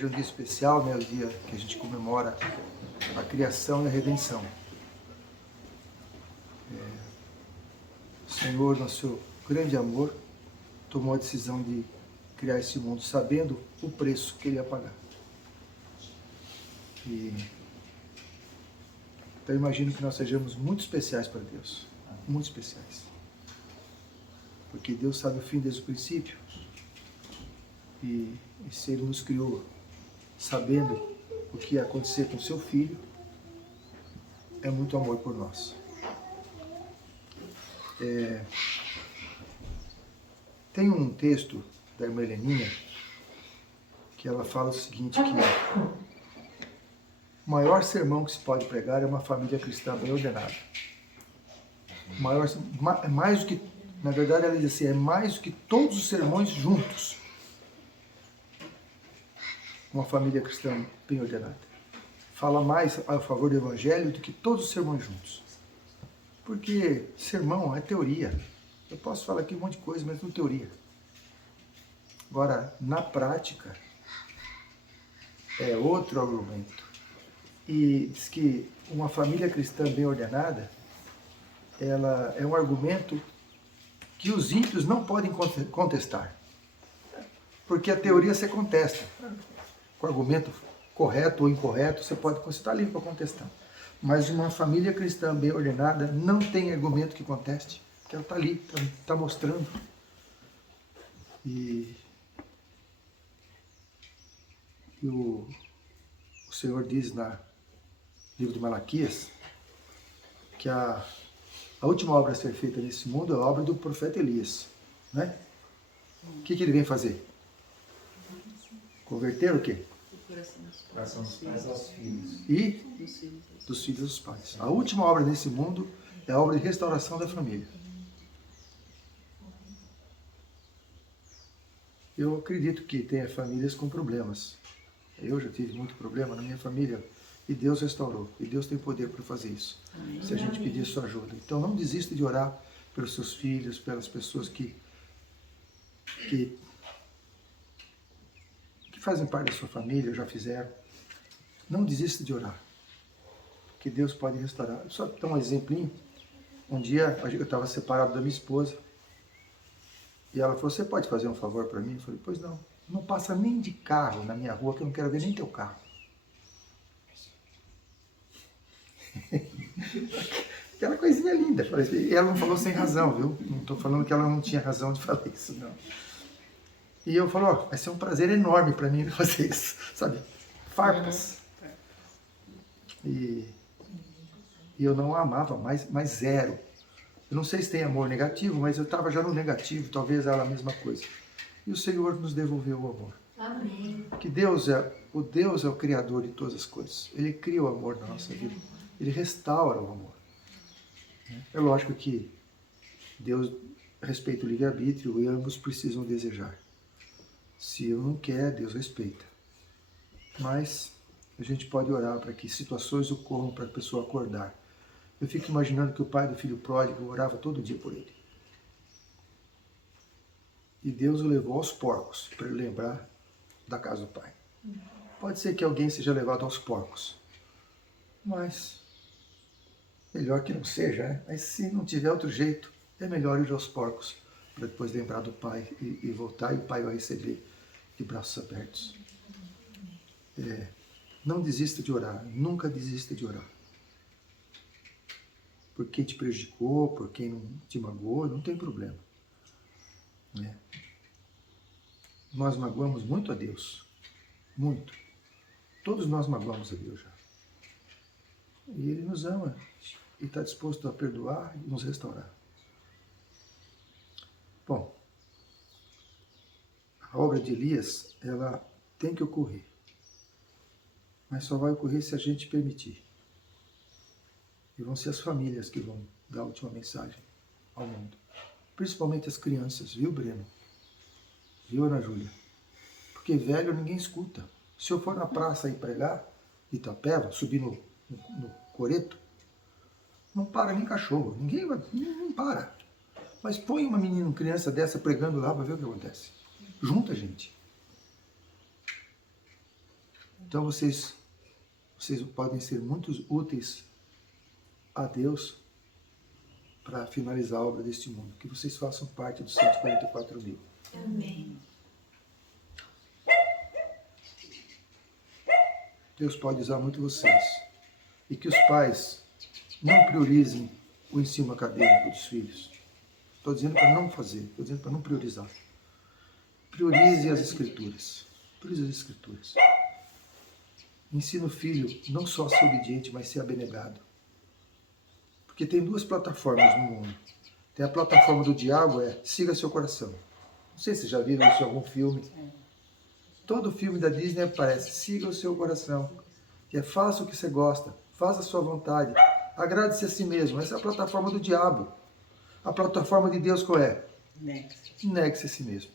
Hoje é um dia especial, né? O dia que a gente comemora a criação e a redenção. O Senhor, no seu grande amor, tomou a decisão de criar esse mundo sabendo o preço que ele ia pagar. Então eu imagino que nós sejamos muito especiais para Deus, muito especiais. Porque Deus sabe o fim desde o princípio. E se Ele nos criou sabendo o que ia acontecer com seu filho, é muito amor por nós. Tem um texto da irmã Heleninha que ela fala o seguinte, que o maior sermão que se pode pregar é uma família cristã bem ordenada. Mais do que, na verdade ela diz assim, é mais do que todos os sermões juntos. Uma família cristã bem ordenada. Fala mais a favor do Evangelho do que todos os sermões juntos. Porque sermão é teoria. Eu posso falar aqui um monte de coisa, mas não teoria. Agora, na prática, é outro argumento. E diz que uma família cristã bem ordenada, ela é um argumento que os ímpios não podem contestar. Porque a teoria você contesta. Com argumento correto ou incorreto, você pode estar livre para contestar. Mas uma família cristã bem ordenada não tem argumento que conteste, porque ela está ali, está mostrando. E o Senhor diz no livro de Malaquias que a última obra a ser feita nesse mundo é a obra do profeta Elias. Né? O que ele vem fazer? Converter o quê? Coração dos pais aos filhos. E dos filhos aos pais. A última obra nesse mundo é a obra de restauração da família. Eu acredito que tenha famílias com problemas. Eu já tive muito problema na minha família e Deus restaurou. E Deus tem poder para fazer isso, se a gente pedir sua ajuda. Então não desista de orar pelos seus filhos, pelas pessoas que fazem parte da sua família, já fizeram. Não desista de orar, que Deus pode restaurar. Só dar um exemplinho. Um dia eu estava separado da minha esposa e ela falou, você pode fazer um favor para mim? Eu falei, pois não. Não passa nem de carro na minha rua, que eu não quero ver nem teu carro. Aquela coisinha linda. E ela não falou sem razão, viu? Não estou falando que ela não tinha razão de falar isso, não. E eu falo, ó, vai ser um prazer enorme para mim fazer isso, sabe? Farpas. E eu não a amava, mas zero. Eu não sei se tem amor negativo, mas eu estava já no negativo, talvez ela a mesma coisa. E o Senhor nos devolveu o amor. Amém. Que Deus é o Criador de todas as coisas. Ele cria o amor na nossa vida. Ele restaura o amor. É lógico que Deus respeita o livre-arbítrio e ambos precisam desejar. Se eu não quer, Deus respeita. Mas a gente pode orar para que situações ocorram para a pessoa acordar. Eu fico imaginando que o pai do filho pródigo orava todo dia por ele. E Deus o levou aos porcos, para ele lembrar da casa do pai. Pode ser que alguém seja levado aos porcos, mas melhor que não seja, né? Mas se não tiver outro jeito, é melhor ir aos porcos, para depois lembrar do pai e voltar, e o pai vai receber de braços abertos. Não desista de orar, nunca desista de orar. Por quem te prejudicou, por quem não te magoou, não tem problema. Nós magoamos muito a Deus. Muito. Todos nós magoamos a Deus já. E Ele nos ama e está disposto a perdoar e nos restaurar. Bom, a obra de Elias, ela tem que ocorrer. Mas só vai ocorrer se a gente permitir. E vão ser as famílias que vão dar a última mensagem ao mundo. Principalmente as crianças, viu, Breno? Viu, Ana Júlia? Porque velho ninguém escuta. Se eu for na praça e pregar, de Itapeva, subir no coreto, não para nem cachorro. Ninguém vai, não para. Mas põe uma menina, uma criança dessa pregando lá para ver o que acontece. Junta, gente. Então vocês podem ser muito úteis a Deus para finalizar a obra deste mundo. Que vocês façam parte dos 144 mil. Amém. Deus pode usar muito vocês. E que os pais não priorizem o ensino acadêmico dos filhos. Estou dizendo para não fazer, estou dizendo para não priorizar. Priorize as escrituras. Priorize as escrituras. Ensina o filho não só a ser obediente, mas ser abnegado. Porque tem duas plataformas no mundo. Tem a plataforma do diabo, siga seu coração. Não sei se vocês já viram isso em algum filme. Todo filme da Disney aparece, siga o seu coração. Que faça o que você gosta, faça a sua vontade. Agrade-se a si mesmo. Essa é a plataforma do diabo. A plataforma de Deus qual é? Negue-se a si mesmo.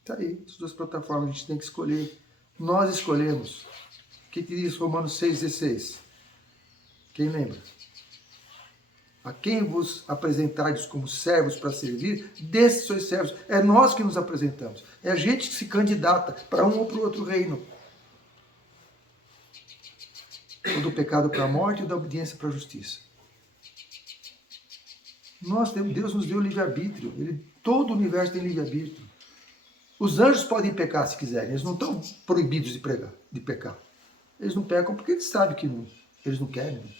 Está aí, as duas plataformas a gente tem que escolher. Nós escolhemos. O que diz Romanos 6,16? Quem lembra? A quem vos apresentardes como servos para servir, desses sois servos. É nós que nos apresentamos. É a gente que se candidata para um ou para o outro reino. Ou do pecado para a morte ou da obediência para a justiça. Deus nos deu livre-arbítrio. Todo o universo tem livre-arbítrio. Os anjos podem pecar se quiserem. Eles não estão proibidos de pecar. Eles não pecam porque eles sabem que eles não querem.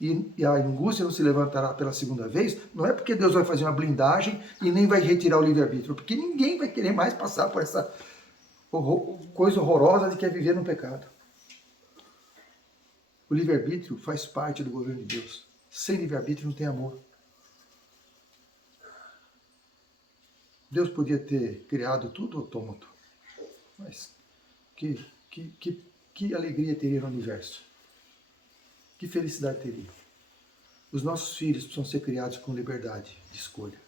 E a angústia não se levantará pela segunda vez, não é porque Deus vai fazer uma blindagem e nem vai retirar o livre-arbítrio, porque ninguém vai querer mais passar por essa coisa horrorosa de que é viver no pecado. O livre-arbítrio faz parte do governo de Deus. Sem livre-arbítrio não tem amor. Deus podia ter criado tudo autômato, mas que alegria teria no universo. Que felicidade teria. Os nossos filhos precisam ser criados com liberdade de escolha.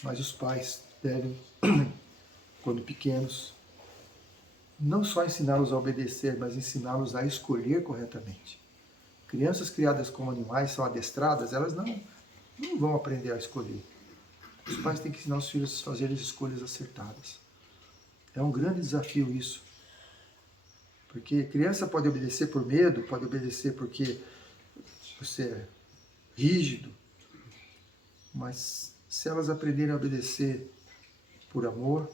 Mas os pais devem, quando pequenos, não só ensiná-los a obedecer, mas ensiná-los a escolher corretamente. Crianças criadas como animais são adestradas, elas não vão aprender a escolher. Os pais têm que ensinar os filhos a fazerem escolhas acertadas. É um grande desafio isso. Porque criança pode obedecer por medo, pode obedecer porque você é rígido. Mas se elas aprenderem a obedecer por amor,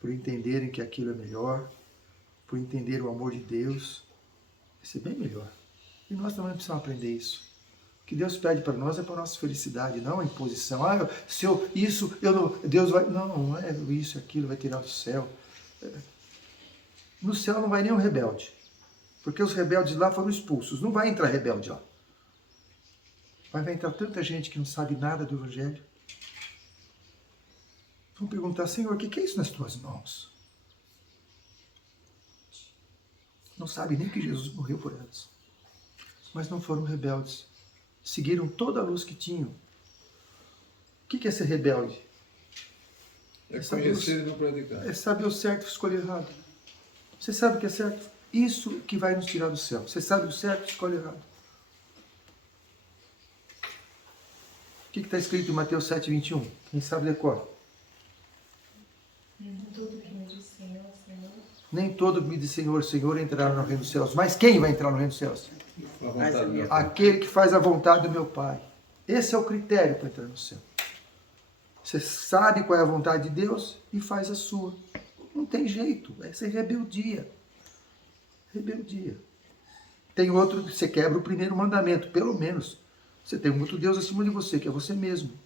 por entenderem que aquilo é melhor, por entender o amor de Deus, vai ser bem melhor. E nós também precisamos aprender isso. O que Deus pede para nós é para a nossa felicidade, não a imposição. Deus vai... Não é isso, aquilo, vai tirar do céu. No céu não vai nem um rebelde, porque os rebeldes lá foram expulsos. Não vai entrar rebelde lá. Vai entrar tanta gente que não sabe nada do Evangelho. Vão perguntar, Senhor, o que é isso nas tuas mãos? Não sabe nem que Jesus morreu por elas. Mas não foram rebeldes. Seguiram toda a luz que tinham. O que é ser rebelde? É conhecer e não praticar. É saber o certo e escolher errado. Você sabe o que é certo? Isso que vai nos tirar do céu. Você sabe o certo e escolhe errado. O que está escrito em Mateus 7,21? Quem sabe decora? Nem todo que me diz Senhor, Senhor. Nem todo que me diz Senhor, Senhor entrará no reino dos céus. Mas quem vai entrar no reino dos céus? Aquele que faz a vontade do meu Pai. Esse é o critério para entrar no céu. Você sabe qual é a vontade de Deus e faz a sua. Não tem jeito. Essa é rebeldia. Rebeldia. Tem outro que você quebra o primeiro mandamento, pelo menos. Você tem um outro Deus acima de você, que é você mesmo.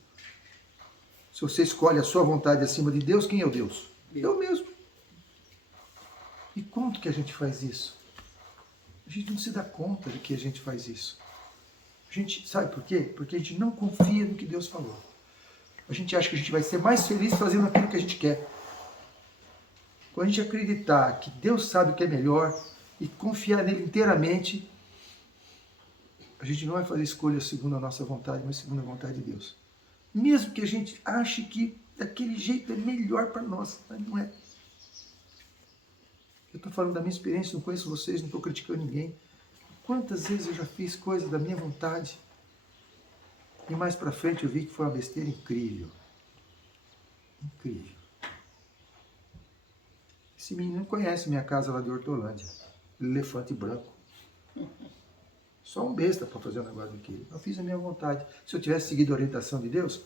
Se você escolhe a sua vontade acima de Deus, quem é o Deus? Eu mesmo. E quanto que a gente faz isso? A gente não se dá conta de que a gente faz isso. A gente, sabe por quê? Porque a gente não confia no que Deus falou. A gente acha que a gente vai ser mais feliz fazendo aquilo que a gente quer. Quando a gente acreditar que Deus sabe o que é melhor e confiar nele inteiramente, a gente não vai fazer escolhas segundo a nossa vontade, mas segundo a vontade de Deus. Mesmo que a gente ache que daquele jeito é melhor para nós, mas não é. Eu estou falando da minha experiência, não conheço vocês, não estou criticando ninguém. Quantas vezes eu já fiz coisas da minha vontade e mais para frente eu vi que foi uma besteira incrível. Incrível. Esse menino conhece minha casa lá de Hortolândia. Elefante branco. Só um besta para fazer um negócio daquele. Eu fiz a minha vontade. Se eu tivesse seguido a orientação de Deus,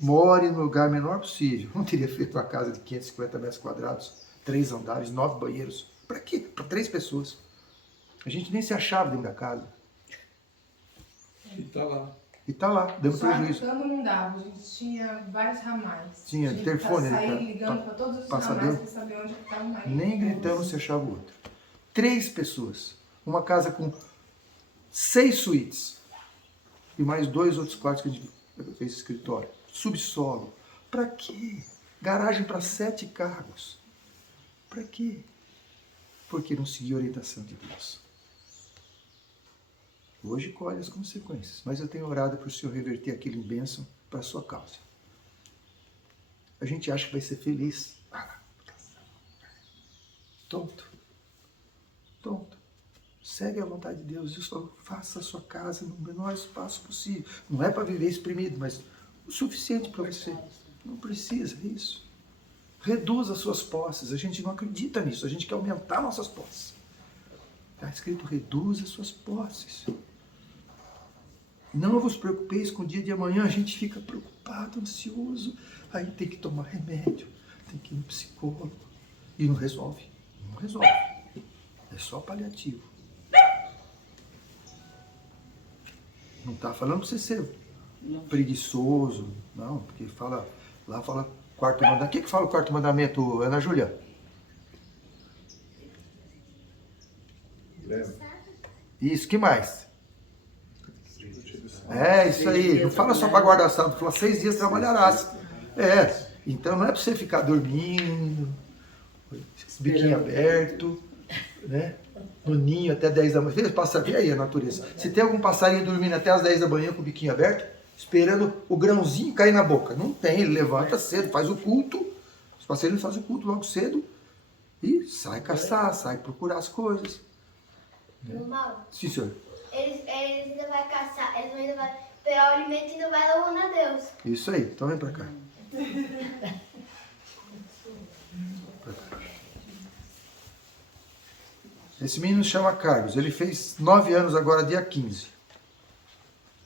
more no lugar menor possível. Não teria feito uma casa de 550 metros quadrados, 3 andares, 9 banheiros. Para quê? Para 3 pessoas. A gente nem se achava dentro da casa. E tá lá. E tá lá, dando Só que prejuízo. quando não dava, a gente tinha vários ramais. Tinha interfone ali, sair cara. ligando para todos os Passadeiro. ramais para saber onde estava o marido. Nem gritando se achava o outro. 3 pessoas. Uma casa com 6 suítes. E mais 2 outros quartos que a gente fez escritório. Subsolo. Para quê? Garagem para 7 carros. Para quê? Porque não seguiu a orientação de Deus. Hoje colhe as consequências. Mas eu tenho orado para o Senhor reverter aquilo em bênção para a sua causa. A gente acha que vai ser feliz. Tonto. Tonto. Segue a vontade de Deus. Deus falou, faça a sua casa no menor espaço possível. Não é para viver exprimido, mas o suficiente para você. Não precisa disso. Reduza as suas posses. A gente não acredita nisso. A gente quer aumentar nossas posses. Está escrito, reduza as suas posses. Não vos preocupeis com o dia de amanhã. A gente fica preocupado, ansioso. Aí tem que tomar remédio. Tem que ir no psicólogo. E não resolve. Não resolve. É só paliativo. Não está falando para você ser preguiçoso. Não, porque lá fala quarto mandamento. O que fala o quarto mandamento, Ana Júlia? Leva. Isso, que mais? É, isso aí. Não fala só para guardar sábado, fala 6 dias trabalharás. É, então não é para você ficar dormindo, biquinho aberto, né? No ninho até 10 da manhã. Vê aí a natureza. Se tem algum passarinho dormindo até as 10 da manhã com o biquinho aberto, esperando o grãozinho cair na boca. Não tem, ele levanta cedo, faz o culto. Os passarinhos fazem o culto logo cedo e sai caçar, sai procurar as coisas. Normal. Sim, senhor. Eles ainda vão caçar, eles ainda vão pegar o alimento e ainda vai louvando a Deus. Isso aí, então vem pra cá. Pra cá. Esse menino chama Carlos, ele fez 9 anos agora, dia 15.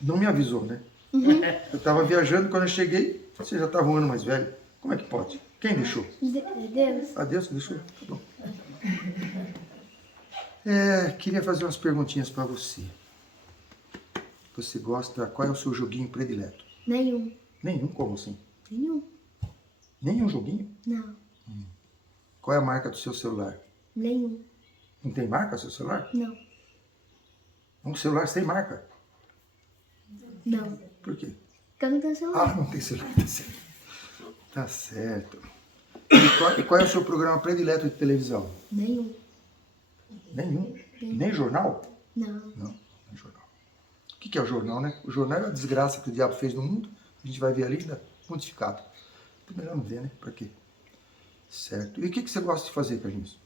Não me avisou, né? Eu estava viajando, quando eu cheguei, você já estava um ano mais velho. Como é que pode? Quem deixou? Deus. A Deus que deixou? Tá bom. Queria fazer umas perguntinhas para você. Você gosta, qual é o seu joguinho predileto? Nenhum. Nenhum, como assim? Nenhum. Nenhum joguinho? Não. Qual é a marca do seu celular? Nenhum. Não tem marca seu celular? Não. Um celular sem marca? Não. Por quê? Porque eu não tenho celular. Ah, não tem celular, tá certo. Tá certo. E qual é o seu programa predileto de televisão? Nenhum. Nenhum? Nem jornal? Não. Não, nem jornal. O que é o jornal, né? O jornal é a desgraça que o diabo fez no mundo. A gente vai ver ali, né? Modificado. Então, melhor não ver, né? Pra quê? Certo. E o que você gosta de fazer, Carlinhos?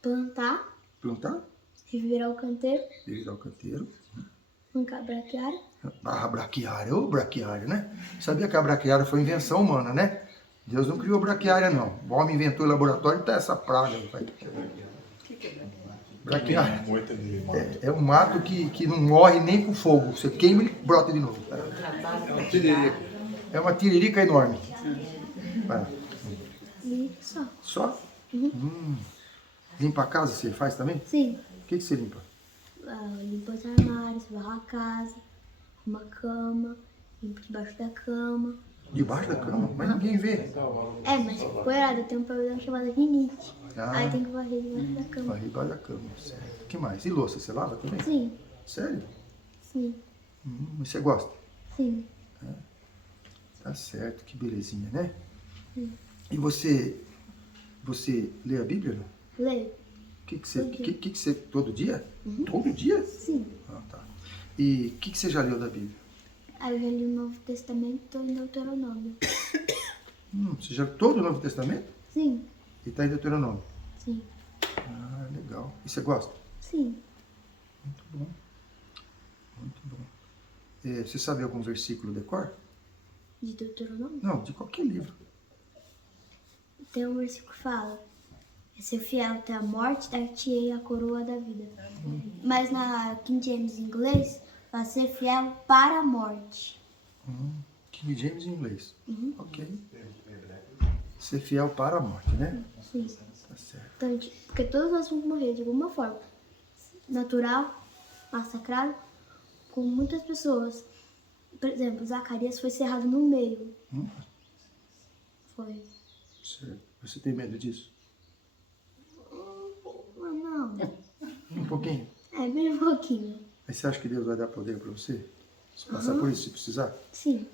Plantar, Plantar? virar o canteiro, Virar o canteiro. arrancar braquiária. Ah, braquiária. Ô, braquiária, né? Sabia que a braquiária foi invenção humana, né? Deus não criou braquiária, não. O homem inventou em laboratório e tá essa praga. Braquiária. É um mato que não morre nem com fogo. Você queima e ele brota de novo. É uma tiririca. É uma tiririca enorme. Vai. E só. Só? Limpa a casa você faz também? Sim. O que você limpa? Limpa os armários, varra a casa, arruma a cama, limpa debaixo da cama. Debaixo da cama? Mas ninguém vê. Mas poeirada, eu tenho um problema chamado rinite. Ah. Aí tem que varrer debaixo da cama. Varre debaixo da cama. Certo. O que mais? E louça, você lava também? Sim, Sério? sim, Mas você gosta? sim. Tá certo, que belezinha, né? E você lê a Bíblia, não? Leio? Que você todo dia? Todo dia? Sim. Ah, tá. E o que você já leu da Bíblia? Aí eu já li o Novo Testamento em Deuteronômio. Você já leu todo o Novo Testamento? Sim, E está em Deuteronômio? sim, Ah, legal. E você gosta? sim. Muito bom. Muito bom. Você sabe algum versículo de cor? De Deuteronômio? Não, de qualquer livro. tem um versículo que fala: é ser fiel até a morte, dar-te-ei a coroa da vida. Mas na King James em inglês, vai ser fiel para a morte. King James em inglês. Ok. Ser fiel para a morte, né? Sim. Tá certo. Então, porque todos nós vamos morrer de alguma forma. Natural, massacrado, com muitas pessoas. Por exemplo, Zacarias foi cerrado no meio. Foi. Certo. Você tem medo disso? Não. Um pouquinho. É, bem um pouquinho. Mas você acha que Deus vai dar poder para você? Se passar por isso, se precisar? Sim.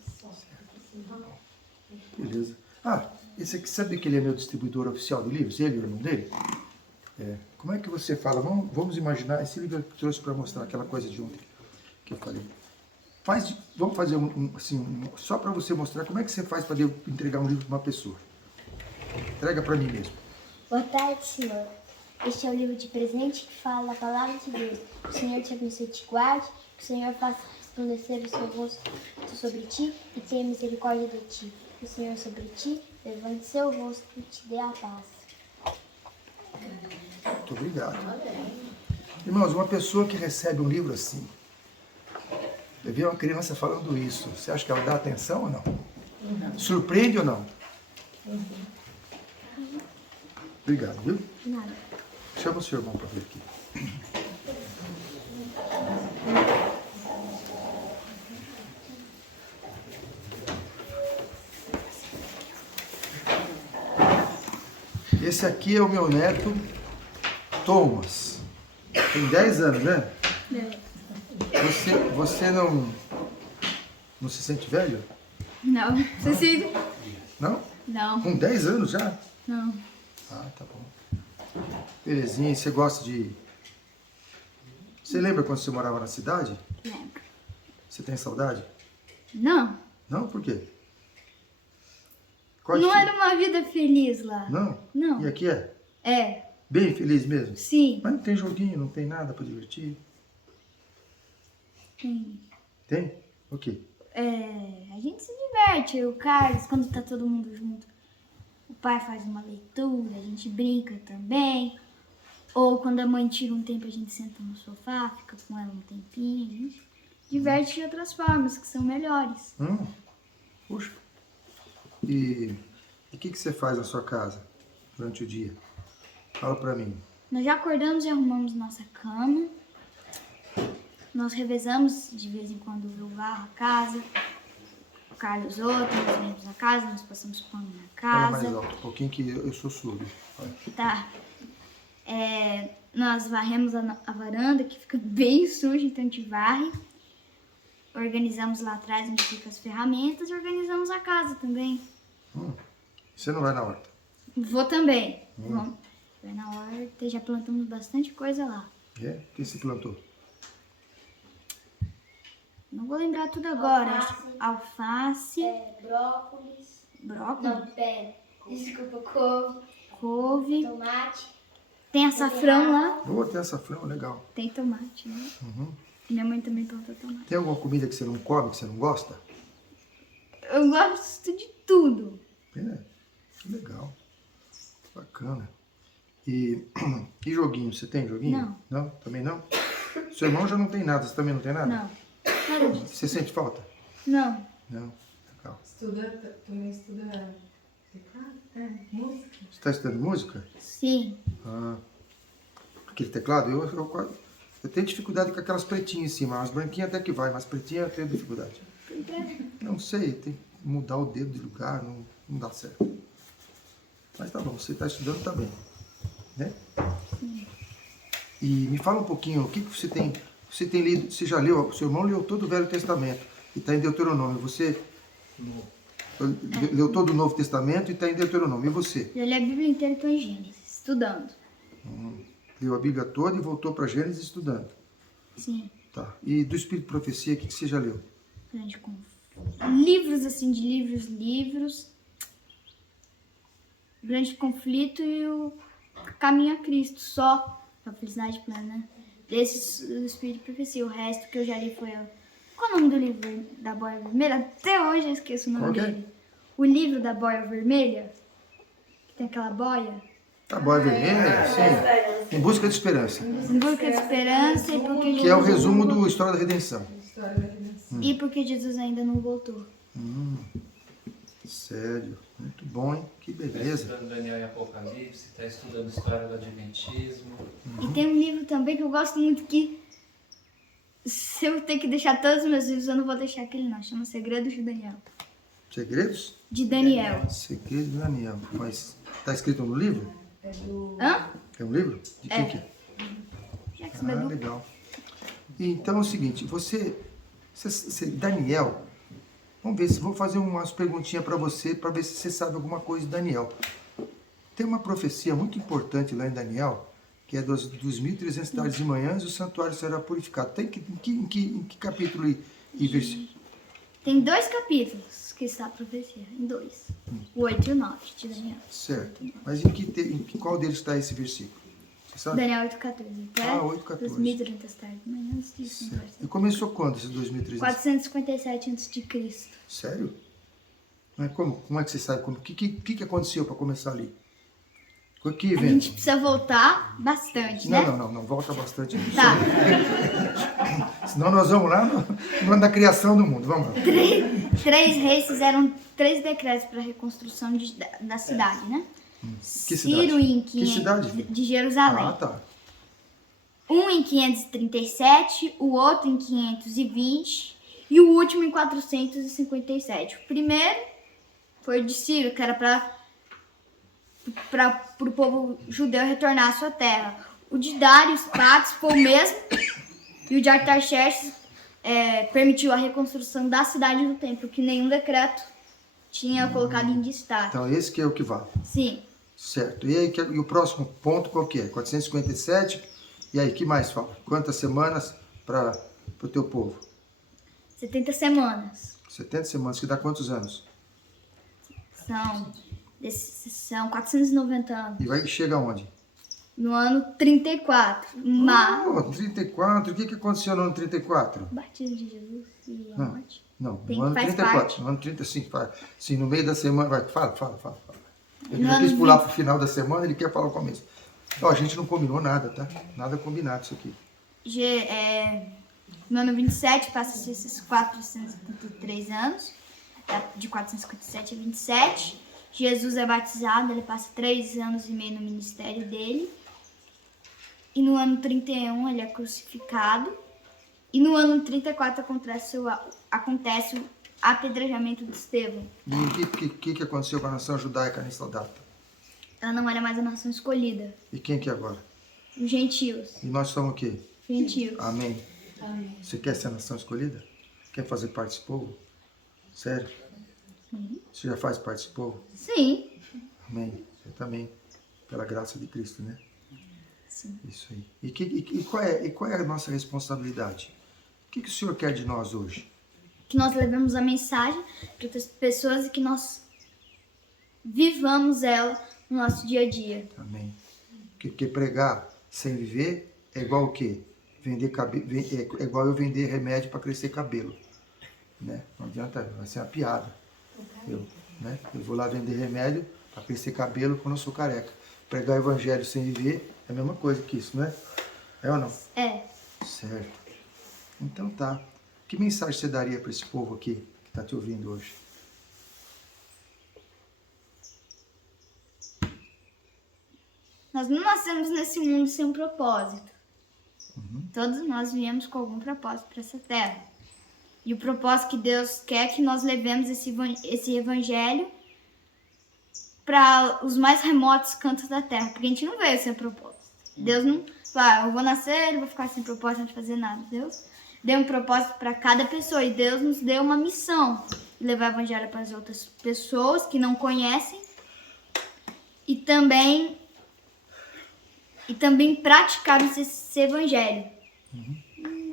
Beleza. Ah, esse aqui, sabe que ele é meu distribuidor oficial de livros? Ele e o irmão dele? Como é que você fala? Vamos imaginar, esse livro que eu trouxe para mostrar aquela coisa de ontem que eu falei. Vamos fazer só para você mostrar como é que você faz para entregar um livro para uma pessoa. Entrega para mim mesmo. Boa tarde, Senhor. Este é o livro de presente que fala a palavra de Deus. Que o Senhor te abençoe e te guarde. Que o Senhor faça resplandecer o seu rosto sobre ti e tenha misericórdia de ti. Que o Senhor sobre ti levante seu rosto e te dê a paz. Muito obrigado. Irmãos, uma pessoa que recebe um livro assim, eu vi uma criança falando isso, você acha que ela dá atenção ou não? Surpreende ou não? Obrigado, viu? Nada. Chama o seu irmão para ver aqui. Esse aqui é o meu neto, Thomas. Tem 10 anos, né? Você não se sente velho? Não. Cecília? Não? Não. Com 10 anos já? Não. Ah, tá bom. Belezinha, você gosta de... Você lembra quando você morava na cidade? Lembro. Você tem saudade? Não. Não? Por quê? Não era uma vida feliz lá. Não? Não. E aqui é? É. Bem feliz mesmo? Sim. Mas não tem joguinho, não tem nada pra divertir? Tem. Tem? O quê? A gente se diverte. O Carlos, quando tá todo mundo junto, o pai faz uma leitura, a gente brinca também. Ou quando a mãe tira um tempo, a gente senta no sofá, fica com ela um tempinho. A gente diverte de outras formas, que são melhores. Puxa. E o que você faz na sua casa durante o dia? Fala pra mim. Nós já acordamos e arrumamos nossa cama. Nós revezamos de vez em quando eu varro a casa. O Carlos outro, nós vemos a casa, nós passamos pano na Fala mais casa. alto um pouquinho que eu sou surdo. Vai. Tá. Nós varremos a varanda, que fica bem suja, então a gente varre. Organizamos lá atrás onde ficam as ferramentas e organizamos a casa também. Você não vai na horta? Vou também. Vamos. Vai na horta, já plantamos bastante coisa lá. É? O que você plantou? Não vou lembrar tudo agora. Alface. Brócolis. Brócolis. Não, pera. Desculpa, couve. Couve. Tomate. Tem açafrão lá. Boa, tem açafrão, legal. Tem tomate, né? Minha mãe também plantou tomate. Tem alguma comida que você não come, que você não gosta? Eu gosto de tudo. Que legal. Bacana. E joguinho, você tem joguinho? Não. Não? Também não? Seu irmão já não tem nada, você também não tem nada? Não. Nada disso. Você sente falta? Não. Não. Legal. Também estuda teclado? Música? Você está estudando música? Sim. Aquele teclado? Eu tenho dificuldade com aquelas pretinhas em cima. As branquinhas até que vai, mas pretinhas eu tenho dificuldade. Não sei, tem que mudar o dedo de lugar, não dá certo. Mas tá bom, você está estudando também, né? Sim. E me fala um pouquinho, o que você tem lido, você já leu, seu irmão leu todo o Velho Testamento e está em Deuteronômio, você leu todo o Novo Testamento e está em Deuteronômio, e você? Já li a Bíblia inteira e estou em Gênesis, estudando. Leu a Bíblia toda e voltou para Gênesis estudando. Sim. Tá. E do Espírito de Profecia, o que você já leu? Livros, assim, de livros. Grande Conflito e o Caminho a Cristo, só. A Felicidade Plena. Desses do Espírito de Profecia. O resto que eu já li foi... Qual é o nome do livro da Boia Vermelha? Até hoje eu esqueço o nome Qual que é? dele. O livro da Boia Vermelha. tem aquela boia. A boia vermelha, sim. Em busca de esperança. Em busca de esperança e porque Que é o Jesus, resumo do História da Redenção. História da redenção. e porque Jesus ainda não voltou. Sério. Muito bom, hein? Que Está beleza. estudando Daniel e Apocalipse, está estudando História do Adventismo. E tem um livro também que eu gosto muito que, se eu ter que deixar todos os meus livros, eu não vou deixar aquele não. Chama Segredos de Daniel. Segredos? De Daniel. Segredos de Daniel. Mas tá escrito no livro? É do... Hã? É um livro? De quem É. que é? Jacques Ah, Bedu. legal. Então é o seguinte, você Daniel, vamos ver se vou fazer umas perguntinhas para você ver se você sabe alguma coisa de Daniel. Tem uma profecia muito importante lá em Daniel, que é dos 1.300 tardes e manhãs, o santuário será purificado. Tem em que capítulo e versículo? Tem 2 capítulos que está a profecia. Em 2. O 8 e o 9 de Daniel. Certo. Mas qual deles está esse versículo? Você sabe? Daniel 8,14. Até Ah, 8,14. 2030 tarde. Manhãs de Certo. E começou quando esses 2.300? 457 a.C. Sério? Mas como é que você sabe? O que aconteceu para começar ali? Que A evento? gente precisa voltar bastante, né? Não, volta bastante. Tá. Senão nós vamos lá no ano da criação do mundo. Vamos lá. 3 reis fizeram 3 decretos para a reconstrução da cidade, né? Que cidade? Ciro em Que cidade? de Jerusalém. Ah, tá. Um em 537, o outro em 520 e o último em 457. O primeiro foi o de Ciro, que era para o povo judeu retornar à sua terra. O de Dário Pax foi o mesmo, e o de Artaxerxes permitiu a reconstrução da cidade do templo, que nenhum decreto tinha colocado em destaque. Então esse que é o que vale. Sim, Certo. E aí, e o próximo ponto qual que é? 457. E aí, que mais fala? Quantas semanas para o teu povo? 70 semanas. 70 semanas, que dá quantos anos? São 490 anos. E vai chega aonde? No ano 34. Mas Oh, 34. O que aconteceu no ano 34? o batismo de Jesus e a Não. morte. Não, Tem- no ano faz 34. parte. No ano 35. Sim, no meio da semana. Vai, fala. Ele No não ano quis pular pro final da semana, ele quer falar o começo. Ó, a gente não combinou nada, tá? Nada combinado isso aqui. No ano 27 passa-se esses 473 anos. De 457 a 27. Jesus é batizado, ele passa 3 anos e meio no ministério dele. E no ano 31 ele é crucificado. E no ano 34 acontece o apedrejamento de Estevão. E o que aconteceu com a nação judaica nessa data? Ela não era mais a nação escolhida. E quem que é agora? Os gentios. E nós somos o quê? Gentios. Amém. Você quer ser a nação escolhida? Quer fazer parte desse povo? Sério? Você já faz parte desse povo? Sim. Amém. Eu também. Pela graça de Cristo, né? Sim. Isso aí. E qual é a nossa responsabilidade? O que o Senhor quer de nós hoje? Que nós levemos a mensagem para outras pessoas e que nós vivamos ela no nosso dia a dia. Amém. Porque pregar sem viver é igual o quê? É igual eu vender remédio para crescer cabelo. Né? Não adianta, vai ser uma piada. Eu vou lá vender remédio para crescer cabelo quando eu sou careca. Pregar o evangelho sem viver é a mesma coisa que isso, não é? É ou não? É. Certo. Então tá. Que mensagem você daria para esse povo aqui que está te ouvindo hoje? Nós não nascemos nesse mundo sem um propósito. Todos nós viemos com algum propósito para essa terra. E o propósito que Deus quer é que nós levemos esse evangelho para os mais remotos cantos da terra. Porque a gente não veio sem propósito. Deus não fala, eu vou nascer e vou ficar sem propósito de fazer nada. Deus deu um propósito para cada pessoa. E Deus nos deu uma missão. Levar o evangelho para as outras pessoas que não conhecem. E também praticarmos esse evangelho.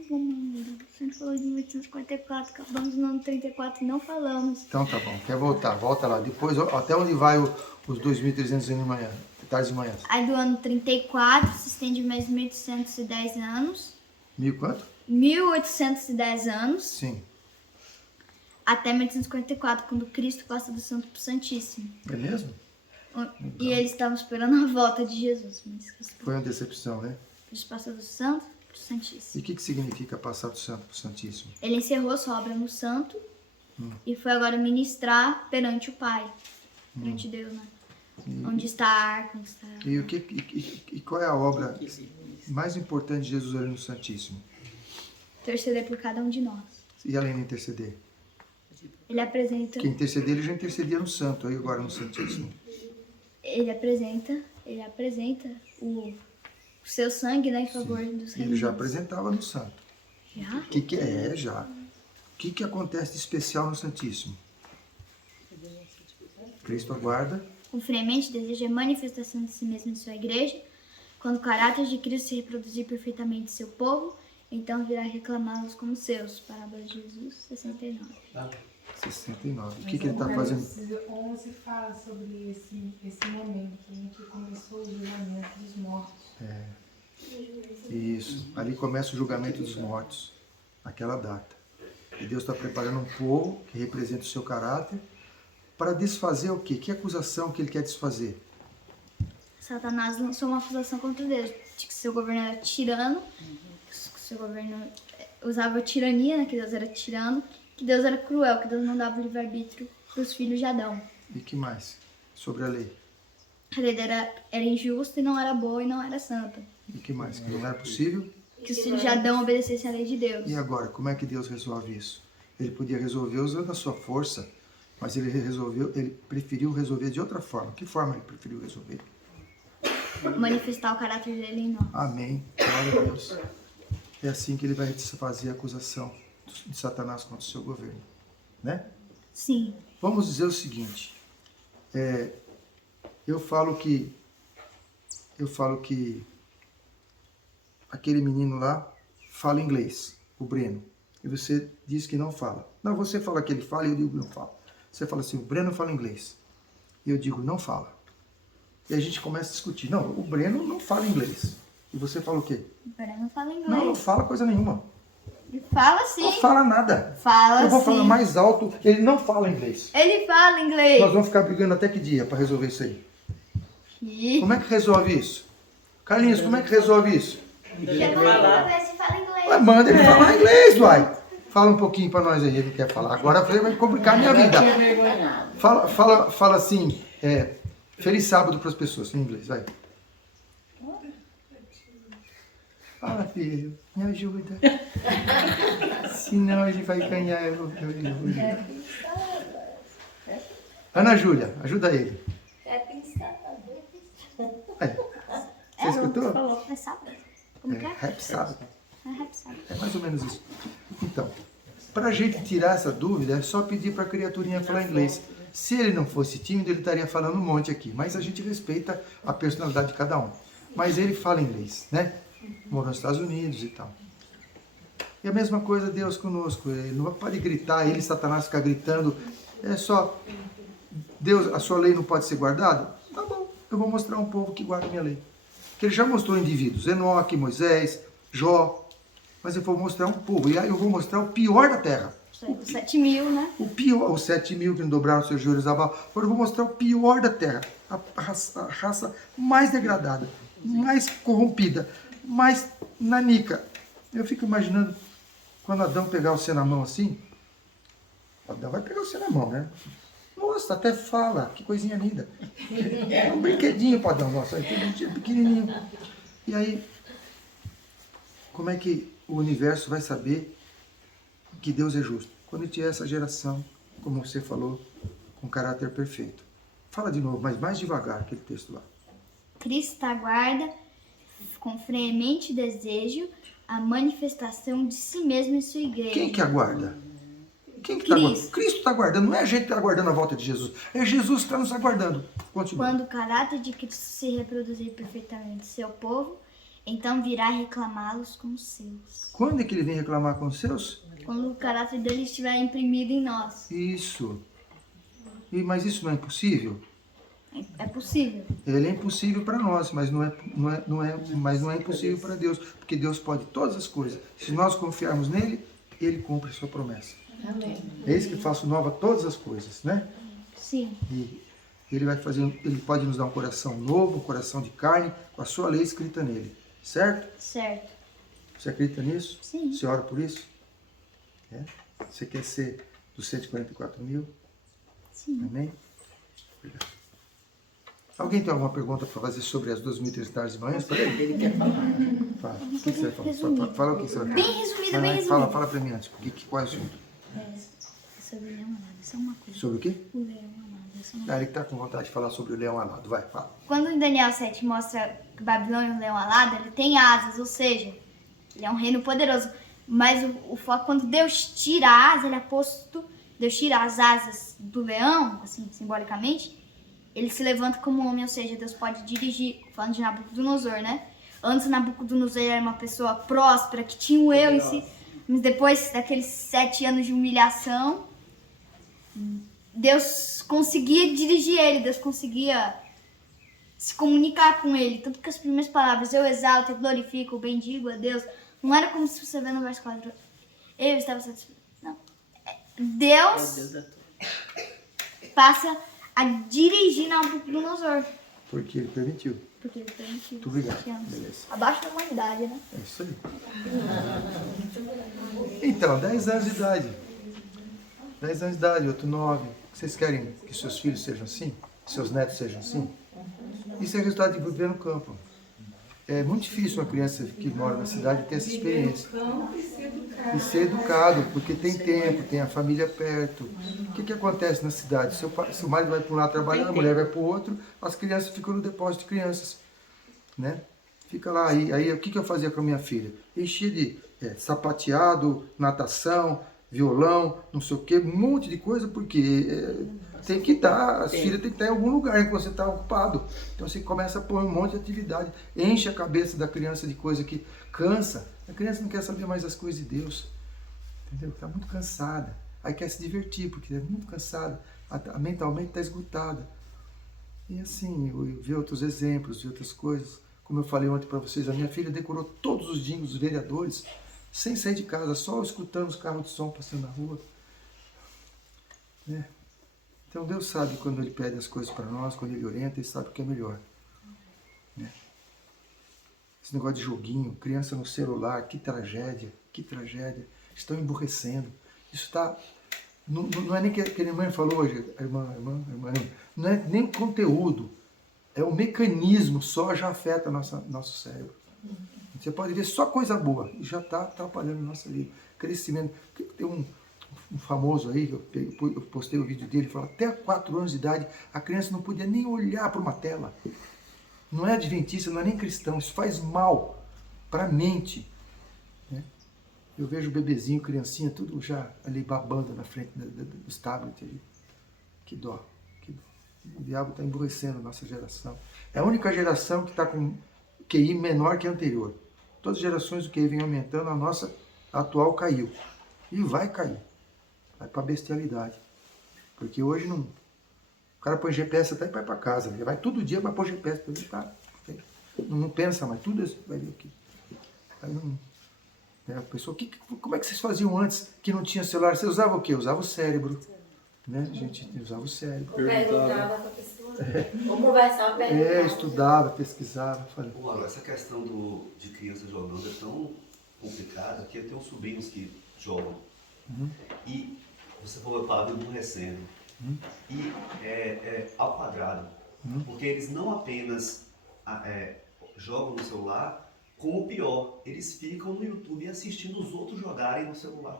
Você falou de 1854, acabamos no ano 34 e não falamos. Então tá bom. Quer voltar? Volta lá. Depois, até onde vai os 2.300 de manhã? Tarde de manhã. Aí do ano 34 se estende mais 1.810 anos. Mil quanto? 1.810 anos. Sim. Até 1854, quando Cristo passa do Santo para o Santíssimo. É mesmo? E eles estavam esperando a volta de Jesus. Mas Foi uma decepção, né? eles passaram do santo para o E santíssimo. o que significa passar do santo para o santíssimo? Ele encerrou sua obra no santo e foi agora ministrar perante o Pai. Perante Deus, né? Onde está a arca, onde está... E qual é a obra mais importante de Jesus ali no Santíssimo? Interceder por cada um de nós. E além de interceder? Ele apresenta... Porque interceder, ele já intercedia no santo, aí agora no Santíssimo. Ele apresenta o seu sangue, né, em favor dos Ele já redimidos. apresentava no santo. Já? Já. O que acontece de especial no Santíssimo? Cristo aguarda. O fremente deseja a manifestação de si mesmo em sua igreja. Quando o caráter de Cristo se reproduzir perfeitamente em seu povo, então virá reclamá-los como seus. Parábola de Jesus, 69. 69. O que ele está fazendo? Apocalipse 11 fala sobre esse momento em que começou o julgamento dos mortos. Isso. Ali começa o julgamento dos mortos. Naquela data. E Deus está preparando um povo que representa o seu caráter para desfazer o quê? Que acusação que ele quer desfazer? Satanás lançou uma acusação contra Deus, de que seu governo era tirano, que seu governo usava tirania, né, que Deus era tirano, que Deus era cruel, que Deus não dava livre-arbítrio para os filhos de Adão. E que mais? Sobre a lei. A lei era injusta e não era boa e não era santa. E que mais? Que não era possível? Que os filhos de Adão obedecessem à lei de Deus. E agora, como é que Deus resolve isso? Ele podia resolver usando a sua força, mas ele preferiu resolver de outra forma. Que forma ele preferiu resolver? Manifestar o caráter dele em nós. Amém. Glória a Deus. É assim que ele vai desfazer a acusação de Satanás contra o seu governo. Né? Sim. Vamos dizer o seguinte. Eu falo que aquele menino lá fala inglês, o Breno. E você diz que não fala. Não, você fala que ele fala e eu digo que não fala. Você fala assim, o Breno fala inglês. E eu digo, não fala. E a gente começa a discutir. Não, o Breno não fala inglês. E você fala o quê? O Breno não fala inglês. Não fala coisa nenhuma. Ele fala sim. Não fala nada. Fala Eu vou sim. falar mais alto, ele não fala inglês. Ele fala inglês. Nós vamos ficar brigando até que dia para resolver isso aí? Ih, Como é que resolve isso? Carlinhos, como é que resolve isso? Ver se fala inglês. Ué, manda ele falar inglês, uai. Fala um pouquinho para nós aí, ele quer falar. Agora vai complicar a minha vida. Fala assim, feliz sábado para as pessoas, em inglês, vai. Fala, filho, me ajuda. Senão ele vai ganhar. Ana Júlia, ajuda ele. Você escutou? falou. É sábado. Como que é? Rap sábado. É rap sábado. É mais ou menos isso. Então, para a gente tirar essa dúvida, é só pedir para a criaturinha falar inglês. Se ele não fosse tímido, ele estaria falando um monte aqui. Mas a gente respeita a personalidade de cada um. Mas ele fala inglês, né? Morou nos Estados Unidos e tal. E a mesma coisa Deus conosco. Ele não pode gritar, ele, Satanás, ficar gritando. É só, Deus, a sua lei não pode ser guardada? Tá bom, eu vou mostrar um povo que guarda a minha lei. Porque ele já mostrou indivíduos, Enoque, Moisés, Jó. Mas eu vou mostrar um povo. E aí eu vou mostrar o pior da terra. 7.000, né? O pior, os 7.000 que não dobraram seus joelhos a Baal. Agora eu vou mostrar o pior da terra. A raça mais degradada, mais corrompida, mais nanica. Eu fico imaginando quando Adão pegar você na mão assim. Adão vai pegar você na mão, né? Nossa, até fala, que coisinha linda. É um brinquedinho para Adão, nossa, pequenininho. E aí, como é que o universo vai saber que Deus é justo? Quando tiver essa geração, como você falou, com caráter perfeito. Fala de novo, mas mais devagar aquele texto lá. Cristo aguarda com fremente desejo a manifestação de si mesmo em sua igreja. Quem que aguarda? Quem que está aguardando? Cristo está aguardando, não é a gente que está aguardando a volta de Jesus. É Jesus que está nos aguardando. Continua. Quando o caráter de Cristo se reproduzir perfeitamente em seu povo, então virá reclamá-los com os seus. Quando é que ele vem reclamar com os seus? Quando o caráter dele estiver imprimido em nós. Isso. Mas isso não é impossível? É possível. Ele é impossível para nós, mas não é impossível para Deus, porque Deus pode todas as coisas. Se nós confiarmos nele, ele cumpre a sua promessa. Amém. É isso que faço nova todas as coisas, né? Sim. E Ele pode nos dar um coração novo, um coração de carne, com a sua lei escrita nele. Certo? Certo. Você acredita nisso? Sim. Você ora por isso? É? Você quer ser dos 144 mil? Sim. Amém? Obrigado. Alguém tem alguma pergunta para fazer sobre as 2.003 tardes de manhã? Ele quer falar. Fala. O que você vai falar? Fala o que você vai falar. Bem resumido, bem resumido. Fala para mim antes. Qual é o assunto? Sobre o leão alado, isso é uma coisa. Sobre o quê? O leão alado, isso é uma Ah, ele está com vontade de falar sobre o leão alado. Vai, fala. Quando em Daniel 7 mostra que Babilônia é um leão alado, ele tem asas, ou seja, ele é um reino poderoso. Mas o foco, quando Deus tira a asa, ele é posto, Deus tira as asas do leão, assim, simbolicamente, ele se levanta como homem, ou seja, Deus pode dirigir, falando de Nabucodonosor, né? Antes Nabucodonosor era uma pessoa próspera, que tinha o eu em si, mas depois daqueles 7 anos de humilhação, Deus conseguia dirigir ele, Deus conseguia se comunicar com ele. Tanto que as primeiras palavras, eu exalto, eu glorifico, eu bendigo a Deus, não era como se você vê no verso 4, eu estava satisfeito. Não. Deus passa a dirigir Nabucodonosor. Porque ele permitiu. Porque ele permitiu. Muito obrigado. 7 anos. Beleza. Abaixo da humanidade, né? É isso aí. Então, 10 anos de idade. 10 anos de idade, outro 9. Vocês querem que seus filhos sejam assim? Seus netos sejam assim? Isso é resultado de viver no campo. É muito difícil uma criança que mora na cidade ter essa experiência. E ser educado, porque tem tempo, tem a família perto. O que acontece na cidade? Se o marido vai para um lado trabalhar, a mulher vai para o outro, as crianças ficam no depósito de crianças. Né? Fica lá. Aí o que eu fazia com a minha filha? Enchia de sapateado, natação, violão, não sei o quê, um monte de coisa, porque tem que estar, as filhas têm que estar em algum lugar em que você está ocupado. Então você começa a pôr um monte de atividade, enche a cabeça da criança de coisa que cansa. A criança não quer saber mais as coisas de Deus, entendeu? Está muito cansada. Aí quer se divertir, porque é muito cansada, mentalmente está esgotada. E assim, eu vi outros exemplos, vi outras coisas. Como eu falei ontem para vocês, a minha filha decorou todos os jingles dos vereadores, sem sair de casa, só escutando os carros de som passando na rua. Né? Então Deus sabe quando Ele pede as coisas para nós, quando Ele orienta, Ele sabe o que é melhor. Né? Esse negócio de joguinho, criança no celular, que tragédia, que tragédia. Estão emburrecendo. Isso está... Não é nem que a minha mãe falou hoje, a irmã, não é nem o conteúdo, é o mecanismo só já afeta nosso cérebro. Você pode ver só coisa boa e já está atrapalhando a nossa vida. Crescimento. Tem um famoso aí, eu postei o vídeo dele, fala, até 4 anos de idade a criança não podia nem olhar para uma tela. Não é adventista, não é nem cristão, isso faz mal para a mente. Né? Eu vejo o bebezinho, criancinha, tudo já ali babando na frente dos tablets ali. Que dó, que dó. O diabo está emburrecendo a nossa geração. É a única geração que está com QI menor que a anterior. Todas as gerações do QI vem aumentando, a nossa atual caiu. E vai cair. Vai para a bestialidade. Porque hoje não... O cara põe GPS até e vai para casa. Ele vai todo dia para pôr GPS. Ele tá, não pensa mais. Tudo isso vai ver aqui. Aí não... A pessoa, como é que vocês faziam antes que não tinha celular? Você usava o quê? Usava o cérebro. Né? A gente usava o cérebro. Perguntava para a pessoa. Ou conversava, perguntava. Estudava, pesquisava. Falei. Agora, essa questão de criança jogando é tão complicada que eu tenho sobrinhos que jogam. E você falou a palavra emburrecendo. E ao quadrado. Porque eles não apenas jogam no celular, como o pior, eles ficam no YouTube assistindo os outros jogarem no celular.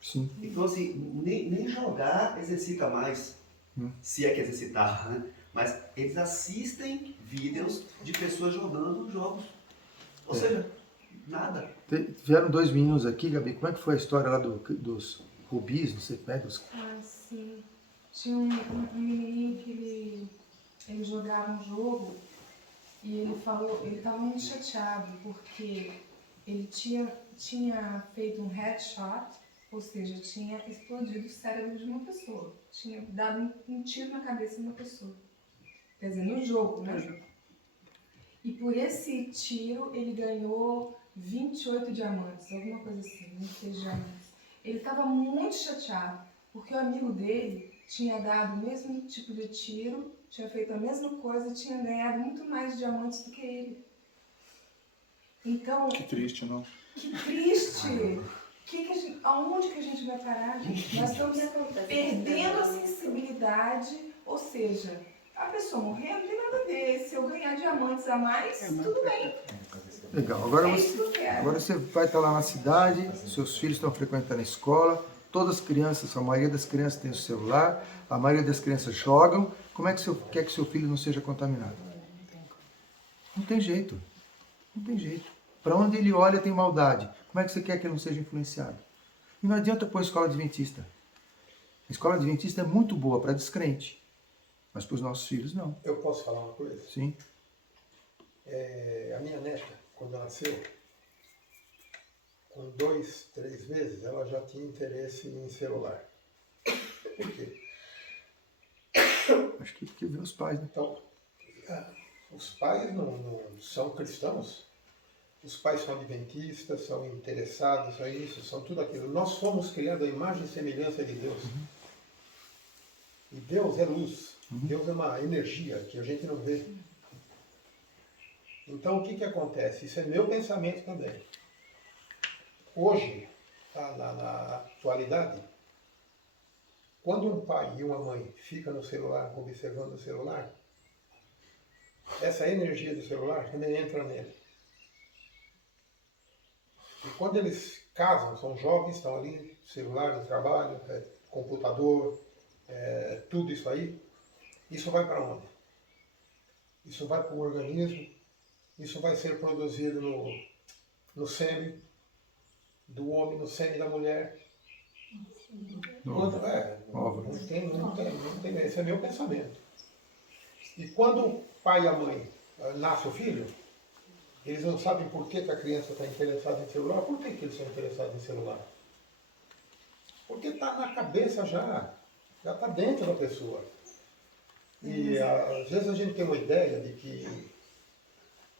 Sim. Então, assim, nem jogar exercita mais, se é que exercitar, né? Mas eles assistem vídeos de pessoas jogando jogos. Ou seja, nada. Vieram 2 meninos aqui, Gabi, como é que foi a história lá dos rubis, não sei como é, dos... Ah, sim. Tinha um menininho que ele jogava um jogo e ele falou, ele estava muito chateado porque ele tinha feito um headshot, ou seja, tinha explodido o cérebro de uma pessoa. Tinha dado um tiro na cabeça de uma pessoa. Quer dizer, no jogo, né? E por esse tiro ele ganhou 28 diamantes, alguma coisa assim, 26 diamantes. Ele estava muito chateado, porque o amigo dele tinha dado o mesmo tipo de tiro, tinha feito a mesma coisa e tinha ganhado muito mais diamantes do que ele. Então, Que triste, não? que triste! Aonde que a gente vai parar, gente? Nós estamos perdendo a sensibilidade, ou seja, a pessoa morrendo não tem nada a ver. Se eu ganhar diamantes a mais, tudo bem. Legal. Agora É isso que eu quero. agora você vai estar lá na cidade, seus filhos estão frequentando a escola, todas as crianças, a maioria das crianças tem o celular, a maioria das crianças jogam. Como é que você quer que seu filho não seja contaminado? Não tem jeito. Não tem jeito. Para onde ele olha tem maldade. Como é que você quer que ele não seja influenciado? E não adianta pôr a escola adventista. A escola adventista é muito boa para descrente, mas para os nossos filhos não. Eu posso falar uma coisa? Sim. A minha neta, quando nasceu, com 2, 3 meses, ela já tinha interesse em celular. Por quê? Acho que porque vê os pais, né? Então, os pais não são cristãos. Os pais são adventistas, são interessados, são isso, são tudo aquilo. Nós fomos criados à imagem e semelhança de Deus. E Deus é luz. Deus é uma energia que a gente não vê. Então, o que acontece? Isso é meu pensamento também. Hoje, na atualidade, quando um pai e uma mãe ficam no celular, observando o celular, essa energia do celular também entra nele. E quando eles casam, são jovens, estão ali, celular no trabalho, computador, tudo isso aí, isso vai para onde? Isso vai para o organismo, isso vai ser produzido no sêmen do homem, no sêmen da mulher. Não tem, esse é meu pensamento. E quando o pai e a mãe nasce o filho, eles não sabem por que a criança está interessada em celular. Por que eles são interessados em celular? Porque está na cabeça já está dentro da pessoa. E às vezes a gente tem uma ideia de que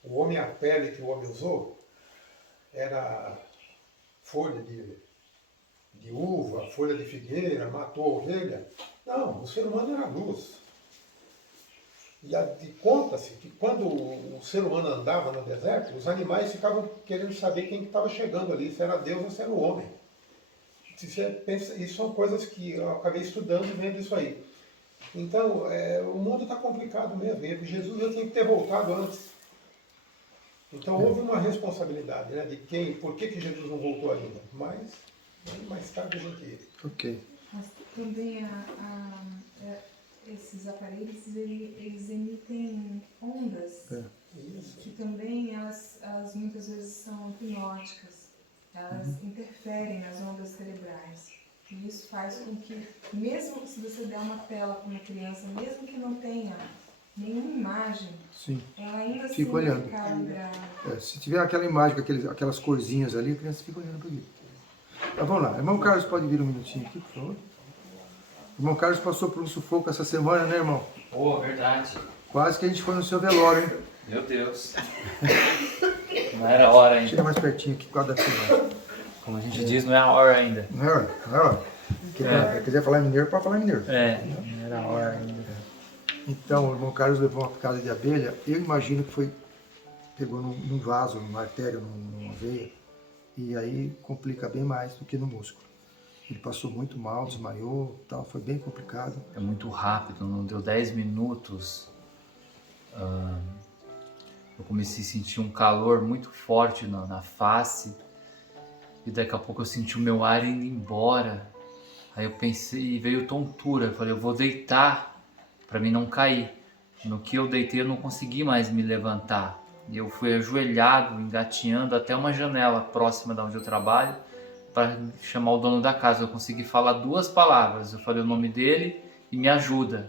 o homem, a pele que o homem usou, era folha de uva, folha de figueira, matou a ovelha. Não, o ser humano era luz. E conta-se que quando o ser humano andava no deserto, os animais ficavam querendo saber quem estava chegando ali, se era Deus ou se era o homem. Isso são coisas que eu acabei estudando e vendo isso aí. Então, o mundo está complicado mesmo. E Jesus já tinha que ter voltado antes. Então, houve uma responsabilidade, né, de por que Jesus não voltou ainda. Mas, mais tarde a gente... Ok. Mas também esses aparelhos, eles emitem ondas, que também elas muitas vezes são hipnóticas. Elas interferem nas ondas cerebrais. E isso faz com que, mesmo se você der uma tela para uma criança, mesmo que não tenha nenhuma imagem, Sim. ela ainda assim Fica olhando. fica vidrada. Se tiver aquela imagem, aquelas corzinhas ali, a criança fica olhando para aquilo. Tá, vamos lá. Irmão Carlos, pode vir um minutinho aqui, por favor? Irmão Carlos passou por um sufoco essa semana, né, irmão? Pô, verdade. Quase que a gente foi no seu velório, hein? Meu Deus. Não era a hora ainda. Chega mais pertinho aqui, por causa da filmagem. Como a gente diz, não é a hora ainda. Não é hora, não é hora. Se quiser falar mineiro, pode falar mineiro. Não era a hora ainda. Então, o irmão Carlos levou uma picada de abelha. Eu imagino que pegou num vaso, numa artéria, numa veia. E aí complica bem mais do que no músculo. Ele passou muito mal, desmaiou, tal, foi bem complicado. É muito rápido, não deu 10 minutos. Eu comecei a sentir um calor muito forte na face. E daqui a pouco eu senti o meu ar indo embora. Aí eu pensei, veio tontura. Eu falei, eu vou deitar para mim não cair. No que eu deitei, eu não consegui mais me levantar. E eu fui ajoelhado, engatinhando até uma janela próxima da onde eu trabalho para chamar o dono da casa. Eu consegui falar 2 palavras. Eu falei o nome dele e me ajuda.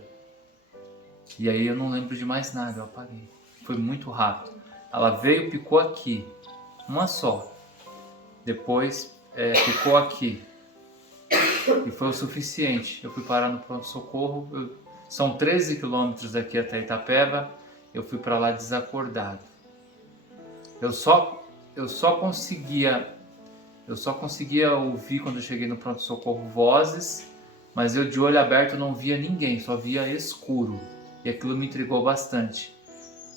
E aí eu não lembro de mais nada, eu apaguei. Foi muito rápido. Ela veio, picou aqui, uma só. Depois picou aqui. E foi o suficiente. Eu fui parar no pronto-socorro. São 13 quilômetros daqui até Itapeva. Eu fui para lá desacordado. Eu só conseguia ouvir quando eu cheguei no pronto-socorro vozes mas eu de olho aberto não via ninguém, só via escuro. E aquilo me intrigou bastante.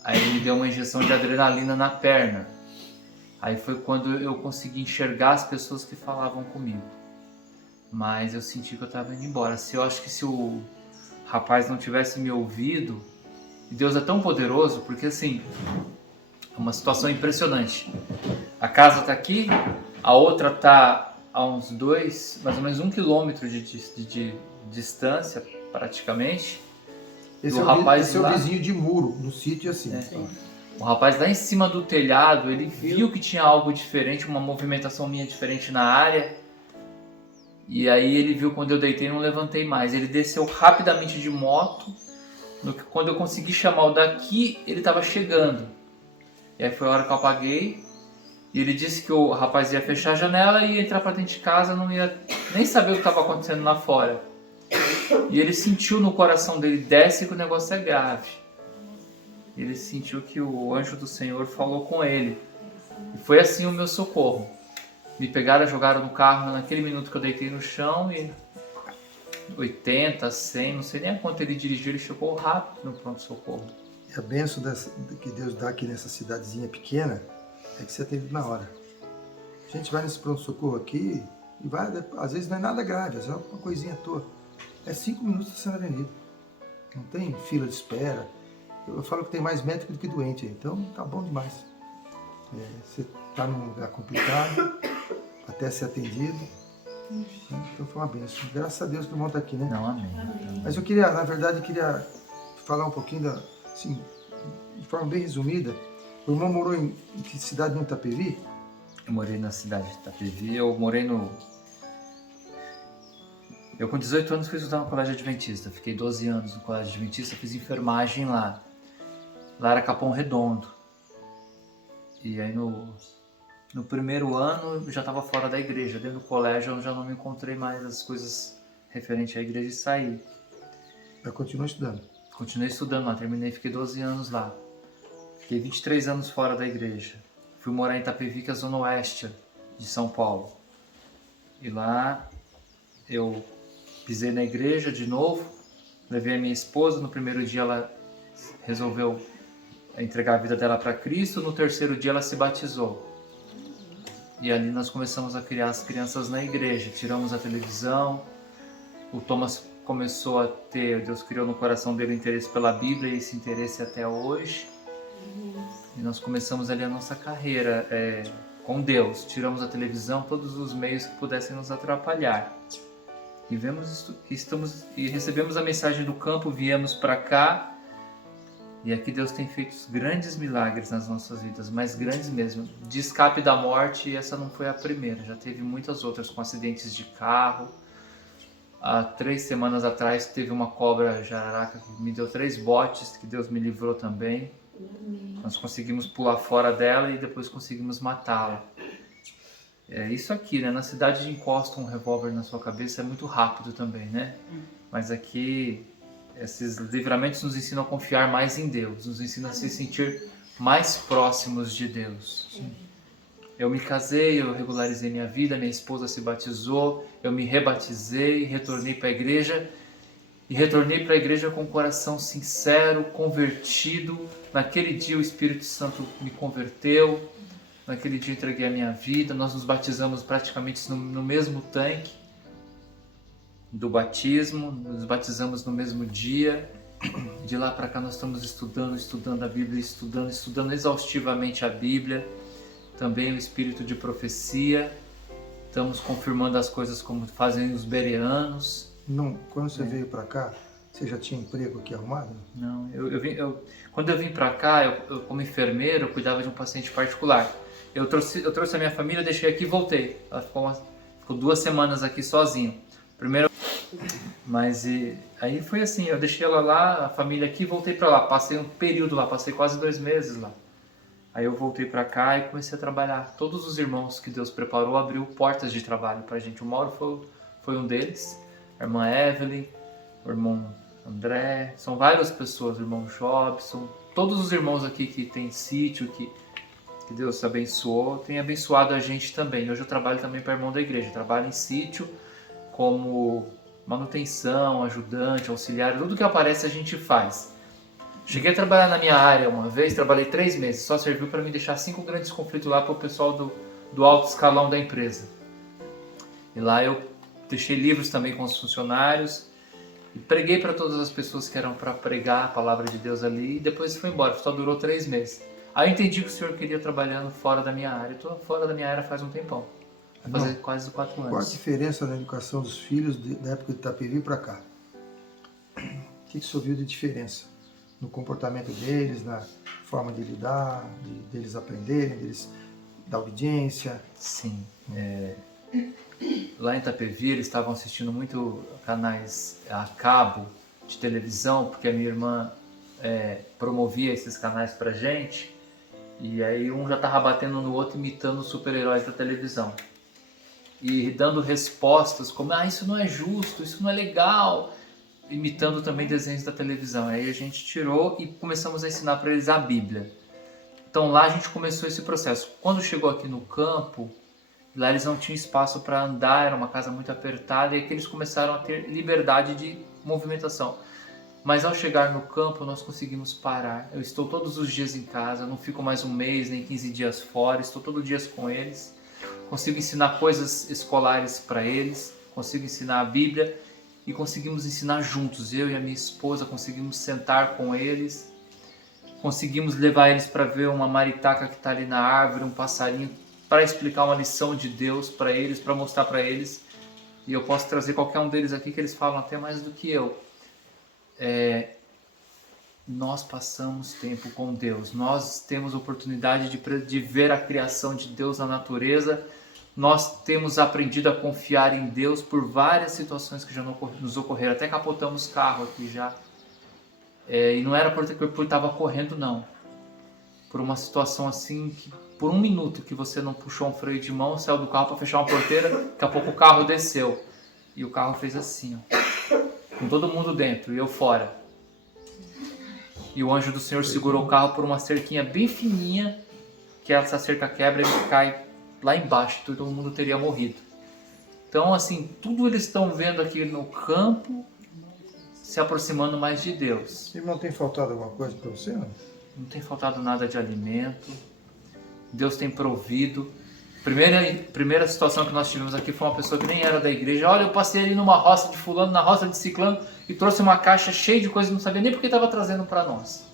Aí ele me deu uma injeção de adrenalina na perna. Aí foi quando eu consegui enxergar as pessoas que falavam comigo. Mas eu senti que eu estava indo embora. Eu acho que se o rapaz não tivesse me ouvido... E Deus é tão poderoso, porque assim, é uma situação impressionante. A casa está aqui, a outra está a uns mais ou menos 1 quilômetro de distância, praticamente. Esse, rapaz é o lá, vizinho de muro, no sítio assim. O rapaz lá em cima do telhado, ele viu que tinha algo diferente, uma movimentação minha diferente na área. E aí ele viu quando eu deitei, não levantei mais. Ele desceu rapidamente de moto. Quando eu consegui chamar o daqui, ele estava chegando. E aí foi a hora que eu apaguei. E ele disse que o rapaz ia fechar a janela e ia entrar para dentro de casa, não ia nem saber o que estava acontecendo lá fora. E ele sentiu no coração dele, desce que o negócio é grave. Ele sentiu que o anjo do Senhor falou com ele. E foi assim o meu socorro. Me pegaram, jogaram no carro naquele minuto que eu deitei no chão e 80, 100, não sei nem a quanto ele dirigiu, ele chegou rápido no pronto-socorro. E a bênção que Deus dá aqui nessa cidadezinha pequena é que você atende na hora. A gente vai nesse pronto-socorro aqui e vai, às vezes não é nada grave, é só uma coisinha à toa. É 5 minutos sendo atendido. Não tem fila de espera. Eu falo que tem mais médico do que doente, então tá bom demais. Você tá num lugar complicado, até ser atendido. Então foi uma bênção. Graças a Deus que o irmão está aqui, né? Não, amém. Mas eu na verdade, queria falar um pouquinho, assim, de forma bem resumida. O irmão morou em que cidade, em Itapevi? Eu morei na cidade de Itapevi, eu com 18 anos fui estudar no colégio adventista, fiquei 12 anos no colégio adventista, fiz enfermagem lá. Lá era Capão Redondo. E aí no primeiro ano eu já estava fora da igreja, dentro do colégio eu já não me encontrei mais as coisas referentes à igreja e saí. Eu continuo estudando? Continuei estudando lá, terminei, fiquei 12 anos lá. Fiquei 23 anos fora da igreja. Fui morar em Itapevi, que é a zona oeste de São Paulo. E lá eu pisei na igreja de novo, levei a minha esposa, no primeiro dia ela resolveu entregar a vida dela para Cristo, no terceiro dia ela se batizou. E ali nós começamos a criar as crianças na igreja, tiramos a televisão, o Thomas começou a ter, Deus criou no coração dele interesse pela Bíblia e esse interesse até hoje. E nós começamos ali a nossa carreira com Deus, tiramos a televisão, todos os meios que pudessem nos atrapalhar. E recebemos a mensagem do campo, viemos para cá. E aqui Deus tem feito grandes milagres nas nossas vidas, mas grandes mesmo. De escape da morte, essa não foi a primeira, já teve muitas outras com acidentes de carro. Há 3 semanas atrás teve uma cobra jararaca que me deu 3 botes, que Deus me livrou também. Nós conseguimos pular fora dela e depois conseguimos matá-la. É isso aqui, né? Na cidade de encosta um revólver na sua cabeça é muito rápido também, né? Mas aqui esses livramentos nos ensinam a confiar mais em Deus, nos ensinam a se sentir mais próximos de Deus. Eu me casei, eu regularizei minha vida, minha esposa se batizou, eu me rebatizei, retornei para a igreja e retornei para a igreja com o coração sincero, convertido. Naquele dia o Espírito Santo me converteu, naquele dia eu entreguei a minha vida, nós nos batizamos praticamente no mesmo tanque do batismo, nos batizamos no mesmo dia. De lá para cá nós estamos estudando a Bíblia, estudando exaustivamente a Bíblia, também o espírito de profecia, estamos confirmando as coisas como fazem os bereanos. Não, quando você veio para cá, você já tinha emprego aqui arrumado? Não, quando eu vim para cá, eu como enfermeiro, eu cuidava de um paciente particular. Eu trouxe a minha família, deixei aqui e voltei. Ela ficou 2 semanas aqui sozinho. Primeiro, mas aí foi assim, eu deixei ela lá, a família aqui, voltei para lá, passei um período lá, passei quase 2 meses lá. Aí eu voltei para cá e comecei a trabalhar. Todos os irmãos que Deus preparou abriu portas de trabalho pra gente. O Mauro foi um deles, a irmã Evelyn, o irmão André, são várias pessoas, o irmão Jobson, todos os irmãos aqui que tem sítio, que Deus abençoou, tem abençoado a gente também. Hoje eu trabalho também para irmão da igreja, trabalho em sítio como manutenção, ajudante, auxiliar, tudo que aparece a gente faz. Cheguei a trabalhar na minha área uma vez, trabalhei 3 meses, só serviu para me deixar 5 grandes conflitos lá para o pessoal do alto escalão da empresa. E lá eu deixei livros também com os funcionários e preguei para todas as pessoas que eram para pregar a palavra de Deus ali, e depois fui embora, só durou 3 meses. Aí eu entendi que o Senhor queria trabalhando fora da minha área. Eu estou fora da minha área faz um tempão, vai fazer quase 4 anos. Qual a diferença na educação dos filhos da época de Itapevi para cá? O que o senhor viu de diferença no comportamento deles, na forma de lidar, deles aprenderem, da obediência? Sim. Lá em Itapevi eles estavam assistindo muito canais a cabo de televisão, porque a minha irmã promovia esses canais pra gente, e aí um já estava batendo no outro, imitando os super-heróis da televisão e dando respostas como isso não é justo, isso não é legal, imitando também desenhos da televisão. Aí a gente tirou e começamos a ensinar para eles a Bíblia. Então lá a gente começou esse processo. Quando chegou aqui no campo, lá eles não tinham espaço para andar, era uma casa muito apertada, e aqui eles começaram a ter liberdade de movimentação. Mas ao chegar no campo nós conseguimos parar. Eu estou todos os dias em casa, não fico mais 1 mês nem 15 dias fora, estou todos os dias com eles. Consigo ensinar coisas escolares para eles, consigo ensinar a Bíblia, e conseguimos ensinar juntos. Eu e a minha esposa conseguimos sentar com eles, conseguimos levar eles para ver uma maritaca que está ali na árvore, um passarinho, para explicar uma lição de Deus para eles, para mostrar para eles. E eu posso trazer qualquer um deles aqui que eles falam até mais do que eu. Nós passamos tempo com Deus, nós temos oportunidade de ver a criação de Deus na natureza. Nós temos aprendido a confiar em Deus por várias situações que já nos ocorreram. Até capotamos carro aqui já. E não era porque estava correndo, não. Por uma situação assim, que por 1 minuto que você não puxou um freio de mão, saiu do carro para fechar uma porteira, daqui a pouco o carro desceu. E o carro fez assim, ó, com todo mundo dentro e eu fora. E o anjo do Senhor segurou o carro por uma cerquinha bem fininha, que essa cerca quebra e ele cai lá embaixo, todo mundo teria morrido. Então, assim, tudo eles estão vendo aqui no campo, se aproximando mais de Deus. Irmão, tem faltado alguma coisa para você? Não tem faltado nada de alimento. Deus tem provido. Primeira situação que nós tivemos aqui foi uma pessoa que nem era da igreja. Olha, eu passei ali numa roça de fulano, na roça de ciclano, e trouxe uma caixa cheia de coisas, não sabia nem porque estava trazendo para nós.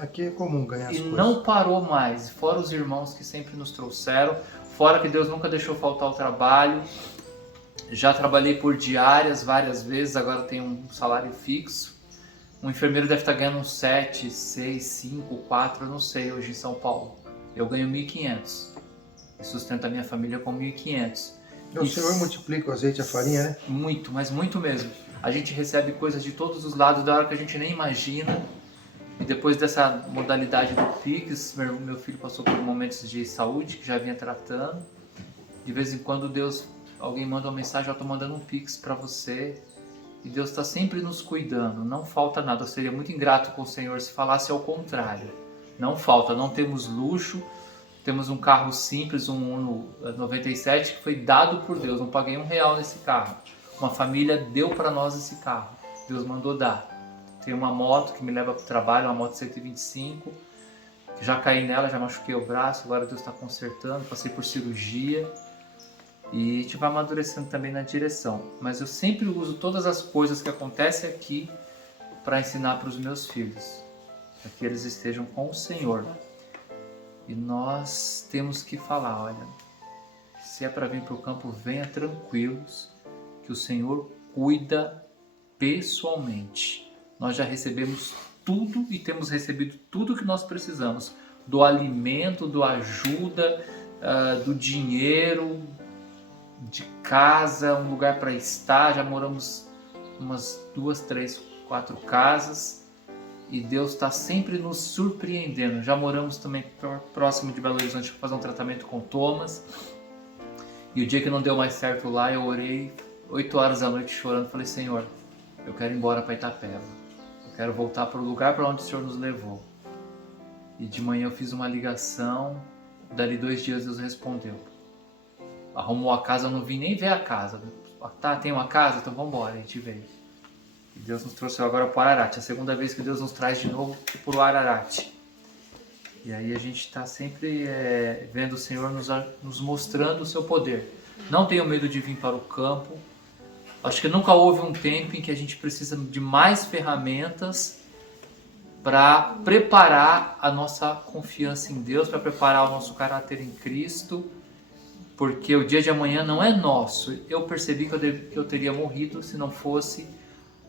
Aqui é comum ganhar as E coisas. não parou mais, fora os irmãos que sempre nos trouxeram, fora que Deus nunca deixou faltar o trabalho. Já trabalhei por diárias várias vezes, agora tenho um salário fixo. Um enfermeiro deve estar ganhando uns 7, 6, 5, 4, eu não sei, hoje em São Paulo. Eu ganho 1.500 e sustento a minha família com 1.500. O Senhor multiplica o azeite e a farinha, né? Muito, mas muito mesmo. A gente recebe coisas de todos os lados, da hora que a gente nem imagina. E depois dessa modalidade do Pix, meu filho passou por momentos de saúde que já vinha tratando. De vez em quando alguém manda uma mensagem, eu estou mandando um Pix para você. E Deus está sempre nos cuidando, não falta nada. Eu seria muito ingrato com o Senhor se falasse ao contrário. Não falta, não temos luxo. Temos um carro simples, um Uno 97, que foi dado por Deus. Não paguei R$1 nesse carro. Uma família deu para nós esse carro. Deus mandou dar. Tenho uma moto que me leva para o trabalho, uma moto 125. Já caí nela, já machuquei o braço, agora Deus está consertando. Passei por cirurgia. E a gente vai amadurecendo também na direção. Mas eu sempre uso todas as coisas que acontecem aqui para ensinar para os meus filhos. Para que eles estejam com o Senhor. E nós temos que falar, olha, se é para vir para o campo, venha tranquilos, que o Senhor cuida pessoalmente. Nós já recebemos tudo e temos recebido tudo que nós precisamos. Do alimento, do ajuda, do dinheiro, de casa, um lugar para estar. Já moramos umas 2, 3, 4 casas. E Deus está sempre nos surpreendendo. Já moramos também próximo de Belo Horizonte para fazer um tratamento com Thomas. E o dia que não deu mais certo lá, eu orei 8 horas da noite chorando. Falei, Senhor, eu quero ir embora para Itapeva. Eu quero voltar para o lugar para onde o Senhor nos levou. E de manhã eu fiz uma ligação. Dali 2 dias Deus respondeu. Arrumou a casa, eu não vim nem ver a casa. tá, tem uma casa? Então vamos embora, a gente veio. E Deus nos trouxe agora para o Ararat. A segunda vez que Deus nos traz de novo para o Ararat. E aí a gente está sempre vendo o Senhor nos mostrando o seu poder. Não tenham medo de vir para o campo. Acho que nunca houve um tempo em que a gente precisa de mais ferramentas para preparar a nossa confiança em Deus, para preparar o nosso caráter em Cristo, porque o dia de amanhã não é nosso. Eu percebi que eu teria morrido se não fosse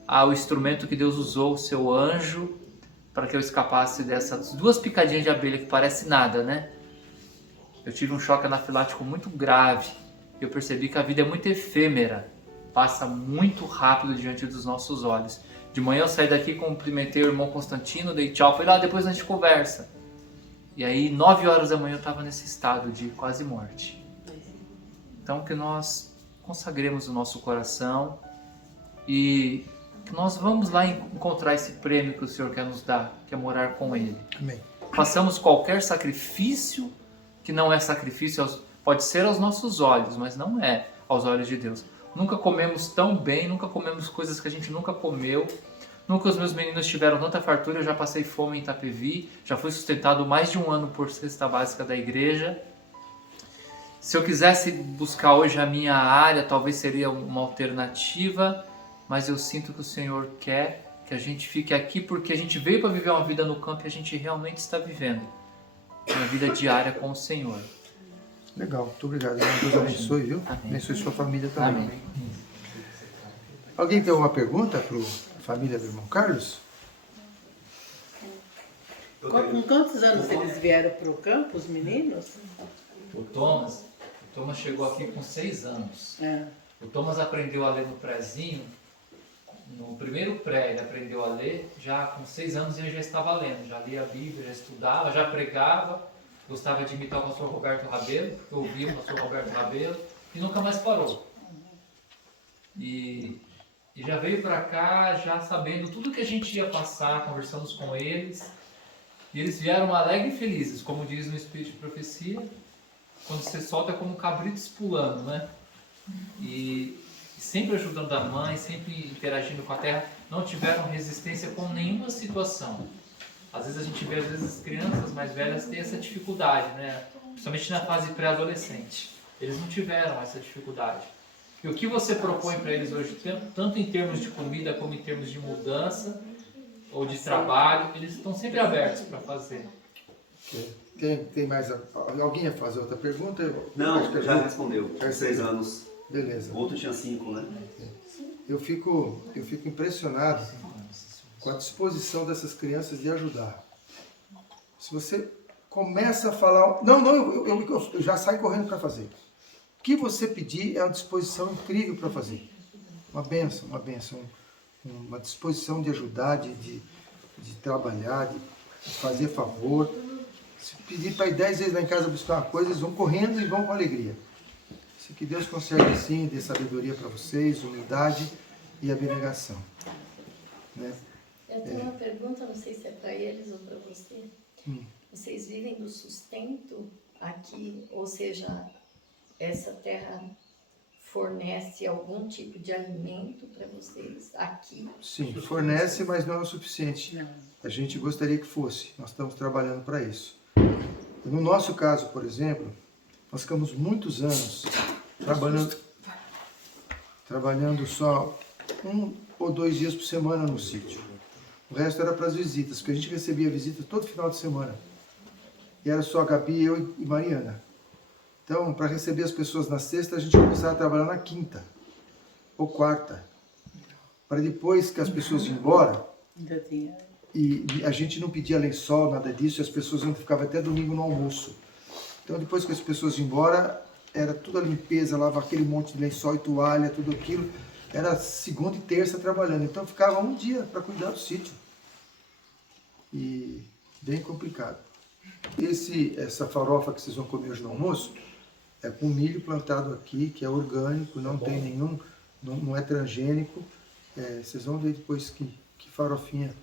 o instrumento que Deus usou, o seu anjo, para que eu escapasse dessas 2 picadinhas de abelha que parece nada, né? Eu tive um choque anafilático muito grave. Eu percebi que a vida é muito efêmera, passa muito rápido diante dos nossos olhos. De manhã eu saí daqui, cumprimentei o irmão Constantino, dei tchau, falei, depois a gente conversa. E aí, 9 horas da manhã eu estava nesse estado de quase morte. Então que nós consagremos o nosso coração e que nós vamos lá encontrar esse prêmio que o Senhor quer nos dar, que é morar com Ele. Amém. Façamos qualquer sacrifício que não é sacrifício, pode ser aos nossos olhos, mas não é aos olhos de Deus. Nunca comemos tão bem, nunca comemos coisas que a gente nunca comeu. Nunca os meus meninos tiveram tanta fartura, eu já passei fome em Itapevi, já fui sustentado mais de 1 ano por cesta básica da igreja. Se eu quisesse buscar hoje a minha área, talvez seria uma alternativa, mas eu sinto que o Senhor quer que a gente fique aqui porque a gente veio para viver uma vida no campo e a gente realmente está vivendo uma vida diária com o Senhor. Legal, muito obrigado. Deus abençoe, viu? Amém. Abençoe sua família também. Amém. Alguém tem alguma pergunta para a família do irmão Carlos? Com quantos anos eles vieram para o campo, os meninos? O Thomas chegou aqui com 6 anos. O Thomas aprendeu a ler no prézinho. No primeiro pré ele aprendeu a ler, já com 6 anos ele já estava lendo, já lia a Bíblia, já estudava, já pregava, gostava de imitar o pastor Roberto Rabelo, porque eu ouvia o pastor Roberto Rabelo, e nunca mais parou. E já veio para cá, já sabendo tudo que a gente ia passar, conversamos com eles, e eles vieram alegres e felizes, como diz no Espírito de Profecia, quando você solta é como cabritos pulando, né? E sempre ajudando a mãe, sempre interagindo com a terra, não tiveram resistência com nenhuma situação. Às vezes a gente vê, as crianças mais velhas têm essa dificuldade, né? Principalmente na fase pré-adolescente. Eles não tiveram essa dificuldade. E o que você propõe para eles hoje, tanto em termos de comida como em termos de mudança ou de trabalho, eles estão sempre abertos para fazer. Tem mais? Alguém ia fazer outra pergunta? Não, já respondeu. 6 anos. Beleza. O outro tinha 5, né? Eu fico impressionado com a disposição dessas crianças de ajudar. Se você começa a falar... eu já saio correndo para fazer. O que você pedir é uma disposição incrível para fazer. Uma bênção, uma disposição de ajudar, de trabalhar, de fazer favor. Se pedir para ir 10 vezes lá em casa buscar uma coisa, eles vão correndo e vão com alegria. Se que Deus consegue sim, dê sabedoria para vocês, humildade e abnegação. Né? Eu tenho uma pergunta, não sei se é para eles ou para você. Vocês vivem do sustento aqui, ou seja, essa terra fornece algum tipo de alimento para vocês aqui? Sim, fornece, mas não é o suficiente. Não. A gente gostaria que fosse. Nós estamos trabalhando para isso. No nosso caso, por exemplo, nós ficamos muitos anos trabalhando só 1 ou 2 dias por semana no sítio. O resto era para as visitas, porque a gente recebia visita todo final de semana. E era só a Gabi, eu e Mariana. Então, para receber as pessoas na sexta, a gente começava a trabalhar na quinta ou quarta. Para depois que as pessoas iam embora, e a gente não pedia lençol, nada disso, e as pessoas ficavam até domingo no almoço. Então, depois que as pessoas iam embora, era tudo a limpeza, lava aquele monte de lençol e toalha, tudo aquilo. Era segunda e terça trabalhando. Então, ficava um dia para cuidar do sítio. E bem complicado. Essa farofa que vocês vão comer hoje no almoço é com milho plantado aqui, que é orgânico, não tem nenhum, não é transgênico. Vocês vão ver depois que farofinha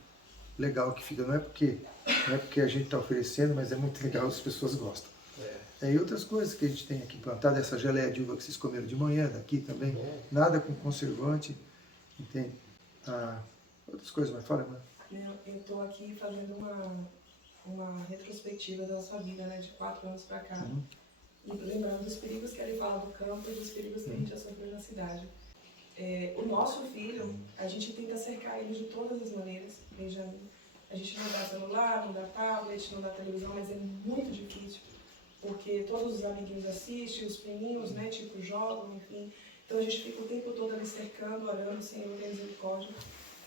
legal que fica. Não é porque a gente está oferecendo, mas é muito legal, as pessoas gostam. E outras coisas que a gente tem aqui plantado, essa geleia de uva que vocês comeram de manhã, daqui também, nada com conservante, entende? Outras coisas, mas fala, mano. Eu estou aqui fazendo uma retrospectiva da nossa vida, né, de 4 anos para cá. E lembrando dos perigos que ele fala do campo e dos perigos que a gente já sofreu na cidade. O nosso filho, a gente tenta cercar ele de todas as maneiras, Benjamin. A gente não dá celular, não dá tablet, não dá televisão, mas é muito difícil, porque todos os amiguinhos assistem, os priminhos, né, tipo, jogam, enfim. Então a gente fica o tempo todo ali cercando, orando, Senhor, tem misericórdia.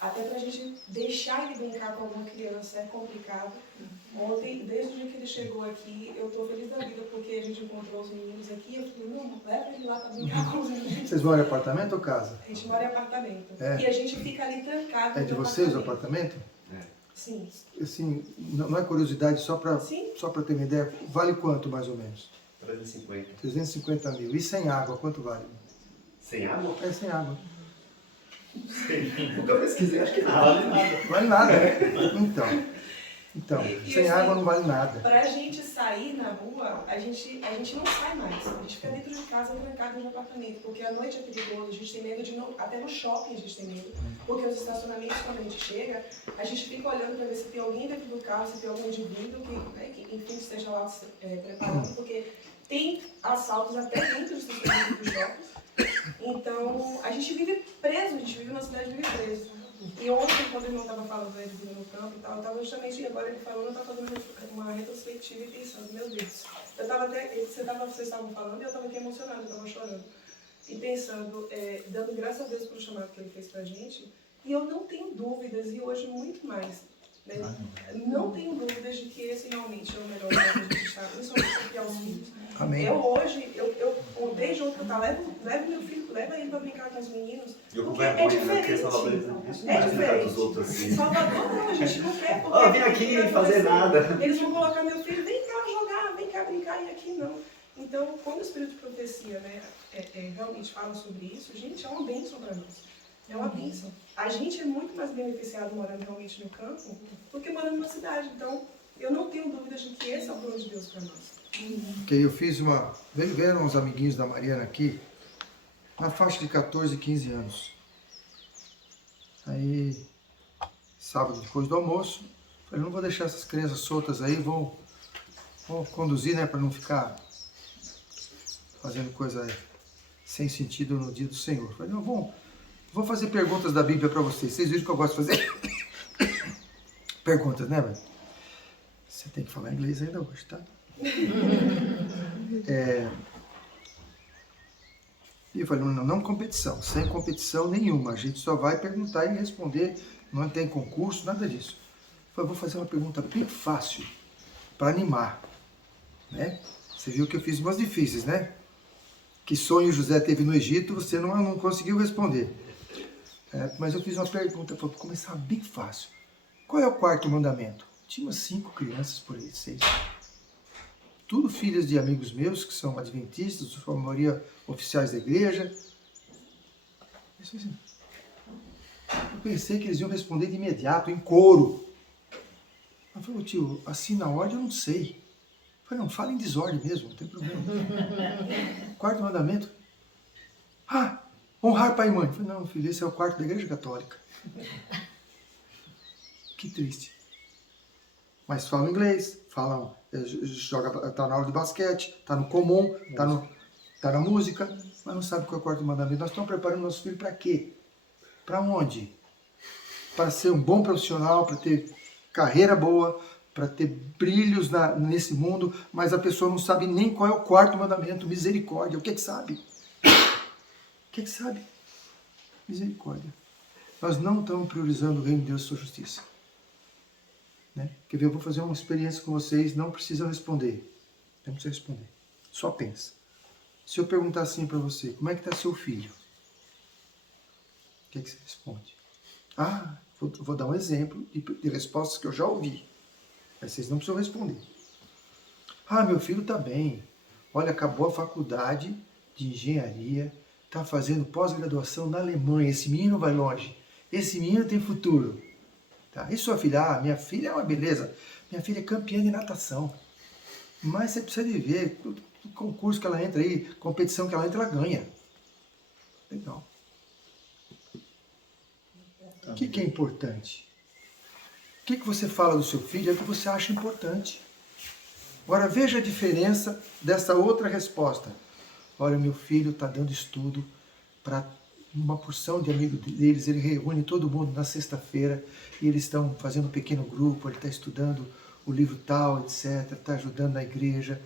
Até pra gente deixar ele brincar com alguma criança é complicado. Ontem, desde o dia que ele chegou aqui, eu tô feliz da vida porque a gente encontrou os meninos aqui. Eu falei, não, leva ele lá pra brincar com os meninos. Vocês moram em apartamento ou casa? A gente mora em apartamento. É. E a gente fica ali trancado. É de vocês o apartamento? Sim. Assim, não é curiosidade, só para ter uma ideia, vale quanto mais ou menos? 350. 350 mil. E sem água, quanto vale? Sem água? É, sem água. Nunca pesquisei, acho que nada. Vale nada, né? Então, E sem assim, água não vale nada. Pra gente sair na rua, a gente não sai mais. A gente fica dentro de casa, trancado no apartamento, porque a noite é perigoso, a gente tem medo de não... Até no shopping a gente tem medo, porque os estacionamentos, quando a gente chega, a gente fica olhando para ver se tem alguém dentro do carro, se tem algum indivíduo que enfim, esteja lá preparando, porque tem assaltos até dentro dos estacionamentos dos shoppings. Então, a gente vive preso, a gente vive na cidade, vive preso. E ontem, quando o irmão estava falando, ele vindo no campo e tal, eu estava justamente, agora ele falando, eu estava fazendo uma retrospectiva e pensando, meu Deus, eu estava até, vocês estavam falando e eu estava aqui emocionada, eu estava chorando. E pensando, dando graças a Deus pelo chamado que ele fez pra gente, e eu não tenho dúvidas, e hoje muito mais, né? Não tenho dúvidas de que esse realmente é o melhor lugar que a gente está, principalmente para criar os filhos. Amém. Eu hoje, desde ontem que eu tava, levo meu filho, leva ele para brincar com os meninos. Porque é diferente. É diferente. Salvador não, a gente não quer. Ó, vem aqui fazer nada. Eles vão colocar meu filho, vem cá jogar, vem cá brincar, e aqui não. Então, quando o Espírito de Profecia, né, realmente fala sobre isso, gente, é uma bênção para nós. É uma bênção. A gente é muito mais beneficiado morando realmente no campo do que morando na cidade. Então, eu não tenho dúvidas de que esse é o plano de Deus para nós. Ok, eu fiz uma... Vieram uns amiguinhos da Mariana aqui, na faixa de 14, 15 anos. Aí, sábado depois do almoço, falei, não vou deixar essas crianças soltas aí, vou conduzir, né, para não ficar fazendo coisa sem sentido no dia do Senhor. Falei, não, vou fazer perguntas da Bíblia para vocês. Vocês viram que eu gosto de fazer perguntas, né, velho? Você tem que falar inglês ainda hoje, tá? E eu falei, não competição, sem competição nenhuma, a gente só vai perguntar e responder, não tem concurso, nada disso. Eu falei, vou fazer uma pergunta bem fácil, para animar, né? Você viu que eu fiz umas difíceis, né? Que sonho José teve no Egito, você não conseguiu responder. Mas eu fiz uma pergunta, para começar bem fácil. Qual é o quarto mandamento? Tinha umas 5 crianças por aí, 6. Tudo filhas de amigos meus, que são adventistas, a maioria oficiais da igreja. Eu pensei que eles iam responder de imediato, em coro. Eu falei, tio, assim na ordem eu não sei. Eu falei, não, fala em desordem mesmo, não tem problema. Quarto mandamento. Honrar pai e mãe. Eu falei, não, filho, esse é o quarto da igreja católica. Que triste. Mas falam inglês, tá na aula de basquete, tá no comum, tá na música, mas não sabe qual é o quarto mandamento. Nós estamos preparando nosso filho para quê? Para onde? Para ser um bom profissional, para ter carreira boa, para ter brilhos nesse mundo, mas a pessoa não sabe nem qual é o quarto mandamento, misericórdia. O que sabe? O que sabe? Misericórdia. Nós não estamos priorizando o reino de Deus e sua justiça. Né? Quer ver? Eu vou fazer uma experiência com vocês, não precisa responder. Não precisa responder. Só pensa. Se eu perguntar assim para você, como é que está seu filho? O que você responde? Vou dar um exemplo de respostas que eu já ouvi. Mas vocês não precisam responder. Meu filho está bem. Olha, acabou a faculdade de engenharia, está fazendo pós-graduação na Alemanha. Esse menino vai longe. Esse menino tem futuro. Tá? E sua filha? Minha filha é uma beleza. Minha filha é campeã de natação. Mas você precisa de ver, todo concurso que ela entra aí, competição que ela entra, ela ganha. Legal. O que é importante? O que você fala do seu filho é o que você acha importante. Agora veja a diferença dessa outra resposta. Olha, meu filho está dando estudo para uma porção de amigos deles, ele reúne todo mundo na sexta-feira e eles estão fazendo um pequeno grupo, ele está estudando o livro tal, etc., está ajudando na igreja,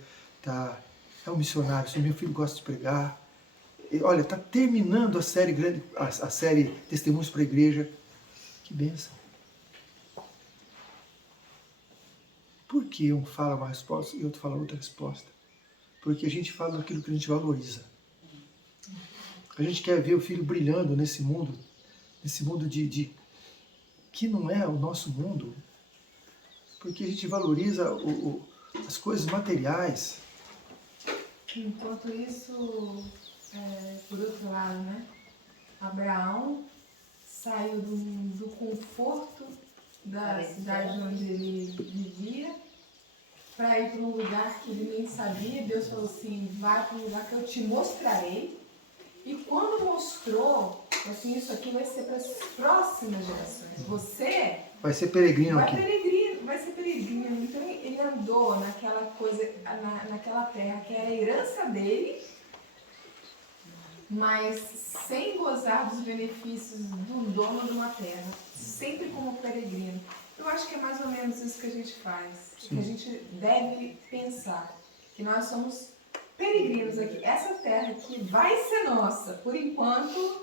é um missionário, se meu filho gosta de pregar. E, olha, está terminando a série Testemunhos para a Igreja. Que bênção. Por que um fala uma resposta e outro fala outra resposta? Porque a gente fala daquilo que a gente valoriza. A gente quer ver o filho brilhando nesse mundo de que não é o nosso mundo, porque a gente valoriza as coisas materiais. Enquanto isso, por outro lado, né? Abraão saiu do conforto da cidade onde ele vivia para ir para um lugar que ele nem sabia. Deus falou assim, vai para um lugar que eu te mostrarei. E quando mostrou, assim, isso aqui vai ser para as próximas gerações. Você vai ser peregrino aqui. Vai ser peregrino. Então ele andou naquela coisa, naquela terra que era a herança dele, mas sem gozar dos benefícios do dono de uma terra, sempre como peregrino. Eu acho que é mais ou menos isso que a gente faz, que a gente deve pensar, que nós somos peregrinos aqui. Essa terra aqui vai ser nossa, por enquanto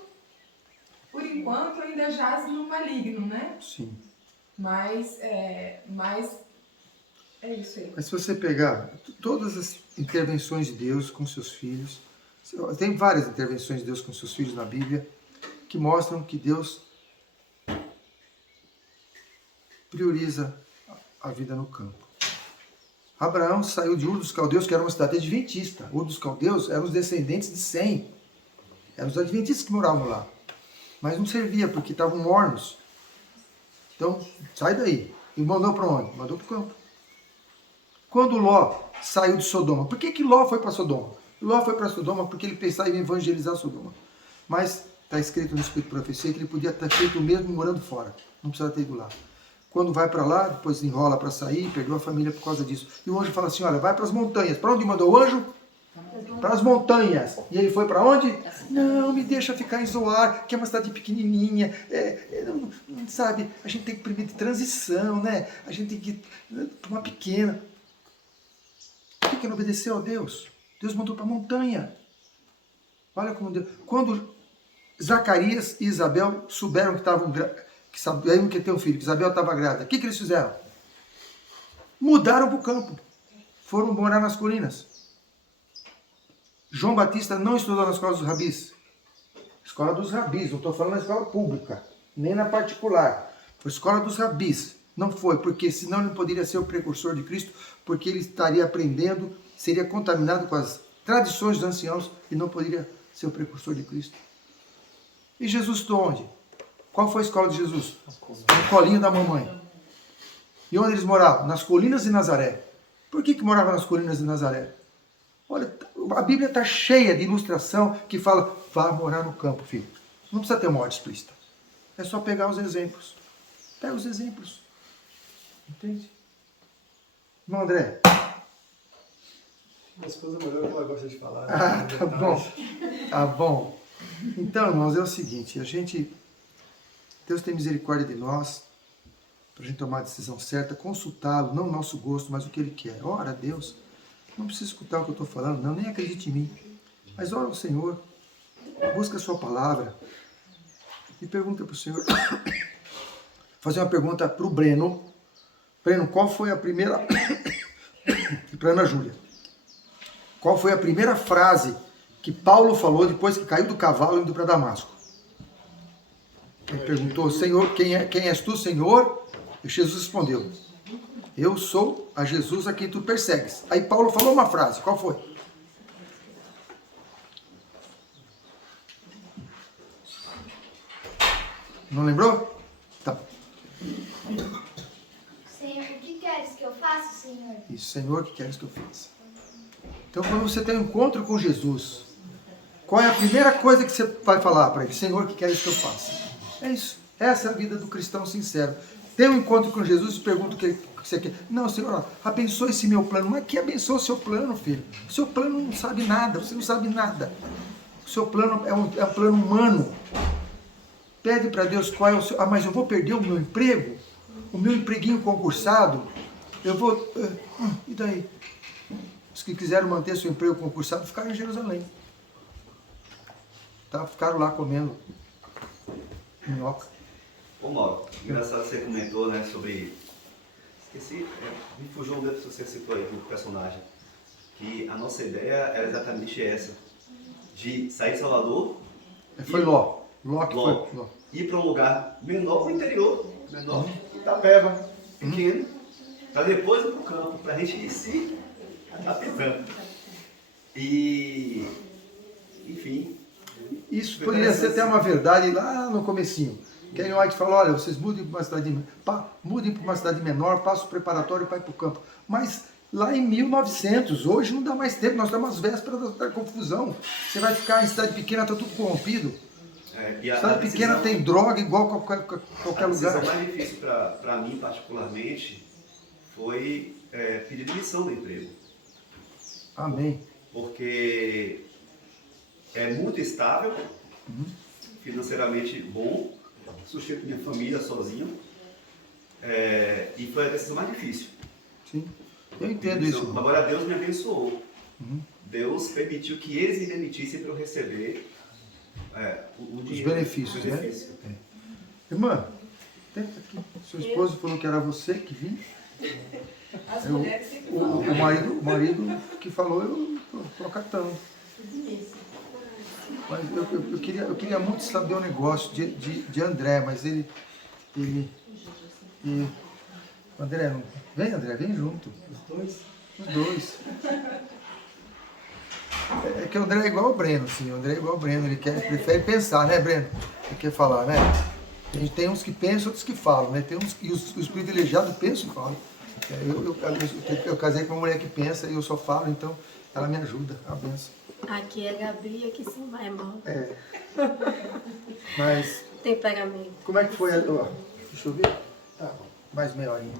ainda jaz no maligno, né? Sim. Mas é isso aí. Mas se você pegar todas as intervenções de Deus com seus filhos, tem várias intervenções de Deus com seus filhos na Bíblia que mostram que Deus prioriza a vida no campo. Abraão saiu de Ur dos Caldeus, que era uma cidade adventista. Ur dos Caldeus eram os descendentes de Sem. Eram os adventistas que moravam lá. Mas não servia, porque estavam mornos. Então, sai daí. E mandou para onde? Mandou para o campo. Quando Ló saiu de Sodoma, por que Ló foi para Sodoma? Ló foi para Sodoma porque ele pensava em evangelizar Sodoma. Mas está escrito no Espírito de Profecia que ele podia ter feito o mesmo morando fora. Não precisava ter ido lá. Quando vai para lá, depois enrola para sair, perdeu a família por causa disso. E o anjo fala assim, olha, vai para as montanhas. Para onde mandou o anjo? Para as montanhas. E ele foi para onde? Não, me deixa ficar em Zoar, que é uma cidade pequenininha. Não sabe, a gente tem que primeiro de transição, né? A gente tem que tomar pequena. Por que não obedeceu a Deus? Deus mandou para a montanha. Olha como Deus... Quando Zacarias e Isabel souberam que sabiam que ia ter um filho, que Isabel estava grávida, o que eles fizeram? Mudaram para o campo. Foram morar nas colinas. João Batista não estudou na escola dos rabis. Escola dos rabis, não estou falando na escola pública, nem na particular. Foi escola dos rabis. Não foi, porque senão ele não poderia ser o precursor de Cristo, porque ele estaria aprendendo, seria contaminado com as tradições dos anciãos e não poderia ser o precursor de Cristo. E Jesus estudou onde? Qual foi a escola de Jesus? No colinho da mamãe. E onde eles moravam? Nas colinas de Nazaré. Por que morava nas colinas de Nazaré? Olha, a Bíblia está cheia de ilustração que fala, vá morar no campo, filho. Não precisa ter uma ordem explícita. É só pegar os exemplos. Pega os exemplos. Entende? Irmão André. Minha esposa é melhor que ela gosta de falar. Né? Ah, tá bom. Tá bom. Então, irmãos, é o seguinte, Deus tem misericórdia de nós, para a gente tomar a decisão certa, consultá-lo, não o nosso gosto, mas o que Ele quer. Ora a Deus, não precisa escutar o que eu estou falando, não, nem acredite em mim, mas ora ao Senhor, busca a sua palavra, e pergunta para o Senhor, fazer uma pergunta para o Breno. Breno, qual foi a primeira, e para Ana Júlia, qual foi a primeira frase que Paulo falou depois que caiu do cavalo indo para Damasco? Ele perguntou, Senhor, quem és tu, Senhor? E Jesus respondeu, eu sou a Jesus a quem tu persegues. Aí Paulo falou uma frase, qual foi? Não lembrou? Tá. Senhor, o que queres que eu faça? faço, Senhor. Isso, Senhor, que queres que eu faça? Então, quando você tem um encontro com Jesus, qual é a primeira coisa que você vai falar para ele? Senhor, que queres que eu faça? É isso. Essa é a vida do cristão sincero. Tem um encontro com Jesus e pergunta o que você quer. Não, Senhor, abençoe esse meu plano. Mas que abençoe o seu plano, filho? O seu plano não sabe nada, você não sabe nada. O seu plano é um plano humano. Pede para Deus qual é o seu... mas eu vou perder o meu emprego? O meu empreguinho concursado? Eu vou... e daí? Os que quiseram manter seu emprego concursado ficaram em Jerusalém. Tá? Ficaram lá comendo minhoca. Ô Mauro, engraçado você comentou, né, sobre... Esqueci, me fugiu um dedo que você citou aí do personagem. Que a nossa ideia era exatamente essa. De sair de Salvador... Foi Ló. Ló. Ir para um lugar menor, pro interior, menor, Itapeva, pequeno, para depois ir para o campo, para a gente ir se adaptando. E... enfim... Isso poderia ser até uma verdade lá no comecinho. Ken White falou, olha, vocês mudem para uma cidade menor, passa o preparatório para ir para o campo. Mas lá em 1900, hoje não dá mais tempo, nós estamos às vésperas da confusão. Você vai ficar em cidade pequena, está tudo corrompido. Cidade pequena tem droga igual qualquer lugar. A decisão mais difícil para mim, particularmente, foi pedir demissão do emprego. Amém. Porque é muito estável, financeiramente bom, sustento minha família sozinho, e foi a decisão mais difícil. Sim, eu entendo isso. Agora Deus me abençoou. Deus permitiu que eles me demitissem para eu receber o dinheiro, os benefícios, né? Irmã, tenta aqui. Seu esposo falou que era você que vinha. As mulheres sempre o marido que falou, eu estou acatando. Mas eu queria muito saber o negócio de André, mas ele André, vem André, vem junto. Os dois. É que o André é igual ao Breno, assim, o André é igual ao Breno, ele prefere pensar, né, Breno? Ele quer falar, né? A gente tem uns que pensam, outros que falam, né? Tem uns, e os privilegiados pensam e falam. Eu casei com uma mulher que pensa e eu só falo, então ela me ajuda, a benção. Aqui é a Gabi, aqui são mais irmãos. Mas... temperamento. Como é que foi? Deixa eu ver. Tá bom, mais meia horinha.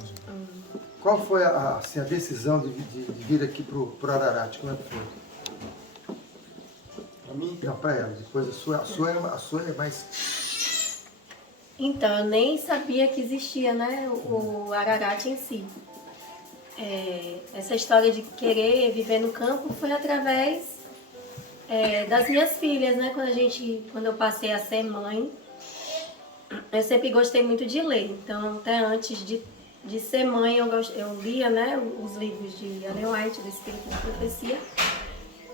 Qual foi a decisão de vir aqui pro Ararat? Como é que foi? Para mim? Não, para ela. Depois a sua é mais... Então, eu nem sabia que existia, né, o Ararat em si. Essa história de querer viver no campo foi através das minhas filhas, né? Quando eu passei a ser mãe, eu sempre gostei muito de ler. Então, até antes de ser mãe, eu lia, né, os livros de Ellen White, do Espírito da Profecia.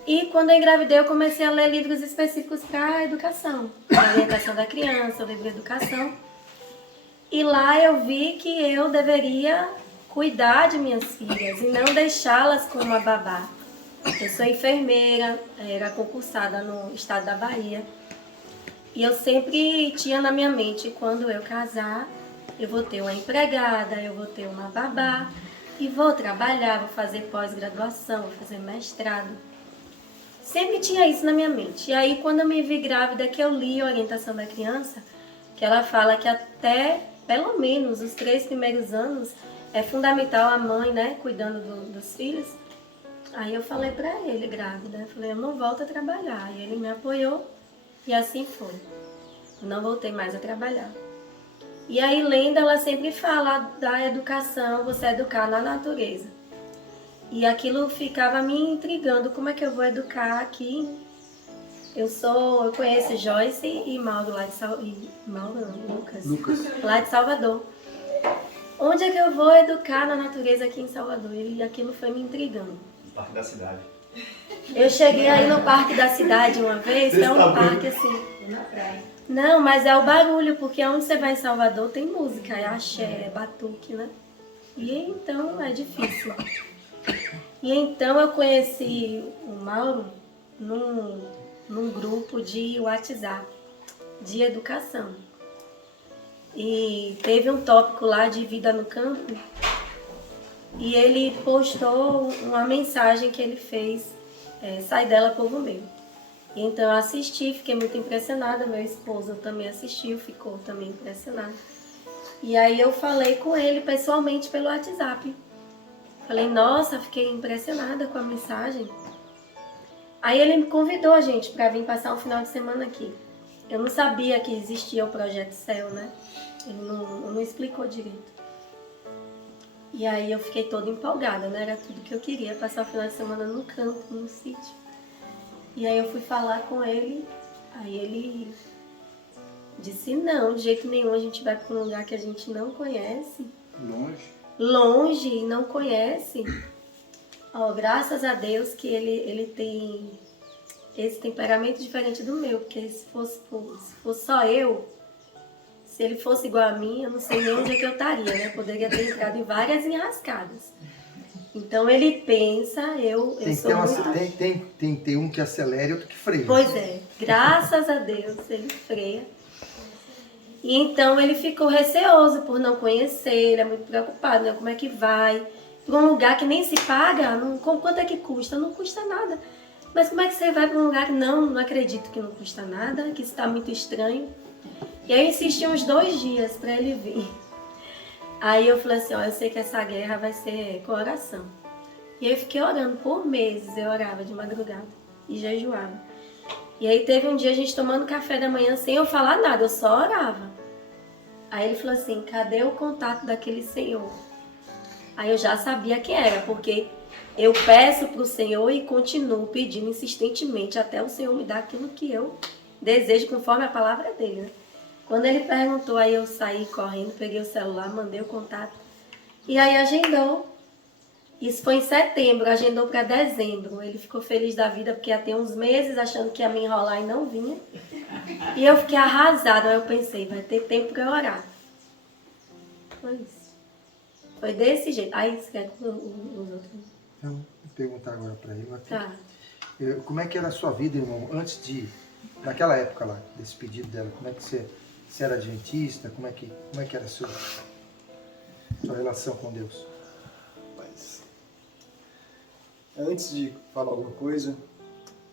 E quando eu engravidei, eu comecei a ler livros específicos para a educação, a orientação da criança, o livro de educação. E lá eu vi que eu deveria cuidar de minhas filhas e não deixá-las como uma babá. Eu sou enfermeira, era concursada no estado da Bahia. E eu sempre tinha na minha mente, quando eu casar, eu vou ter uma empregada, eu vou ter uma babá, e vou trabalhar, vou fazer pós-graduação, vou fazer mestrado. Sempre tinha isso na minha mente. E aí, quando eu me vi grávida, que eu li a orientação da criança, que ela fala que até, pelo menos, os 3 primeiros anos, é fundamental a mãe, né, cuidando dos filhos. Aí eu falei pra ele, grávida, eu falei, eu não volto a trabalhar. E ele me apoiou, e assim foi. Eu não voltei mais a trabalhar. E aí, Lenda, ela sempre fala da educação, você educar na natureza. E aquilo ficava me intrigando, como é que eu vou educar aqui? Eu conheço Joyce e Mauro lá de Lucas, lá de Salvador. Onde é que eu vou educar na natureza aqui em Salvador? E aquilo foi me intrigando. No Parque da Cidade. Eu cheguei aí no Parque da Cidade uma vez, que é um parque assim... na praia. Não, mas é o barulho, porque onde você vai em Salvador tem música, é axé, é batuque, né? E então é difícil. E então eu conheci o Mauro num grupo de WhatsApp, de educação. E teve um tópico lá de vida no campo. e ele postou uma mensagem que ele fez, Sai dela, povo meu. Então eu assisti, fiquei muito impressionada, meu esposo também assistiu, ficou também impressionado. E aí eu falei com ele pessoalmente pelo WhatsApp. Falei, nossa, fiquei impressionada com a mensagem. Aí ele me convidou, a gente, para vir passar um final de semana aqui. Eu não sabia que existia o Projeto Céu, né? Ele não explicou direito. E aí eu fiquei toda empolgada, né? Era tudo que eu queria, passar o final de semana no campo, no sítio. E aí eu fui falar com ele, aí ele disse, não, de jeito nenhum, a gente vai para um lugar que a gente não conhece. Longe, não conhece. Oh, graças a Deus que ele tem esse temperamento diferente do meu, porque se fosse só eu, se ele fosse igual a mim, eu não sei nem onde é que eu estaria, né? Poderia ter entrado em várias enrascadas. Então ele pensa, eu sou muito... Tem que ter um que acelere e outro que freia. Pois é, graças a Deus ele freia. E então ele ficou receoso por não conhecer, ele é muito preocupado, né? Como é que vai? Para um lugar que nem se paga, quanto é que custa? Não custa nada. Mas como é que você vai para um lugar que não acredito que não custa nada, que está muito estranho? E aí eu insisti uns 2 dias para ele vir. Aí eu falei assim, ó, eu sei que essa guerra vai ser com oração. E aí eu fiquei orando por meses, eu orava de madrugada e jejuava. E aí teve um dia a gente tomando café da manhã sem eu falar nada, eu só orava. Aí ele falou assim, cadê o contato daquele senhor? Aí eu já sabia quem era, porque eu peço para o Senhor e continuo pedindo insistentemente até o Senhor me dar aquilo que eu desejo, conforme a palavra dele, né? Quando ele perguntou, aí eu saí correndo, peguei o celular, mandei o contato. E aí agendou. Isso foi em setembro, agendou para dezembro. Ele ficou feliz da vida, porque ia ter uns meses achando que ia me enrolar e não vinha. E eu fiquei arrasada. Aí eu pensei, vai ter tempo para eu orar. Foi isso. Foi desse jeito. Aí você quer os outros? Eu vou perguntar agora para ele. Tá. Como é que era a sua vida, irmão, antes naquela época lá, desse pedido dela? Como é que você era adventista? Como é que era a sua relação com Deus? Mas, antes de falar alguma coisa,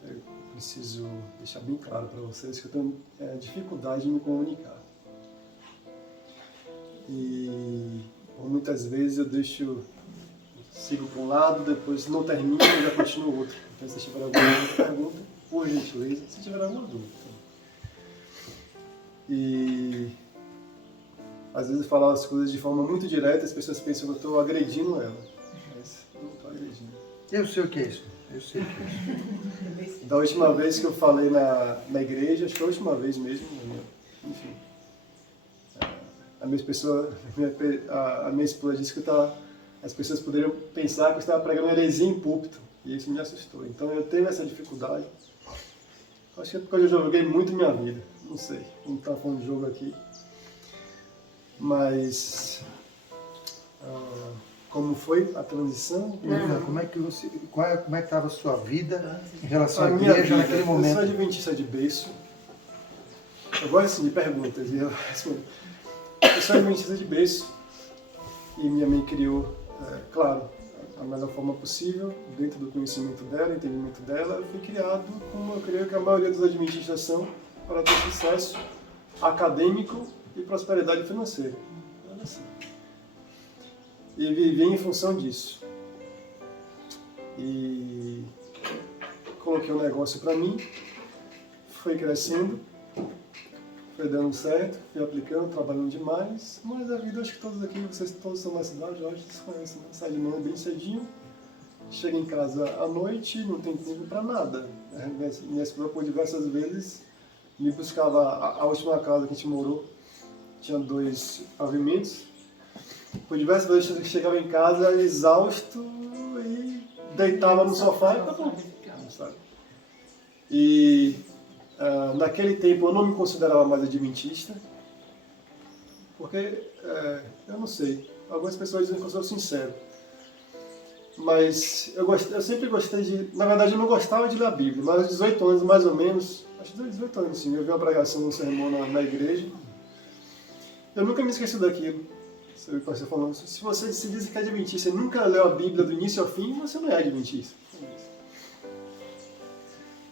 eu preciso deixar bem claro para vocês que eu tenho dificuldade de me comunicar. E muitas vezes eu sigo para um lado, depois não termino e já continuo outro. Então, se tiver alguma outra pergunta, por gentileza, se tiver alguma dúvida. E às vezes eu falo as coisas de forma muito direta, as pessoas pensam que eu estou agredindo ela. Mas eu não estou agredindo. Eu sei o que é isso. Eu sei o que é isso. Da última vez que eu falei na igreja, acho que foi a última vez mesmo, enfim. A minha esposa disse que as pessoas poderiam pensar que eu estava pregando heresia em púlpito. E isso me assustou. Então eu tenho essa dificuldade. Acho que é porque eu já joguei muito minha vida. Não sei, não está falando de jogo aqui. Mas como foi a transição? Como é que estava a sua vida em relação à igreja naquele momento? Eu sou adventista de berço. Eu gosto assim de perguntas e eu respondo. Eu sou adventista de berço e minha mãe criou, claro, da melhor forma possível, dentro do conhecimento dela, entendimento dela. Eu fui criado como eu creio que a maioria dos adventistas são, para ter sucesso acadêmico e prosperidade financeira. Olha assim. E vivi em função disso. E coloquei um negócio para mim, foi crescendo, foi dando certo, fui aplicando, trabalhando demais, mas a vida, acho que todos aqui, vocês todos são da cidade, eu acho que vocês conhecem, né? Sai de manhã bem cedinho, chega em casa à noite, não tem tempo para nada. Minha esposa, por diversas vezes, me buscava. A última casa que a gente morou tinha 2 pavimentos. Por diversas vezes eu chegava em casa exausto e deitava no sofá e acabou. E naquele tempo eu não me considerava mais adventista, porque eu não sei, algumas pessoas dizem que eu sou sincero. Mas eu sempre gostei de... Na verdade, eu não gostava de ler a Bíblia, mas aos 18 anos, mais ou menos, acho que 18 anos, sim, eu vi uma pregação, um sermão na igreja. Eu nunca me esqueci daquilo. Você falou, se você se diz que é adventista e nunca leu a Bíblia do início ao fim, você não é adventista.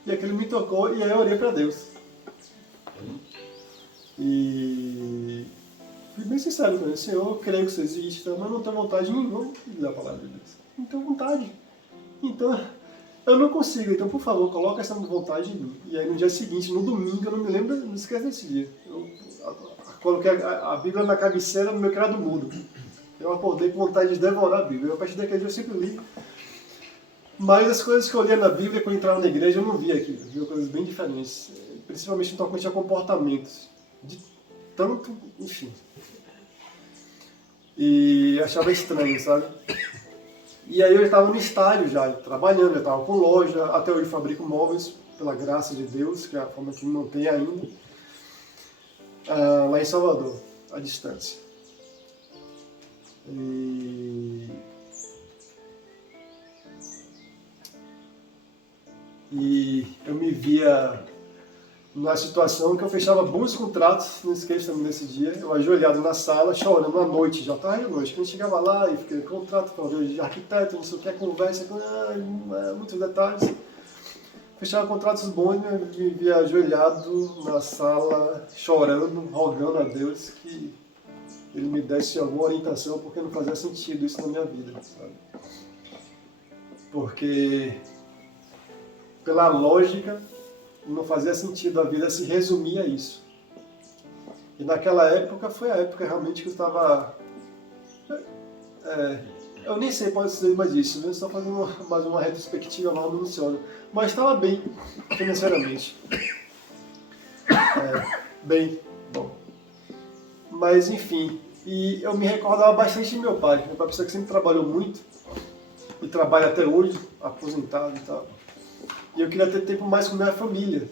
E aquilo me tocou e aí eu orei para Deus. E fui bem sincero com ele, Senhor, eu creio que você existe, mas não tenho vontade nenhuma de ler a palavra de Deus. Não tenho vontade. Então, eu não consigo, então por favor, coloca essa vontade em mim. E aí no dia seguinte, no domingo, eu não me lembro, não esqueço desse dia. Eu coloquei a Bíblia na cabeceira no meu criado mudo. Eu acordei com vontade de devorar a Bíblia. A partir daquele dia eu sempre li. Mas as coisas que eu lia na Bíblia, quando eu entrava na igreja, eu não via aquilo. Eu via coisas bem diferentes. Principalmente totalmente a comportamentos. De tanto, enfim. E achava estranho, sabe? E aí eu estava no estádio já, trabalhando, eu estava com loja. Até hoje fabrico móveis, pela graça de Deus, que é a forma que não tem ainda. Lá em Salvador, à distância. E eu me via numa situação que eu fechava bons contratos, não esqueço também desse dia, eu ajoelhado na sala, chorando à noite, já estava de noite. Quando chegava lá e fiquei contrato de arquiteto, não sei o que, conversa, muitos detalhes. Fechava contratos bons e me via ajoelhado na sala, chorando, rogando a Deus que Ele me desse alguma orientação, porque não fazia sentido isso na minha vida, sabe? Porque, pela lógica, não fazia sentido a vida se resumir a isso. E naquela época, foi a época realmente que eu estava... eu nem sei, pode ser mais disso, eu estou fazendo mais uma retrospectiva mais minuciosa. Mas estava bem, financeiramente. Bem, bom. Mas, enfim, e eu me recordava bastante de meu pai. Meu pai, pessoa que sempre trabalhou muito, e trabalha até hoje, aposentado e tal. E eu queria ter tempo mais com minha família,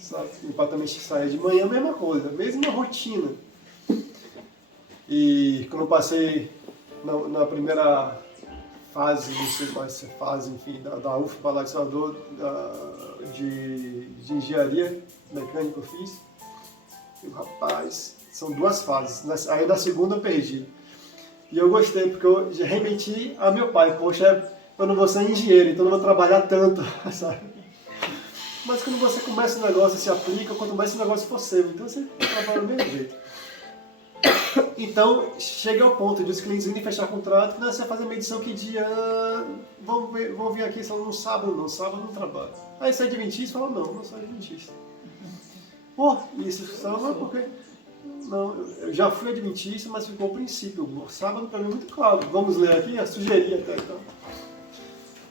sabe? Meu pai também saía de manhã, a mesma coisa, mesma rotina. E quando eu passei na primeira fase, não sei qual é essa fase, enfim, da UFPA lá de Salvador, de engenharia mecânica eu fiz. E, rapaz, são 2 fases. Aí na segunda eu perdi. E eu gostei, porque eu remeti a meu pai. Poxa, eu não vou ser engenheiro, então eu não vou trabalhar tanto, sabe? Mas quando você começa o negócio e se aplica, quanto mais esse negócio for seu, então você trabalha do mesmo jeito. Então, chega ao ponto de os clientes virem fechar contrato, que você vai fazer medição que dia, vão vir aqui só no sábado não trabalho. Aí você é adventista? Fala, não sou adventista. Pô, isso só porque... Não, eu já fui adventista, mas ficou o princípio. O sábado para mim é muito claro. Vamos ler aqui, eu sugeri até então.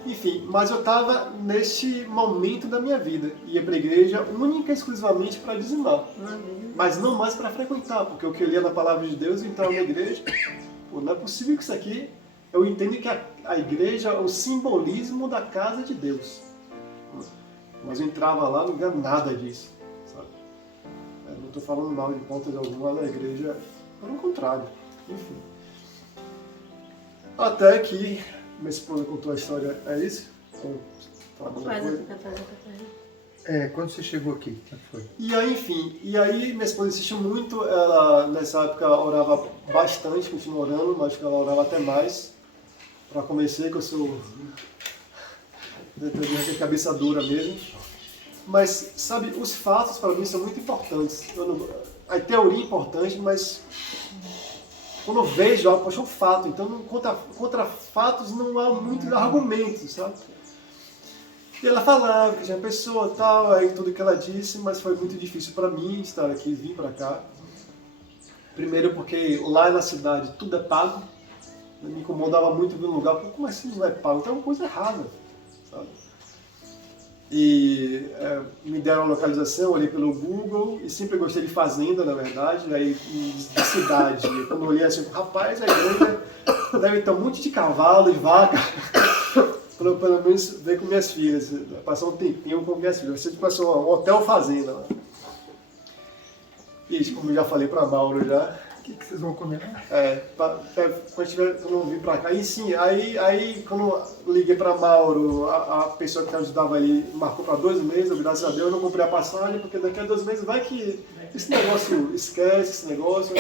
Enfim, mas eu estava neste momento da minha vida. Ia para a igreja única e exclusivamente para dizimar. Mas não mais para frequentar, porque o que eu lia na palavra de Deus, eu entrava na igreja, pô, não é possível que isso aqui... Eu entendo que a igreja é o simbolismo da casa de Deus. Mas eu entrava lá, não via nada disso. Sabe? Eu não estou falando mal de contas alguma da igreja, pelo contrário. Enfim. Até que minha esposa contou a história, é isso? Quando você chegou aqui, como foi? E aí, enfim, minha esposa insistiu muito, ela nessa época orava bastante, continua orando, mas acho que ela orava até mais. Para começar, que eu sou de cabeça dura mesmo. Mas, sabe, os fatos para mim são muito importantes. A teoria é importante, mas quando eu vejo algo, poxa, é um fato. Então, contra fatos não há muitos argumentos, sabe? E ela falava que tinha pessoa e tal, aí tudo que ela disse, mas foi muito difícil para mim estar aqui, vir para cá. Primeiro porque lá na cidade tudo é pago. Me incomodava muito ver um lugar, como assim não é pago? Então é uma coisa errada, sabe? E me deram a localização, olhei pelo Google, e sempre gostei de fazenda, na verdade, aí de cidade. Quando eu olhei assim, rapaz, a igreja deve ter um monte de cavalo e vaca, pelo menos ver com minhas filhas, passar um tempinho com minhas filhas. Você passou um hotel fazenda lá. E como eu já falei para Mauro já, O que vocês vão comer? Quando eu vim pra cá. E sim, aí quando eu liguei pra Mauro, a pessoa que ajudava ali marcou pra 2 meses, graças a Deus eu não comprei a passagem, porque daqui a 2 meses vai que esse negócio, esquece esse negócio,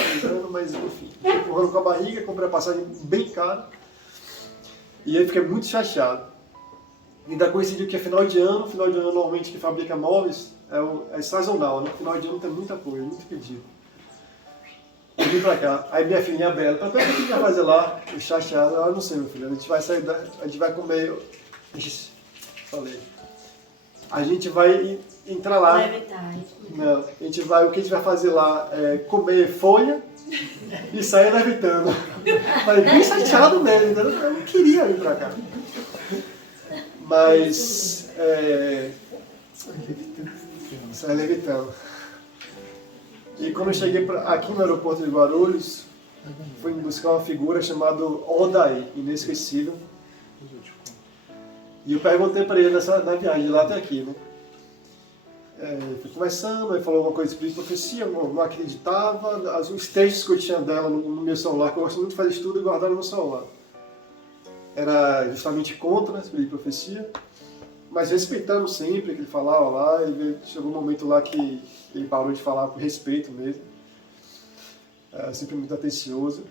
mas enfim. Empurrando com a barriga, comprei a passagem bem cara. E aí fiquei muito chateado. Ainda coincidiu que é final de ano normalmente que fabrica móveis é sazonal, né? Final de ano tem muita coisa, muito pedido. Eu vim pra cá, aí minha filhinha Bela, pra que a gente vai fazer lá? Eu chateado, ela não sei, meu filho, a gente vai sair, a gente vai comer, falei, a gente vai entrar lá, não, a gente vai, o que a gente vai fazer lá é comer folha e sair levitando. Falei, bem chateado mesmo, entendeu? Eu não queria vir pra cá. Mas, sair levitando. E quando eu cheguei aqui no aeroporto de Guarulhos, fui buscar uma figura chamada Odaí, inesquecível. E eu perguntei para ele na viagem de lá até aqui, né? Fui conversando, ele falou alguma coisa de profecia, eu não acreditava. Os textos que eu tinha dela no meu celular, que eu gosto muito de fazer estudo, e guardar no meu celular. Era justamente contra esse de profecia, mas respeitando sempre o que ele falava lá. Chegou um momento lá que ele parou de falar por respeito mesmo, sempre muito atencioso.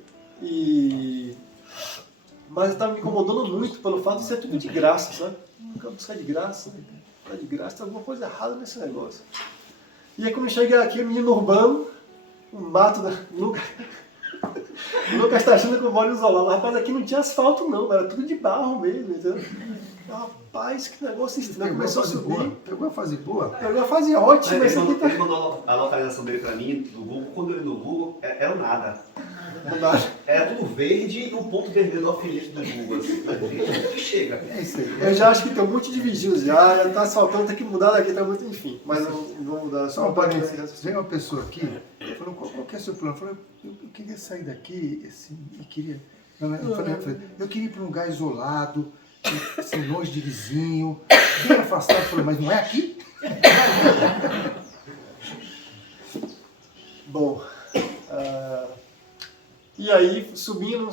Mas estava me incomodando muito pelo fato de ser tudo de graça, sabe? Nunca buscar de graça, né? De graça, tem alguma coisa errada nesse negócio. E aí quando eu cheguei aqui, o menino urbano, um mato da... O Lucas está achando que eu moro isolado. Rapaz, aqui não tinha asfalto não, era tudo de barro mesmo, entendeu? Rapaz, que negócio estranho. Começou a subir. Pegou a fase boa? Pegou a fase ótima. Ele mandou a localização dele pra mim, do Google. Quando eu vi no Google, era o nada. Era tudo verde e um ponto vermelho do alfinete do Google. Assim. Que chega. É isso aí. Eu já acho que tem um monte de vigios já tá asfaltando, tem que mudar daqui, tá muito, enfim. Mas não vou mudar. Só um parênteses. Veio uma pessoa aqui, falou, qual que é o seu plano? Falou, eu queria sair daqui, assim, e queria... Eu queria ir para um lugar isolado, assim, longe de vizinho, bem afastado. Eu falei, mas não é aqui? Bom, e aí subindo,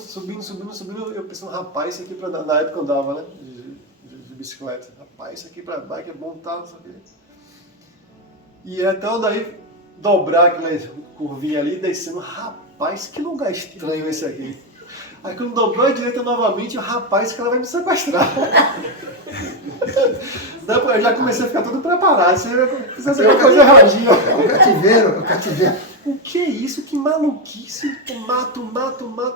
eu pensando, rapaz, isso aqui na época eu andava, né, de bicicleta, rapaz, isso aqui pra bike é bom, tal, não sei o quê. E até eu daí dobrar aquela curvinha ali, descendo, rapaz, que lugar estranho esse aqui. Aí quando dobrou a direita novamente, rapaz, que ela vai me sequestrar. Eu já comecei a ficar tudo preparado, você precisa fazer uma coisa erradinha. O cativeiro. O que é isso? Que maluquice! Mato,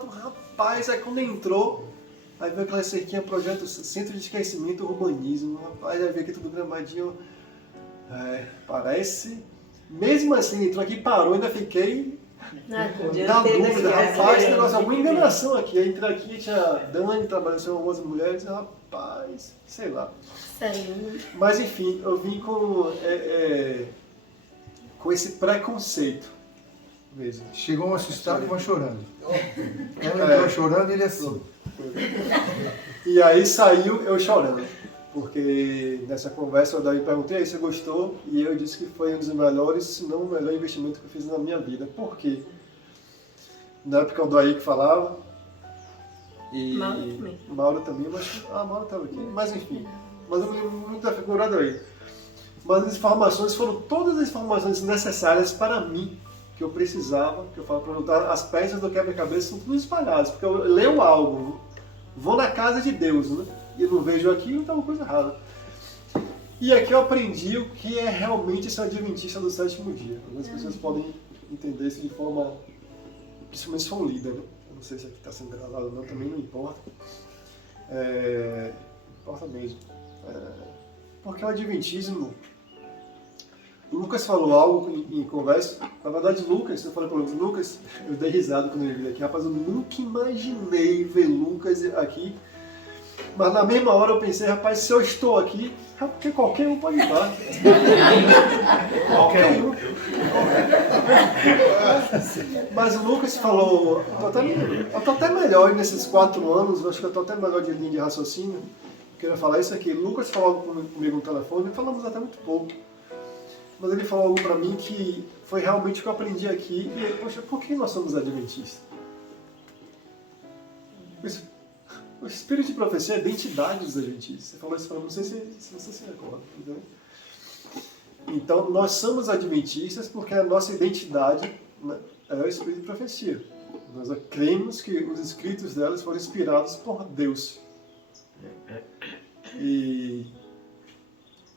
rapaz. Aí quando entrou, aí veio aquela cerquinha, projeto Centro de Esquecimento e Urbanismo. Rapaz, aí veio aqui tudo gramadinho. Parece. Mesmo assim, entrou aqui, parou, ainda fiquei na dúvida. Rapaz, esse negócio, alguma enganação aqui. Aí entrei aqui, tinha Dani trabalhando com algumas mulheres, rapaz, sei lá. Sério? Mas enfim, eu vim com esse preconceito mesmo. Chegou um assustado e vão chorando. Ela entrou chorando e ele assim. E aí saiu eu chorando. Porque nessa conversa eu daí perguntei, você gostou? E eu disse que foi um dos melhores, se não o melhor investimento que eu fiz na minha vida. Por quê? Na época o Daí que falava. E Mauro também, mas Mauro estava aqui. Mas enfim, mas eu me lembro muito da figura do Daí. Mas as informações foram todas as informações necessárias para mim, que eu precisava, que eu falo para notar, as peças do quebra-cabeça são tudo espalhadas, porque eu leio algo, vou na casa de Deus, né? E não vejo aquilo, então é uma coisa errada. E aqui eu aprendi o que é realmente ser adventista do sétimo dia. Algumas pessoas podem entender isso de forma, principalmente se for um líder, né? Eu não sei se aqui está sendo gravado ou não, também não importa. Importa mesmo. Porque o adventismo, o Lucas falou algo em conversa, na verdade Lucas, eu falei para o Lucas, eu dei risada quando ele veio aqui, rapaz, eu nunca imaginei ver Lucas aqui. Mas na mesma hora eu pensei, rapaz, se eu estou aqui, é porque qualquer um pode estar. Qualquer um. Mas o Lucas falou, eu estou até melhor nesses 4 anos, eu acho que eu estou até melhor de linha de raciocínio. Eu queria falar isso aqui. Lucas falou comigo no telefone, falamos até muito pouco. Mas ele falou algo para mim que foi realmente o que eu aprendi aqui. E, poxa, por que nós somos adventistas? O espírito de profecia é a identidade dos adventistas. Você falou isso para mim, não sei se você se recorda. Então, nós somos adventistas porque a nossa identidade, né, é o Espírito de Profecia. Nós cremos que os escritos delas foram inspirados por Deus. E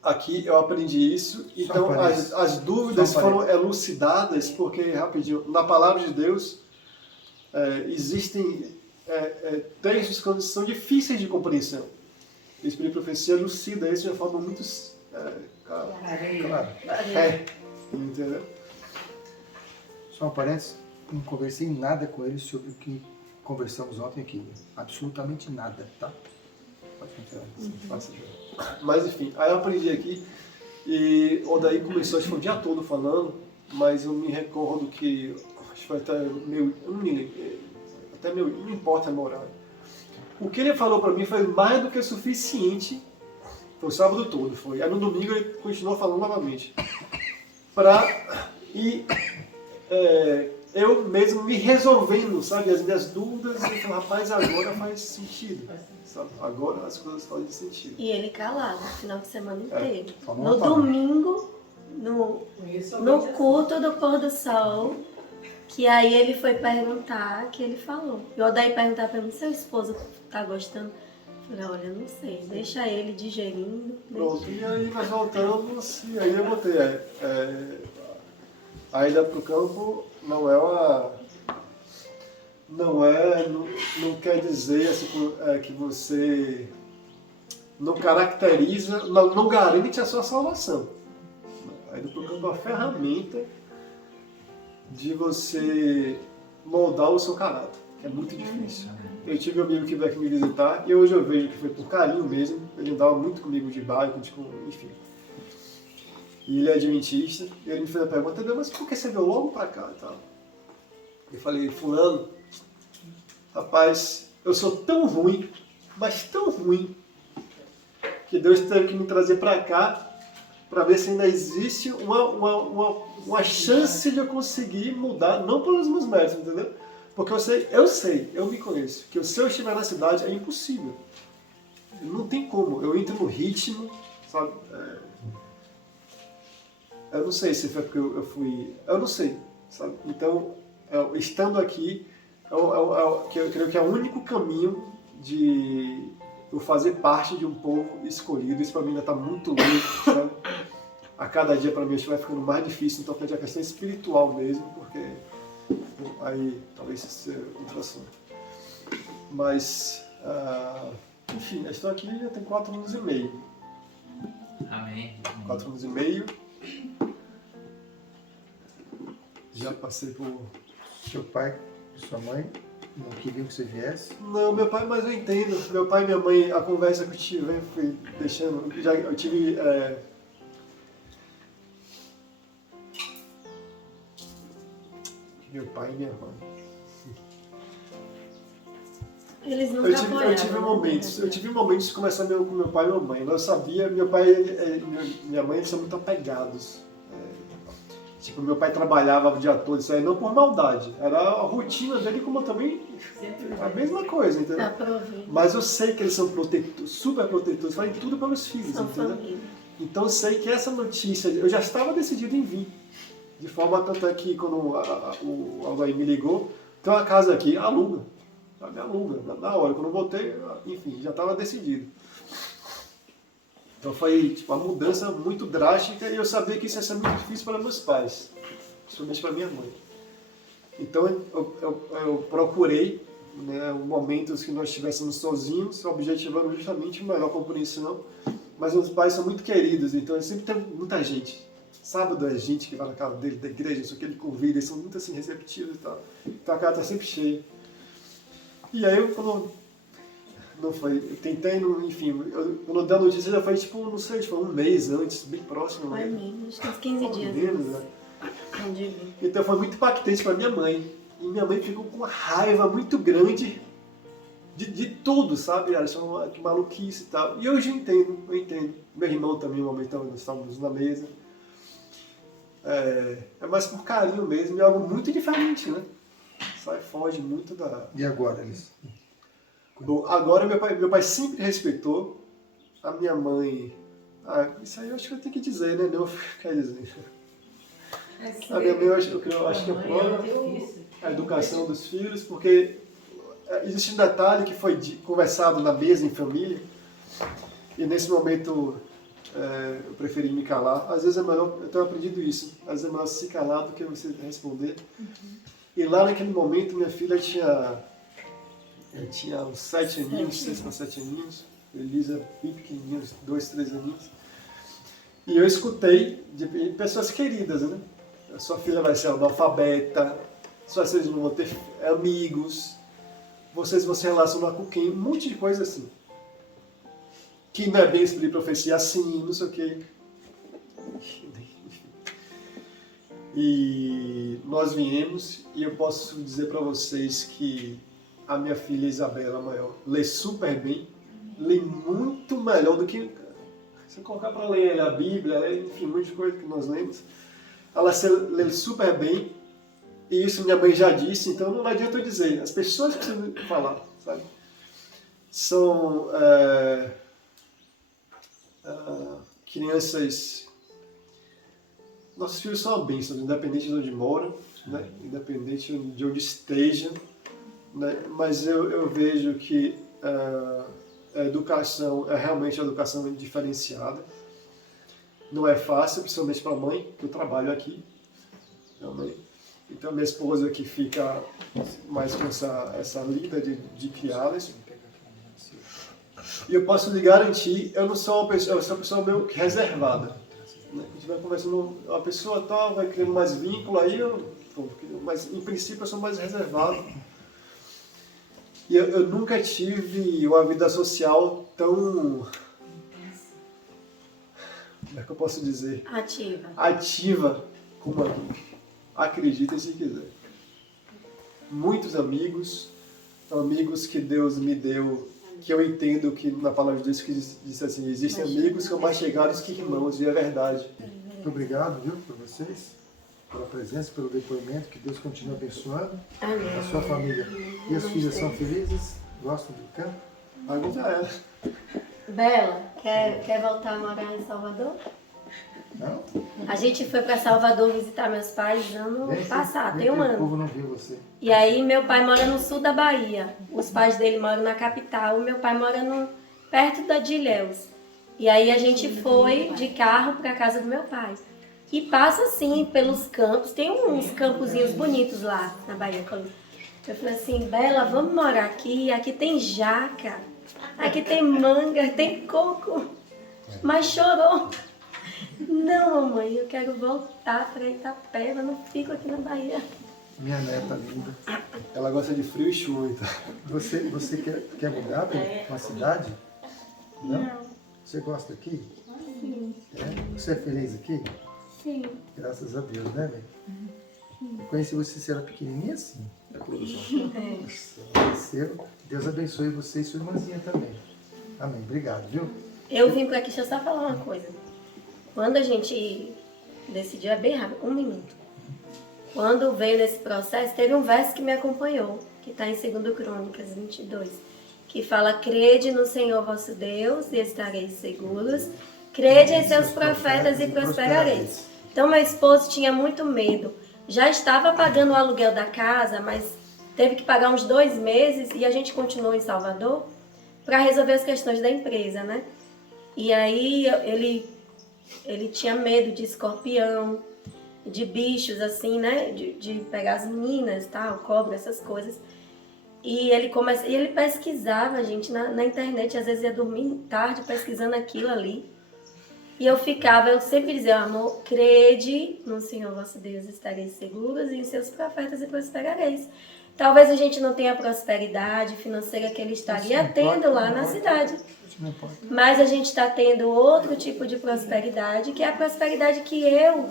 aqui eu aprendi isso. Então, as dúvidas foram elucidadas porque, rapidinho, na Palavra de Deus existem textos que são difíceis de compreensão. O Espírito de Profecia elucida isso de uma forma muito clara. Entendeu? Só um parênteses, não conversei nada com ele sobre o que conversamos ontem aqui. Absolutamente nada, tá? Pode continuar. Mas enfim, aí eu aprendi aqui e o Odaí começou, acho que foi o dia todo falando, mas eu me recordo que, acho que foi até meu, eu não me lembro, até meu, não importa a moral. O que ele falou para mim foi mais do que suficiente, foi o sábado todo, foi. Aí no domingo ele continuou falando novamente. Eu mesmo me resolvendo, sabe, as minhas dúvidas, e falei, rapaz, agora faz sentido, sabe? Agora as coisas fazem sentido. E ele calado, o final de semana inteiro. No domingo, no culto do pôr do sol, que aí ele foi perguntar, que ele falou. E o Odaí perguntar pra mim, seu esposo tá gostando? Eu falei, olha, não sei, deixa ele digerindo. Pronto, e aí nós voltamos, e aí eu botei, a ida pro campo não quer dizer assim, que você não caracteriza, não garante a sua salvação. A ida pro campo é uma ferramenta de você moldar o seu caráter, que é muito difícil. Eu tive um amigo que veio aqui me visitar e hoje eu vejo que foi por carinho mesmo, ele andava muito comigo de bike, enfim. E ele é adventista, e ele me fez a pergunta, mas por que você veio logo pra cá e tal? Eu falei, fulano, rapaz, eu sou tão ruim, mas tão ruim, que Deus teve que me trazer pra cá para ver se ainda existe uma chance de eu conseguir mudar, não pelos meus méritos, entendeu? Porque eu me conheço, que se eu estiver na cidade é impossível. Não tem como, eu entro no ritmo, sabe? Eu não sei se foi porque eu fui... Eu não sei, sabe? Então, estando aqui, eu creio que é o único caminho de eu fazer parte de um povo escolhido. Isso para mim ainda está muito longe, sabe? A cada dia para mim acho que vai ficando mais difícil, então é a questão espiritual mesmo, porque aí talvez isso seja outro assunto. Mas, enfim, eu estou aqui já tem 4 anos e meio. Amém. 4 anos e meio. Já passei por... Seu pai e sua mãe não queriam que você viesse? Não, meu pai, mas eu entendo. Meu pai e minha mãe, a conversa que eu tive, eu fui deixando... Eu tive... Meu pai e minha mãe. Eles nunca eu tive momentos de conversar com meu pai e minha mãe. Eu sabia, meu pai e minha mãe são muito apegados. Tipo, meu pai trabalhava o dia todo, isso aí não por maldade. Era a rotina dele, como eu também... A mesma coisa, entendeu? Mas eu sei que eles são super protetores, fazem tudo pelos filhos, entendeu? Então eu sei que essa notícia, eu já estava decidido em vir. De forma tanto é que quando o Aldair me ligou, tem uma casa aqui, aluga. Me aluga, na hora. Quando eu voltei, enfim, já estava decidido. Então foi tipo, uma mudança muito drástica e eu sabia que isso ia ser muito difícil para meus pais, principalmente para minha mãe. Então eu procurei, né, momentos que nós estivéssemos sozinhos, objetivando justamente uma melhor compreensão. Mas meus pais são muito queridos, então sempre tem muita gente. Sábado é gente que vai na casa dele, da igreja, isso que ele convida, eles são muito assim receptivos e tal. Então a casa está sempre cheia. E aí quando não foi, eu tentei, enfim, quando dei a notícia já foi tipo, não sei, tipo um mês antes, bem próximo. Foi mesmo, acho que uns 15 dias. Menos, né? Então foi muito impactante para minha mãe. E minha mãe ficou com uma raiva muito grande de tudo, sabe? Ela achou que maluquice e tal. E hoje eu entendo. Meu irmão também, uma vez nós estávamos na mesa. É mais por carinho mesmo, é algo muito diferente, né? Foge muito da... E agora, eles? Bom, agora meu pai sempre respeitou, a minha mãe Isso aí eu acho que eu tenho que dizer, né? Não ficar dizendo. É A minha mãe, eu acho que apoia a educação dos filhos, porque existe um detalhe que foi conversado na mesa em família, e nesse momento eu preferi me calar. Às vezes é melhor, eu tenho aprendido isso, às vezes é melhor se calar do que você responder. E lá naquele momento minha filha tinha uns 7 aninhos, 6 para 7 aninhos, Elisa bem pequenininha, uns 2, 3 aninhos. E eu escutei de pessoas queridas, né? Sua filha vai ser analfabeta, suas filhas não vão ter amigos, vocês vão se relacionar com quem? Um monte de coisa assim. Que não é bem explicar profecia assim, não sei o quê. E nós viemos, e eu posso dizer para vocês que a minha filha Isabela, maior, lê super bem, lê muito melhor do que... Se colocar para ler a Bíblia, enfim, muitas coisas que nós lemos, ela lê super bem, e isso minha mãe já disse, então não adianta eu dizer, as pessoas precisam falar, sabe? São crianças... Nossos filhos são uma bênção, independente de onde moram, né? Independente de onde estejam, né? Mas eu vejo que a educação é realmente uma educação diferenciada. Não é fácil, principalmente para a mãe, que eu trabalho aqui também. Então minha esposa que fica mais com essa lida de criá-las. E eu posso lhe garantir, eu sou uma pessoa meio reservada. Né? A gente vai conversando, a pessoa tal, vai criando mais vínculo, aí mas em princípio eu sou mais reservado. E eu nunca tive uma vida social tão... Como é que eu posso dizer? Ativa como aqui. Acreditem se quiser. Muitos amigos que Deus me deu, que eu entendo que na palavra de Deus que diz assim, existem amigos que são mais chegados que irmãos, e é verdade. Muito obrigado, viu, por vocês, pela presença, pelo depoimento, que Deus continue abençoando. Amém. A sua família e as filhas são felizes, gostam do campo. Agora já era. Bela, quer voltar a morar em Salvador? Não? A gente foi para Salvador visitar meus pais ano passado, tem um O ano. povo não viu você. E aí meu pai mora no sul da Bahia, os pais dele moram na capital, meu pai mora perto de Ilhéus. E aí a gente foi de carro para a casa do meu pai. E passa assim pelos campos, tem uns campozinhos bonitos lá na Bahia. Eu falei assim, Bela, vamos morar aqui, aqui tem jaca, aqui tem manga, tem coco. Mas chorou. Não, mamãe, eu quero voltar para Itapeva, não fico aqui na Bahia. Minha neta linda. Ela gosta de frio e chuva, então. Você quer mudar para uma cidade? Não? Você gosta aqui? Sim. É? Você é feliz aqui? Sim. Graças a Deus, né, bem? Eu conheci você era pequenininha assim. É a produção. Conheceu. Deus abençoe você e sua irmãzinha também. Amém. Obrigado, viu? Eu vim para aqui, deixa eu só falar uma coisa. Quando a gente decidiu, é bem rápido, 1 minuto. Quando veio nesse processo, teve um verso que me acompanhou, que está em 2 Crônicas 22, que fala, crede no Senhor vosso Deus e estareis seguros, crede em seus profetas e prosperareis. Então meu esposo tinha muito medo, já estava pagando o aluguel da casa, mas teve que pagar uns 2 meses e a gente continuou em Salvador para resolver as questões da empresa, né? E aí ele tinha medo de escorpião, de bichos assim, né? De pegar as meninas, tal, cobra, essas coisas. E ele pesquisava, gente, na internet, às vezes ia dormir tarde pesquisando aquilo ali. E eu sempre dizia, amor, crede no Senhor vosso Deus, estareis seguros, e em seus profetas e prosperareis. Talvez a gente não tenha a prosperidade financeira que ele estaria tendo lá na cidade. Mas a gente está tendo outro tipo de prosperidade, que é a prosperidade que eu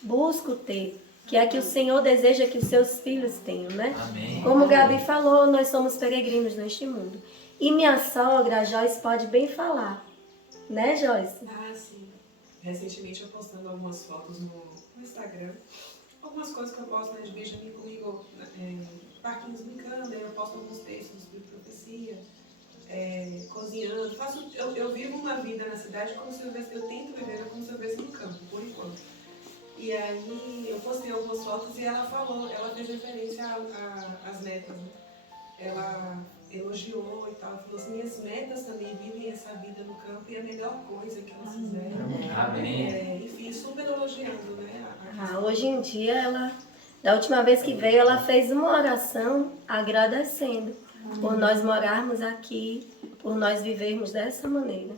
busco ter, que é a que o Senhor deseja que os seus filhos tenham, né? Amém. Como o Gabi falou, nós somos peregrinos neste mundo. E minha sogra, a Joyce, pode bem falar. Né, Joyce? Ah, sim. Recentemente eu postando algumas fotos no Instagram. Algumas coisas que eu posto, né, de Benjamin comigo, parquinhos brincando, aí eu posto alguns textos de profecia. cozinhando. Eu vivo uma vida na cidade como se eu tento viver como se eu estivesse no campo, por enquanto. E aí eu postei algumas fotos e ela fez referência às netas, né? Ela elogiou e tal, falou assim, minhas netas também vivem essa vida no campo e é a melhor coisa que elas fizeram. Amém. Enfim, super elogiando, né? Hoje em dia, da última vez que veio, ela fez uma oração agradecendo por nós morarmos aqui, por nós vivermos dessa maneira.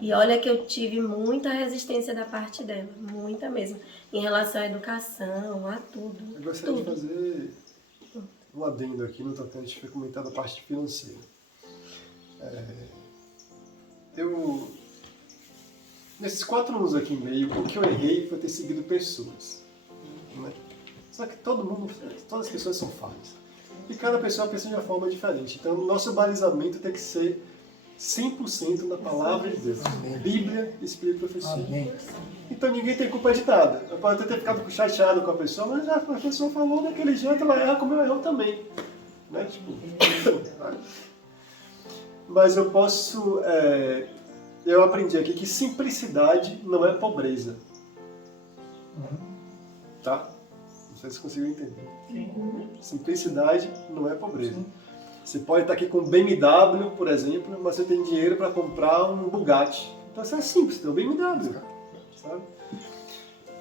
E olha que eu tive muita resistência da parte dela, muita mesmo, em relação à educação, a tudo. Eu gostaria de fazer um adendo aqui no tocante, foi comentado a parte financeira. Nesses 4 anos aqui e meio, o que eu errei foi ter seguido pessoas. Né? Só que todas as pessoas são falhas. E cada pessoa pensa de uma forma diferente. Então, o nosso balizamento tem que ser 100% na palavra de Deus. Amém. Bíblia, Espírito e profecia. Amém. Então ninguém tem culpa de nada. Eu posso até ter ficado chateado com a pessoa, mas a pessoa falou daquele jeito, ela erra como eu erro também. Né? Mas eu posso... eu aprendi aqui que simplicidade não é pobreza. Tá? Não sei se conseguiu entender. Simplicidade não é pobreza. Você pode estar aqui com um BMW, por exemplo, mas você tem dinheiro para comprar um Bugatti. Então isso é simples, tem um BMW. Sabe?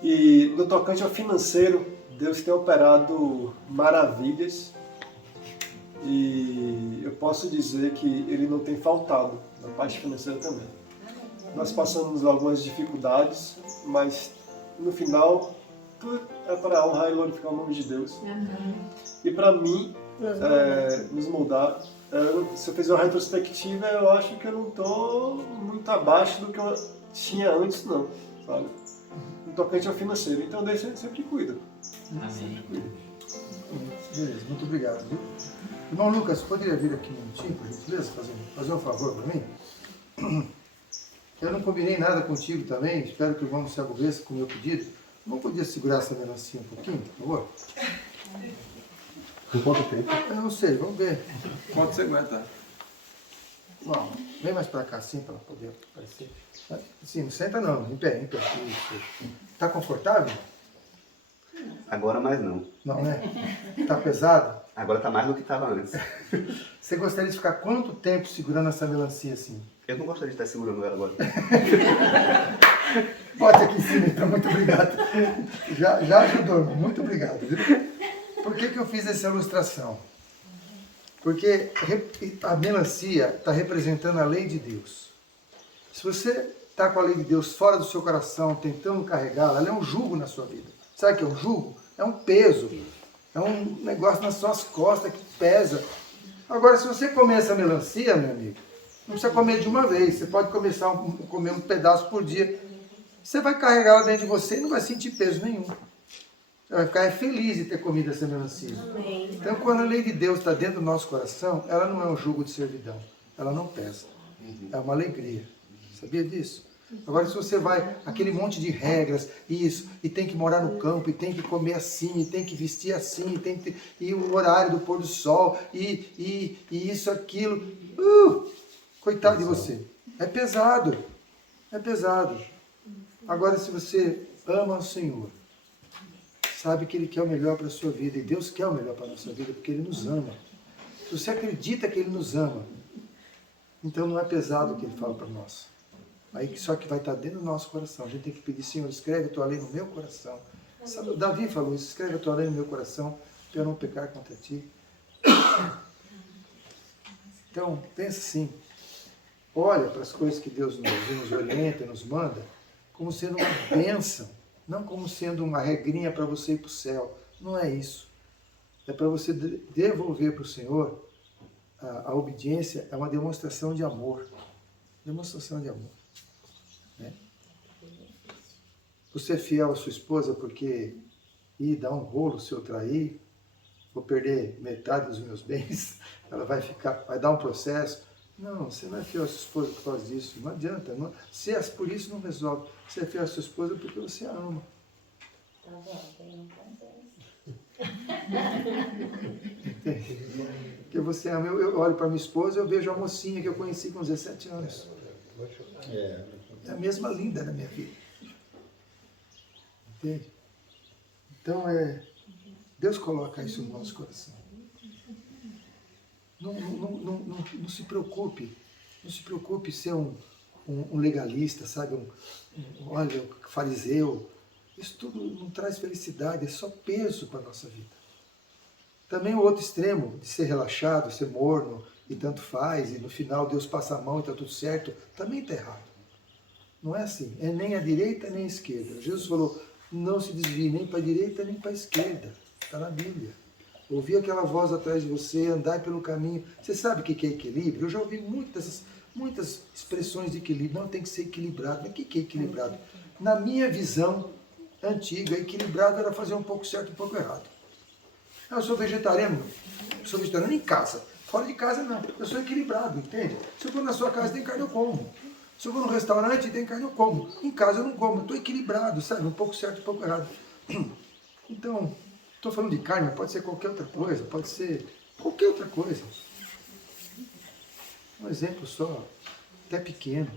E no tocante ao financeiro, Deus tem operado maravilhas. E eu posso dizer que Ele não tem faltado na parte financeira também. Nós passamos algumas dificuldades, mas no final tudo é para honrar e glorificar o nome de Deus. E para mim, nos moldar. Se eu fizer uma retrospectiva, eu acho que eu não estou muito abaixo do que eu tinha antes, não. Sabe? No tocante ao financeiro. Então Deus sempre cuida. Amém. Beleza, muito obrigado. Viu? Irmão Lucas, poderia vir aqui um minutinho, por gentileza, fazer um favor para mim? Eu não combinei nada contigo também, espero que o irmão não se aborreça com o meu pedido. Não podia segurar essa melancia um pouquinho, por favor? Por quanto tempo? Eu não sei, vamos ver. Quanto você aguenta? Bom, vem mais pra cá assim, para poder aparecer. Sim, não senta não, em pé, em pé. Isso. Tá confortável? Agora mais não. Não, né? Tá pesado? Agora tá mais do que estava antes. Você gostaria de ficar quanto tempo segurando essa melancia assim? Eu não gostaria de estar segurando ela agora. Bote aqui em cima, então, muito obrigado. Já ajudou, muito obrigado. Viu? Por que eu fiz essa ilustração? Porque a melancia está representando a lei de Deus. Se você está com a lei de Deus fora do seu coração, tentando carregá-la, ela é um jugo na sua vida. Sabe o que é um jugo? É um peso. É um negócio nas suas costas que pesa. Agora, se você comer essa melancia, meu amigo, não precisa comer de uma vez. Você pode começar a comer um pedaço por dia. Você vai carregar ela dentro de você e não vai sentir peso nenhum. Você vai ficar feliz de ter comido essa melancia. Amém. Então, quando a lei de Deus está dentro do nosso coração, ela não é um jugo de servidão. Ela não pesa. É uma alegria. Sabia disso? Agora, se você vai, aquele monte de regras, isso, e tem que morar no campo, e tem que comer assim, e tem que vestir assim, e o horário do pôr do sol, e isso, aquilo. Coitado de você. É pesado. É pesado. Agora, se você ama o Senhor, sabe que Ele quer o melhor para a sua vida, e Deus quer o melhor para a nossa vida, porque Ele nos ama. Se você acredita que Ele nos ama, então não é pesado o que Ele fala para nós. Aí só que vai estar dentro do nosso coração. A gente tem que pedir, Senhor, escreve a tua lei no meu coração. Sabe, Davi falou isso, escreve a tua lei no meu coração, para eu não pecar contra ti. Então, pensa assim, olha para as coisas que Deus nos orienta, nos manda, como sendo uma bênção, não como sendo uma regrinha para você ir para o céu. Não é isso. É para você devolver para o Senhor. A obediência é uma demonstração de amor. Demonstração de amor. Né? Você é fiel à sua esposa porque dá um rolo se eu trair, vou perder metade dos meus bens, ela vai dar um processo. Não, você não é fiel à sua esposa por causa disso. Não adianta. Não, se é por isso, não resolve. Você é fiel à sua esposa porque você a ama. Tá bom, tem um consenso. Que você ama. Eu olho para minha esposa, eu vejo a mocinha que eu conheci com 17 anos. É a mesma linda na minha vida. Entende? Então, Deus coloca isso no nosso coração. Não se preocupe. Não se preocupe em ser um legalista, sabe? Olha, um fariseu. Isso tudo não traz felicidade, é só peso para a nossa vida. Também o outro extremo, de ser relaxado, ser morno, e tanto faz, e no final Deus passa a mão e está tudo certo, também está errado. Não é assim, é nem a direita nem a esquerda. Jesus falou, não se desvie nem para a direita nem para a esquerda. Está na Bíblia. Ouvir aquela voz atrás de você, andar pelo caminho. Você sabe o que é equilíbrio? Eu já ouvi muitas expressões de equilíbrio. Não, tem que ser equilibrado. Mas o que é equilibrado? Na minha visão antiga, equilibrado era fazer um pouco certo e um pouco errado. Eu sou vegetariano em casa. Fora de casa não. Eu sou equilibrado, entende? Se eu for na sua casa tem carne, eu como. Se eu vou no restaurante tem carne, eu como. Em casa eu não como. Eu estou equilibrado, sabe? Um pouco certo e um pouco errado. Então, estou falando de carne, mas pode ser qualquer outra coisa. Pode ser qualquer outra coisa. Um exemplo só, até pequeno.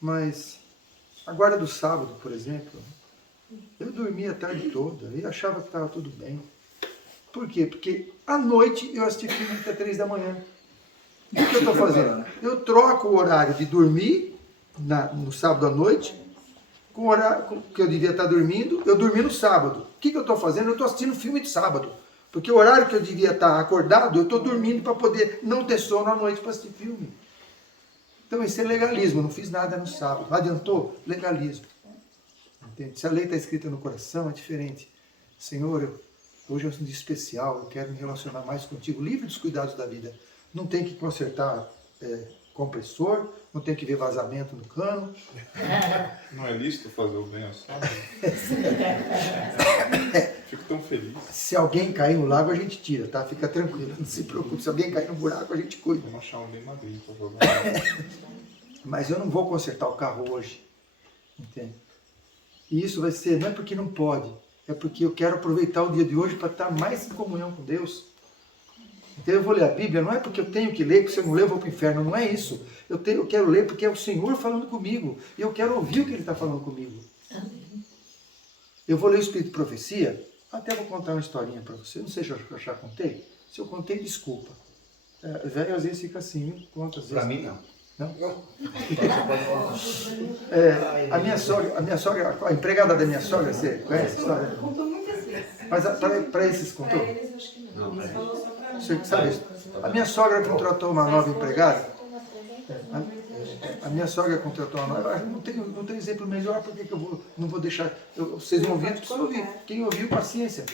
Mas a guarda do sábado, por exemplo, eu dormia a tarde toda e achava que estava tudo bem. Por quê? Porque à noite eu assisti filme até 3 da manhã. O que eu estou fazendo? Eu troco o horário de dormir no sábado à noite com o horário que eu devia estar dormindo. Eu dormi no sábado. O que eu estou fazendo? Eu estou assistindo filme de sábado. Porque o horário que eu devia estar acordado, eu estou dormindo para poder não ter sono à noite para assistir filme. Então isso é legalismo. Eu não fiz nada no sábado. Não adiantou? Legalismo. Entende? Se a lei está escrita no coração, é diferente. Senhor, hoje é um dia especial, eu quero me relacionar mais contigo, livre dos cuidados da vida. Não tem que consertar compressor, não tem que ver vazamento no cano. Não é lícito fazer o bem ao sábado? Fico tão feliz. Se alguém cair no lago, a gente tira, tá? Fica tranquilo, não se preocupe. Se alguém cair no buraco, a gente cuida. Vamos achar um bem magrinho para jogar. Mas eu não vou consertar o carro hoje, entende? E isso vai ser, não é porque não pode, é porque eu quero aproveitar o dia de hoje para estar mais em comunhão com Deus. Então eu vou ler a Bíblia, não é porque eu tenho que ler, porque se eu não ler eu vou para o inferno, não é isso. Eu quero ler porque é o Senhor falando comigo, e eu quero ouvir o que Ele está falando comigo. Eu vou ler o Espírito de Profecia, até vou contar uma historinha para você, não sei se eu já contei. Se eu contei, desculpa. Velho às vezes fica assim, conta às vezes. Para mim não. Não? A minha sogra, a empregada da minha sogra, você conhece a história? Contou muitas vezes. Mas para esses contou? Para eles acho que não. Eles falou só para mim. Você sabe isso? A minha sogra contratou uma nova empregada. A minha sogra contratou uma nova. Não tem exemplo melhor, por que eu não vou deixar. Vocês vão ouvir, precisa ouvir. Quem ouviu, paciência.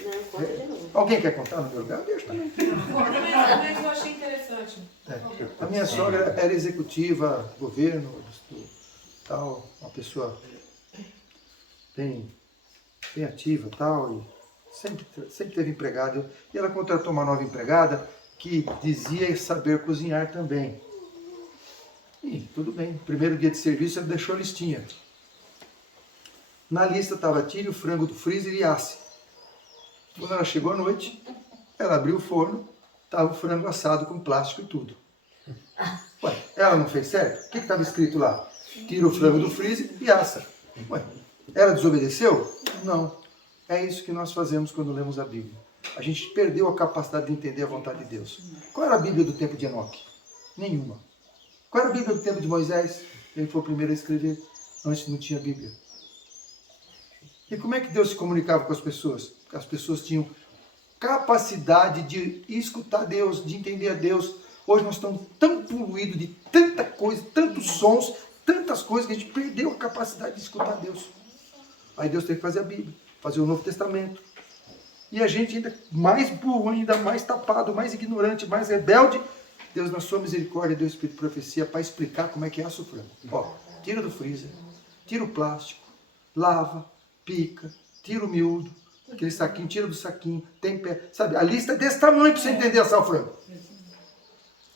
Alguém quer contar no meu lugar? Deixa também. Mas eu achei interessante. A minha sogra era executiva, governo, tal, uma pessoa bem ativa, tal, e sempre teve empregada. E ela contratou uma nova empregada que dizia saber cozinhar também. E tudo bem, primeiro dia de serviço ela deixou a listinha. Na lista estava tire o frango do freezer e asse. Quando ela chegou à noite, ela abriu o forno, estava o frango assado com plástico e tudo. Ué, ela não fez certo? O que estava escrito lá? Tira o frango do freezer e assa. Ué, ela desobedeceu? Não. É isso que nós fazemos quando lemos a Bíblia. A gente perdeu a capacidade de entender a vontade de Deus. Qual era a Bíblia do tempo de Enoque? Nenhuma. Qual era a Bíblia do tempo de Moisés? Ele foi o primeiro a escrever. Antes não tinha Bíblia. E como é que Deus se comunicava com as pessoas? Porque as pessoas tinham capacidade de escutar Deus, de entender a Deus. Hoje nós estamos tão poluídos de tanta coisa, tantos sons, tantas coisas, que a gente perdeu a capacidade de escutar Deus. Aí Deus teve que fazer a Bíblia, fazer o Novo Testamento. E a gente ainda mais burro, ainda mais tapado, mais ignorante, mais rebelde. Deus, na sua misericórdia, deu o Espírito de Profecia para explicar como é que assa o frango. Ó, tira do freezer, tira o plástico, lava, pica, tira o miúdo, aquele saquinho, tira do saquinho, tempera. Sabe, a lista é desse tamanho para você entender assar o frango.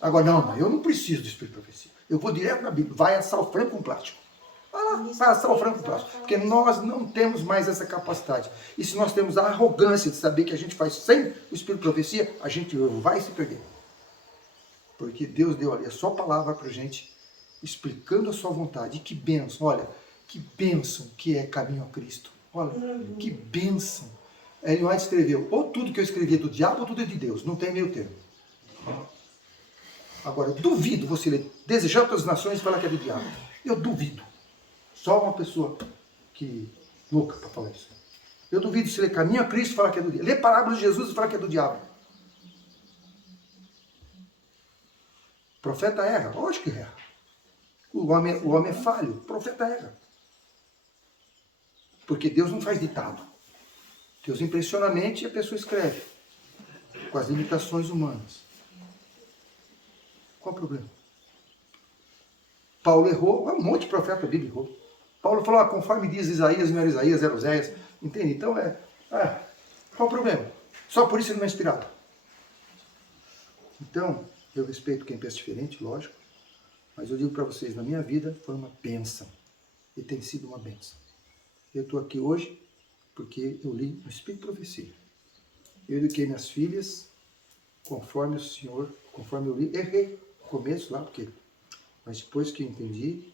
Agora, não, eu não preciso do Espírito de Profecia. Eu vou direto na Bíblia, vai assar o frango com plástico. Vai lá, passa o frango pro próximo. Porque nós não temos mais essa capacidade. E se nós temos a arrogância de saber que a gente faz sem o Espírito de Profecia, a gente vai se perder. Porque Deus deu ali a sua palavra pra gente, explicando a sua vontade. E que bênção, olha, que bênção que é caminho a Cristo. Olha, que bênção. Ellen White escreveu, ou tudo que eu escrevi é do diabo ou tudo é de Deus. Não tem meio termo. Agora, eu duvido você ler Desejando Todas as Nações e falar que é do diabo. Eu duvido. Só uma pessoa que louca para falar isso. Eu duvido se ler Caminho a Cristo e falar que é do diabo. Ler Parábolas de Jesus e falar que é do diabo. O profeta erra. Lógico que erra. O homem é falho. O profeta erra. Porque Deus não faz ditado. Deus impressiona a mente e a pessoa escreve. Com as limitações humanas. Qual o problema? Paulo errou, um monte de profeta da Bíblia errou. Paulo falou, conforme diz Isaías, não era Isaías, era Oséias. Entende? Então qual o problema? Só por isso ele não é inspirado. Então, eu respeito quem pensa diferente, lógico. Mas eu digo para vocês, na minha vida foi uma bênção. E tem sido uma bênção. Eu estou aqui hoje porque eu li o Espírito de Profecia. Eu eduquei minhas filhas conforme o Senhor, conforme eu li. Errei no começo lá, mas depois que eu entendi,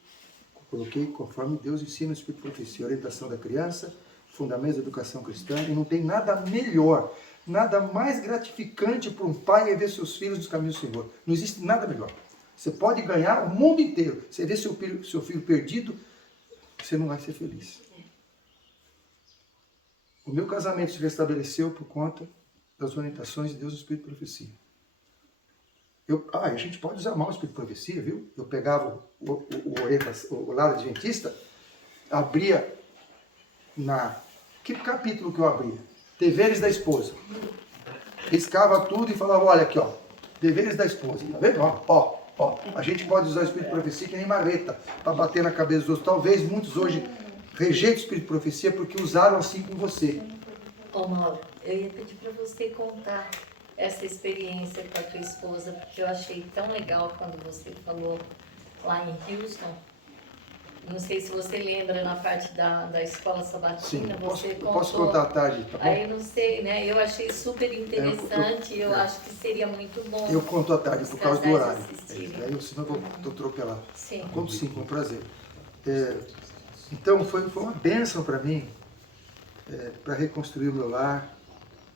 coloquei conforme Deus ensina o Espírito de Profecia. Orientação da criança, fundamentos da educação cristã. E não tem nada melhor, nada mais gratificante para um pai é ver seus filhos nos caminhos do Senhor. Não existe nada melhor. Você pode ganhar o mundo inteiro. Você vê seu filho perdido, você não vai ser feliz. O meu casamento se restabeleceu por conta das orientações de Deus no Espírito de Profecia. A gente pode usar mal o Espírito de Profecia, viu? Eu pegava o lado adventista, abria que capítulo que eu abria? Deveres da esposa. Riscava tudo e falava, olha aqui, ó, deveres da esposa. Tá vendo? Ó, a gente pode usar o Espírito de Profecia que nem marreta, para bater na cabeça dos outros. Talvez muitos hoje rejeitem o Espírito de Profecia porque usaram assim com você. Ô Mauro, eu ia pedir para você contar essa experiência com a tua esposa, porque eu achei tão legal quando você falou lá em Houston. Não sei se você lembra na parte da escola sabatina. Sim, você contou. posso contar à tarde, tá bom? Aí não sei, né? Eu achei super interessante, eu acho que seria muito bom. Eu conto à tarde por causa do horário. Aí, senão eu vou atropelar. Sim. Conto sim, com prazer. Então foi uma bênção para mim, para reconstruir o meu lar.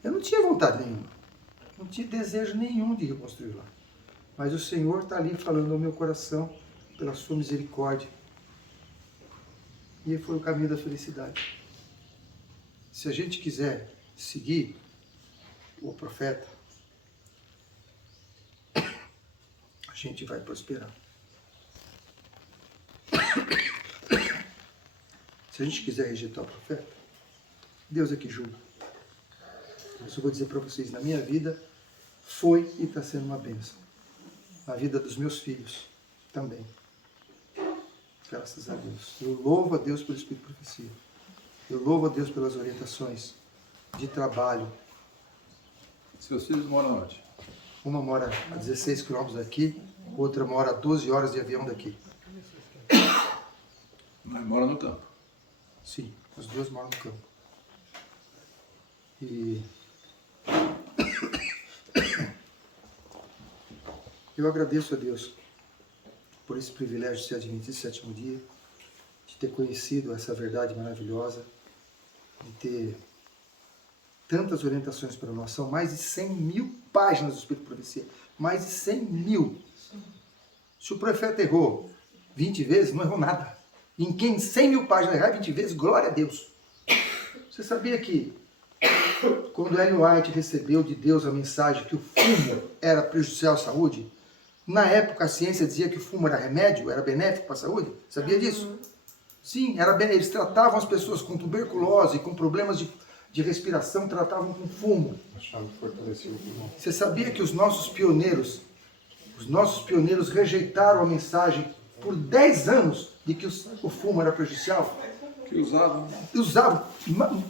Eu não tinha vontade nenhuma, não tinha desejo nenhum de reconstruir o lar. Mas o Senhor está ali falando ao meu coração, pela sua misericórdia. E foi o caminho da felicidade. Se a gente quiser seguir o profeta, a gente vai prosperar. Se a gente quiser rejeitar o profeta, Deus é que julga. Mas eu vou dizer para vocês, na minha vida foi e está sendo uma bênção. Na vida dos meus filhos também. Graças a Deus. Eu louvo a Deus pelo Espírito de Profecia. Eu louvo a Deus pelas orientações de trabalho. Seus filhos moram onde? Uma mora a 16 quilômetros daqui, outra mora a 12 horas de avião daqui. Mas mora no campo? Sim, as duas moram no campo. E eu agradeço a Deus por esse privilégio de ser adventista do sétimo dia, de ter conhecido essa verdade maravilhosa, de ter tantas orientações para nós. São mais de 100 mil páginas do Espírito de Profecia. Mais de 100 mil. Se o profeta errou 20 vezes, não errou nada. Em quem 100 mil páginas errar 20 vezes, glória a Deus. Você sabia que quando Ellen White recebeu de Deus a mensagem que o fumo era prejudicial à saúde, na época a ciência dizia que o fumo era remédio, era benéfico para a saúde? Sabia disso? Sim, era benéfico. Eles tratavam as pessoas com tuberculose, com problemas de respiração, tratavam com fumo. Achava que fortaleceu o pulmão. Você sabia que os nossos pioneiros rejeitaram a mensagem por 10 anos de que o fumo era prejudicial? Que usavam. Usavam,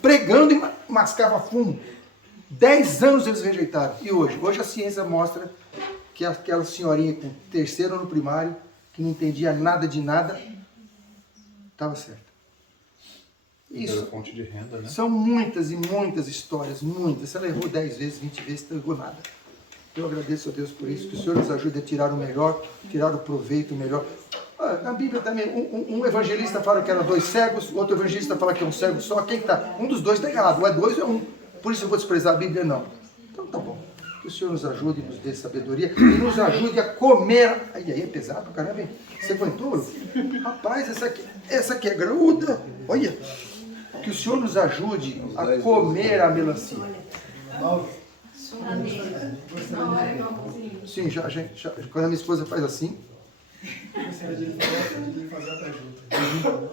pregando e mascava fumo. 10 anos eles rejeitaram. E hoje? Hoje a ciência mostra que aquela senhorinha com terceiro ano primário, que não entendia nada de nada, estava certa. Isso. Era fonte de renda, né? São muitas e muitas histórias, muitas. Se ela errou 10 vezes, 20 vezes, não errou nada. Eu agradeço a Deus por isso, que o Senhor nos ajude a tirar o melhor, tirar o proveito melhor. Na Bíblia também, um evangelista fala que eram 2 cegos, outro evangelista fala que é um cego só. Quem tá? Um dos dois está errado, ou é 2 ou é 1. Por isso eu vou desprezar a Bíblia, não. Então tá bom. Que o Senhor nos ajude, nos dê sabedoria e nos ajude a comer. Aí é pesado, caramba, hein? Você aguentou? Rapaz, essa aqui é graúda. Olha. Que o Senhor nos ajude a comer a melancia. Sim, já, quando a minha esposa faz assim. Eu gostaria de fazer a pergunta.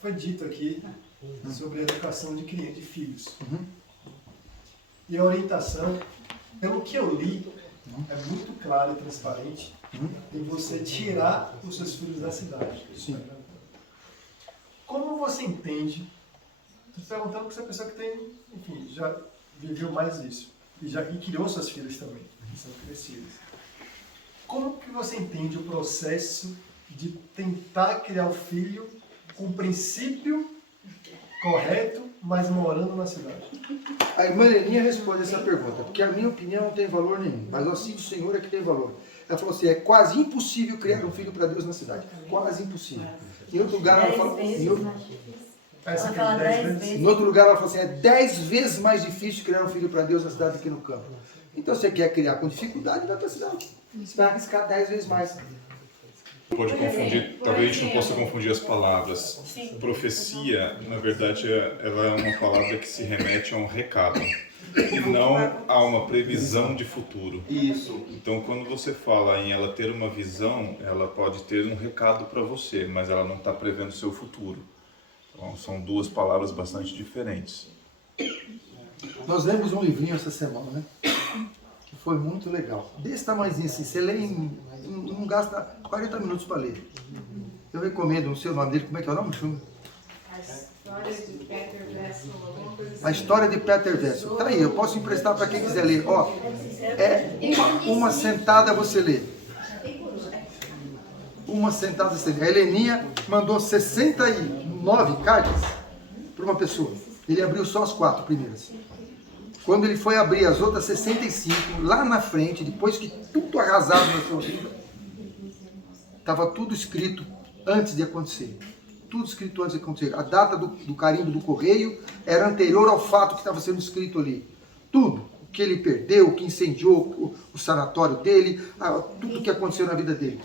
Foi dito aqui sobre a educação de filhos. E a orientação, pelo que eu li, é muito clara e transparente em você tirar os seus filhos da cidade. Sim. Como você entende? Estou perguntando porque você é uma pessoa que tem, enfim, já viveu mais isso. E criou suas filhas também, que são crescidas. Como que você entende o processo de tentar criar o filho com o princípio correto, mas morando na cidade? A irmã Leninha responde essa pergunta, porque a minha opinião não tem valor nenhum, mas assim o Senhor é que tem valor. Ela falou assim, é quase impossível criar um filho para Deus na cidade. Quase impossível. Em outro lugar ela fala... Em outro lugar ela falou assim, é 10 vezes mais difícil criar um filho para Deus na cidade do que no campo. Então você quer criar com dificuldade, vai para a cidade. Você vai arriscar 10 vezes mais. Pode confundir, talvez a gente não possa confundir as palavras. Profecia, na verdade, ela é uma palavra que se remete a um recado e não a uma previsão de futuro. Isso. Então, quando você fala em ela ter uma visão, ela pode ter um recado para você, mas ela não está prevendo o seu futuro. Então, são 2 palavras bastante diferentes. Nós lemos um livrinho essa semana, né? Que foi muito legal. Desse tamanhozinho assim, você lê não gasta 40 minutos para ler. Eu recomendo, não sei o nome dele, como é que é o nome do filme? A História de Peter Vessel. Tá aí, eu posso emprestar para quem quiser ler. Ó, é uma sentada você lê. Uma sentada você lê. A Heleninha mandou 69 cartas para uma pessoa. Ele abriu só as 4 primeiras. Quando ele foi abrir as outras 65, lá na frente, depois que tudo arrasado na sua vida, estava tudo escrito antes de acontecer. Tudo escrito antes de acontecer. A data do carimbo do correio era anterior ao fato que estava sendo escrito ali. Tudo. O que ele perdeu, o que incendiou o sanatório dele, tudo o que aconteceu na vida dele.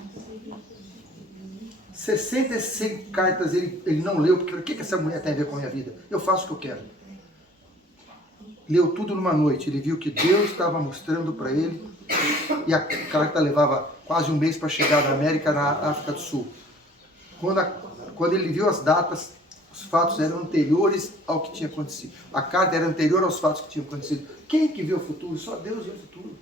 65 cartas ele não leu, porque o que essa mulher tem a ver com a minha vida? Eu faço o que eu quero. Leu tudo numa noite, ele viu que Deus estava mostrando para ele, e a carta levava quase um mês para chegar na América, na África do Sul. Quando ele viu as datas, os fatos eram anteriores ao que tinha acontecido. A carta era anterior aos fatos que tinham acontecido. Quem que vê o futuro? Só Deus vê o futuro.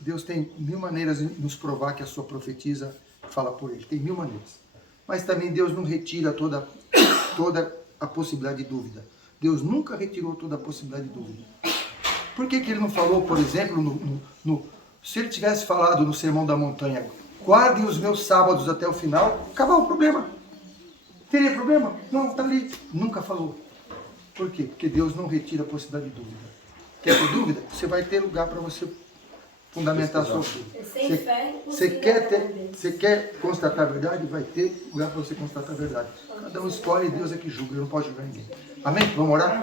Deus tem 1000 maneiras de nos provar que a sua profetisa fala por ele. Tem 1000 maneiras. Mas também Deus não retira toda a possibilidade de dúvida. Deus nunca retirou toda a possibilidade de dúvida. Por que ele não falou, por exemplo, se ele tivesse falado no Sermão da Montanha, guardem os meus sábados até o final, acabava o problema. Teria problema? Não, está ali. Nunca falou. Por quê? Porque Deus não retira a possibilidade de dúvida. Quer ter dúvida? Você vai ter lugar para você fundamentar a sua vida. Você quer constatar a verdade? Vai ter lugar para você constatar a verdade. Cada um escolhe e Deus é que julga. Eu não posso julgar ninguém. Amém? Vamos orar?